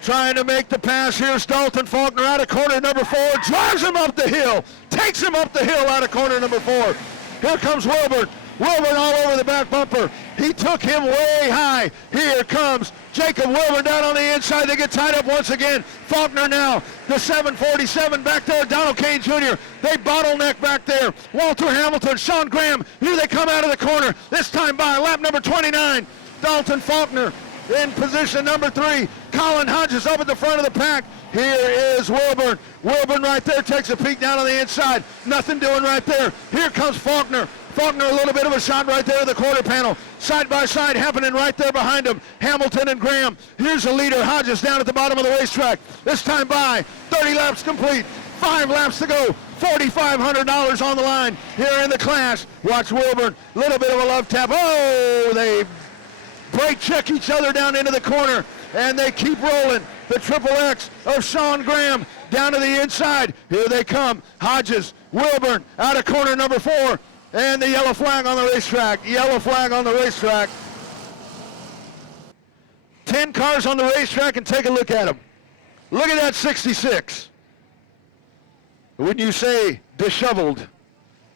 Trying to make the pass. Here's Dalton Faulkner out of corner number 4. Drives him up the hill. Takes him up the hill out of corner number 4. Here comes Wilburn. Wilburn all over the back bumper. He took him way high. Here comes Jacob Wilburn down on the inside. They get tied up once again. Faulkner now. The 747 back there. Donald Kane Jr. They bottleneck back there. Walter Hamilton. Sean Graham. Here they come out of the corner. This time by lap number 29. Dalton Faulkner in position number 3. Colin Hodges up at the front of the pack. Here is Wilburn. Wilburn right there takes a peek down on the inside. Nothing doing right there. Here comes Faulkner. Faulkner a little bit of a shot right there in the quarter panel. Side by side happening right there behind him. Hamilton and Graham. Here's the leader, Hodges, down at the bottom of the racetrack. This time by 30 laps complete. 5 laps to go. $4,500 on the line here in the clash. Watch Wilburn. Little bit of a love tap. Oh, they brake check each other down into the corner, and they keep rolling. The Triple X of Sean Graham down to the inside. Here they come. Hodges, Wilburn out of corner number 4, and the yellow flag on the racetrack. Yellow flag on the racetrack. 10 cars on the racetrack, and take a look at them. Look at that 66. When you say disheveled,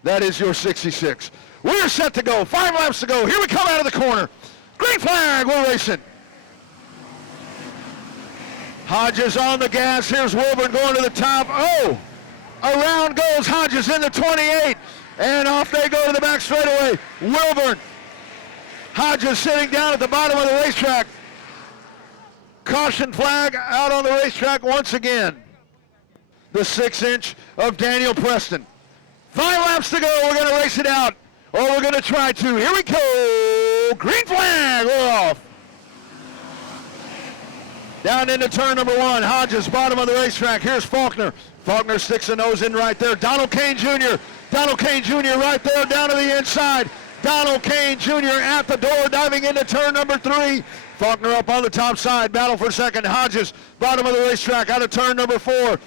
that is your 66. We're set to go. 5 laps to go. Here we come out of the corner. Green flag, we're racing. Hodges on the gas. Here's Wilburn going to the top. Oh, around goes Hodges in the 28. And off they go to the back straightaway. Wilburn. Hodges sitting down at the bottom of the racetrack. Caution flag out on the racetrack once again. The 6-inch of Daniel Preston. 5 laps to go. We're going to race it out. Or we're going to try to. Here we go. Green flag. We're off. Down into turn number 1. Hodges, bottom of the racetrack. Here's Faulkner. Faulkner sticks a nose in right there. Donald Kane Jr. Donald Kane Jr. right there down to the inside. Donald Kane Jr. at the door, diving into turn number 3. Faulkner up on the top side. Battle for second. Hodges, bottom of the racetrack, out of turn number 4. 4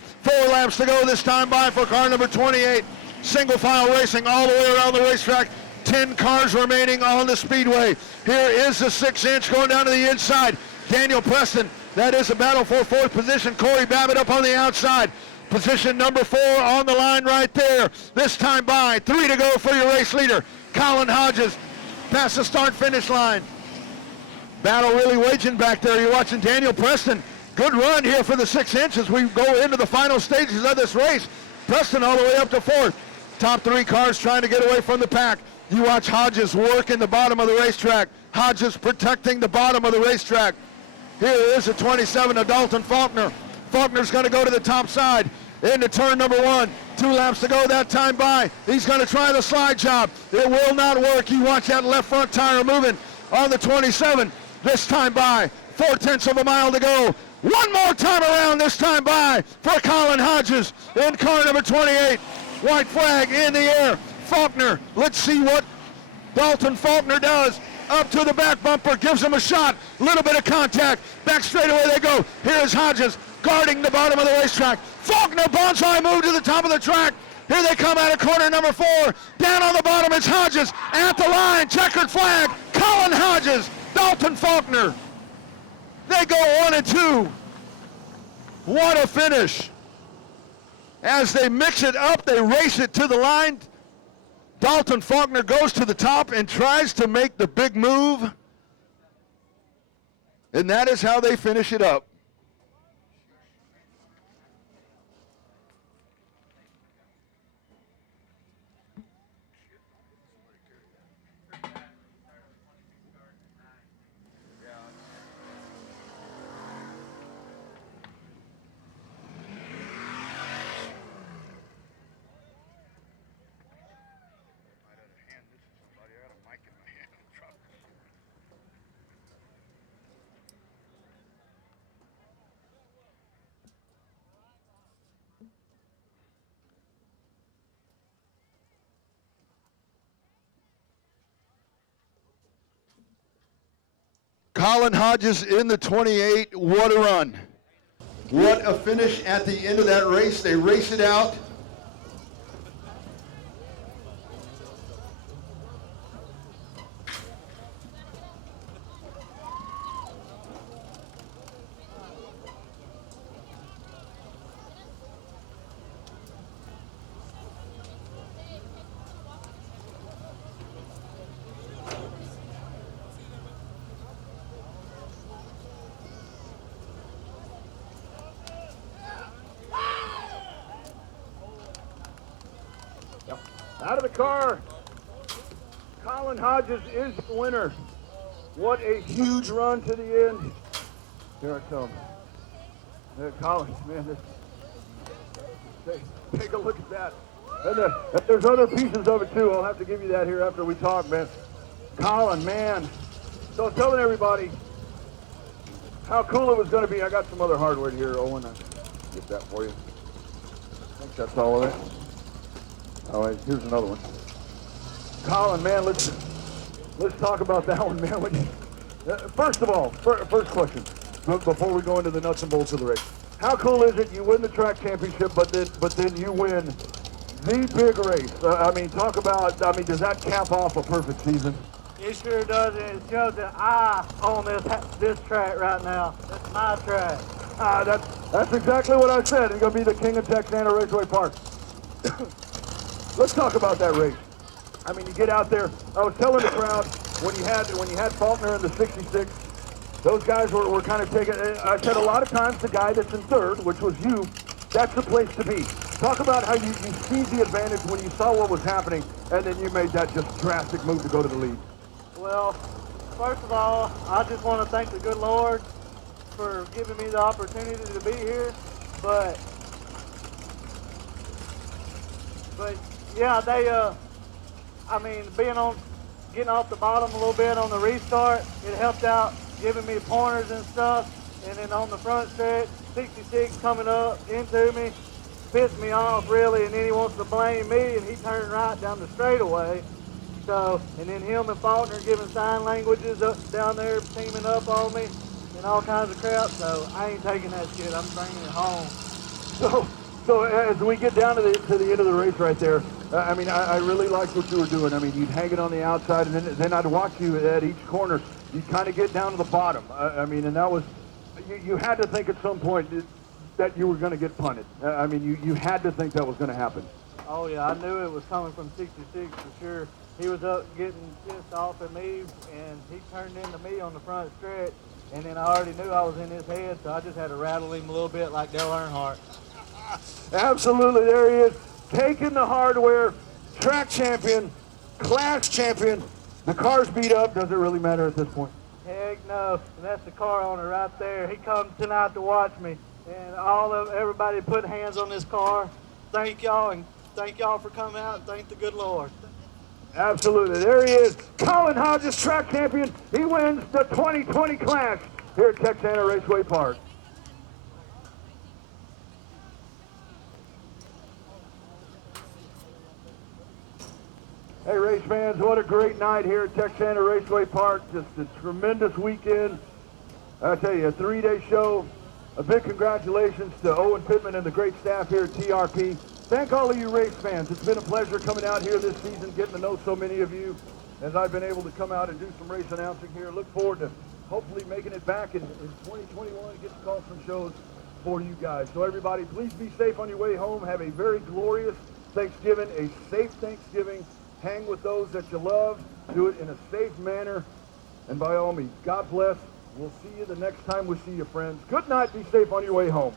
laps to go this time by for car number 28. Single file racing all the way around the racetrack. 10 cars remaining on the speedway. Here is the 6-inch going down to the inside. Daniel Preston, that is a battle for 4th position. Corey Babbitt up on the outside. Position number 4 on the line right there. This time by 3 to go for your race leader. Colin Hodges past the start-finish line. Battle really waging back there. You're watching Daniel Preston. Good run here for the 6-inch as we go into the final stages of this race. Preston all the way up to 4th. Top 3 cars trying to get away from the pack. You watch Hodges work in the bottom of the racetrack. Hodges protecting the bottom of the racetrack. Here is a 27 of Dalton Faulkner. Faulkner's going to go to the top side into turn number 1. 2 laps to go that time by. He's going to try the slide job. It will not work. You watch that left front tire moving on the 27. This time by 4/10 of a mile to go. One more time around, this time by for Colin Hodges in car number 28. White flag in the air. Faulkner, let's see what Dalton Faulkner does. Up to the back bumper, gives him a shot. Little bit of contact. Back straightaway they go. Here is Hodges guarding the bottom of the racetrack. Faulkner, bonsai move to the top of the track. Here they come out of corner number 4. Down on the bottom, it's Hodges. At the line, checkered flag. Colin Hodges, Dalton Faulkner. They go 1 and 2. What a finish. As they mix it up, they race it to the line. Dalton Faulkner goes to the top and tries to make the big move. And that is how they finish it up. Colin Hodges in the 28. What a run. What a finish at the end of that race. They race it out. Out of the car, Colin Hodges is the winner. What a huge run to the end. Here I come. Colin, man, take a look at that. And there's other pieces of it too. I'll have to give you that here after we talk, man. Colin, man. So telling everybody how cool it was going to be. I got some other hardware here, Owen. I'll get that for you. I think that's all of it. All right, here's another one. Colin, man, let's talk about that one, man. First of all, first question, before we go into the nuts and bolts of the race. How cool is it you win the track championship, but then you win the big race? I mean, talk about, does that cap off a perfect season? It sure does, and it shows that I own this track right now. That's my track. That's exactly what I said. He's going to be the king of Texana Raceway Park. Let's talk about that race. I mean, you get out there. I was telling the crowd when you had Faulkner in the 66, those guys were kind of taking. I said a lot of times the guy that's in third, which was you, that's the place to be. Talk about how you seized the advantage when you saw what was happening, and then you made that just drastic move to go to the lead. Well, first of all, I just want to thank the good Lord for giving me the opportunity to be here. But yeah, they, I mean, getting off the bottom a little bit on the restart, it helped out giving me pointers and stuff. And then on the front stretch, 66 coming up into me, pissed me off really, and then he wants to blame me, and he turned right down the straightaway. So, and then him and Faulkner giving sign languages up down there, teaming up on me, and all kinds of crap. So I ain't taking that shit. I'm bringing it home. So So as we get down to the end of the race right there, I mean, I really liked what you were doing. I mean, you'd hang it on the outside, and then I'd watch you at each corner. You'd kind of get down to the bottom. I mean, and that was, you had to think at some point that you were going to get punted. I mean, you had to think that was going to happen. Oh yeah, I knew it was coming from 66 for sure. He was up getting pissed off at me, and he turned into me on the front stretch, and then I already knew I was in his head, so I just had to rattle him a little bit like Dale Earnhardt. Absolutely, there he is, taking the hardware, track champion, class champion. The car's beat up. Does it really matter at this point? Heck no, and that's the car owner right there. He comes tonight to watch me, and everybody put hands on this car. Thank y'all, and thank y'all for coming out, and thank the good Lord. Absolutely, there he is, Colin Hodges, track champion. He wins the 2020 class here at Texana Raceway Park. Hey, race fans, what a great night here at Texana Raceway Park. Just a tremendous weekend. I tell you, a 3-day show. A big congratulations to Owen Pittman and the great staff here at TRP. Thank all of you race fans. It's been a pleasure coming out here this season, getting to know so many of you as I've been able to come out and do some race announcing here. Look forward to hopefully making it back in 2021 and get to call some shows for you guys. So everybody, please be safe on your way home. Have a very glorious Thanksgiving, a safe Thanksgiving. Hang with those that you love. Do it in a safe manner. And by all means, God bless. We'll see you the next time we see you, friends. Good night. Be safe on your way home.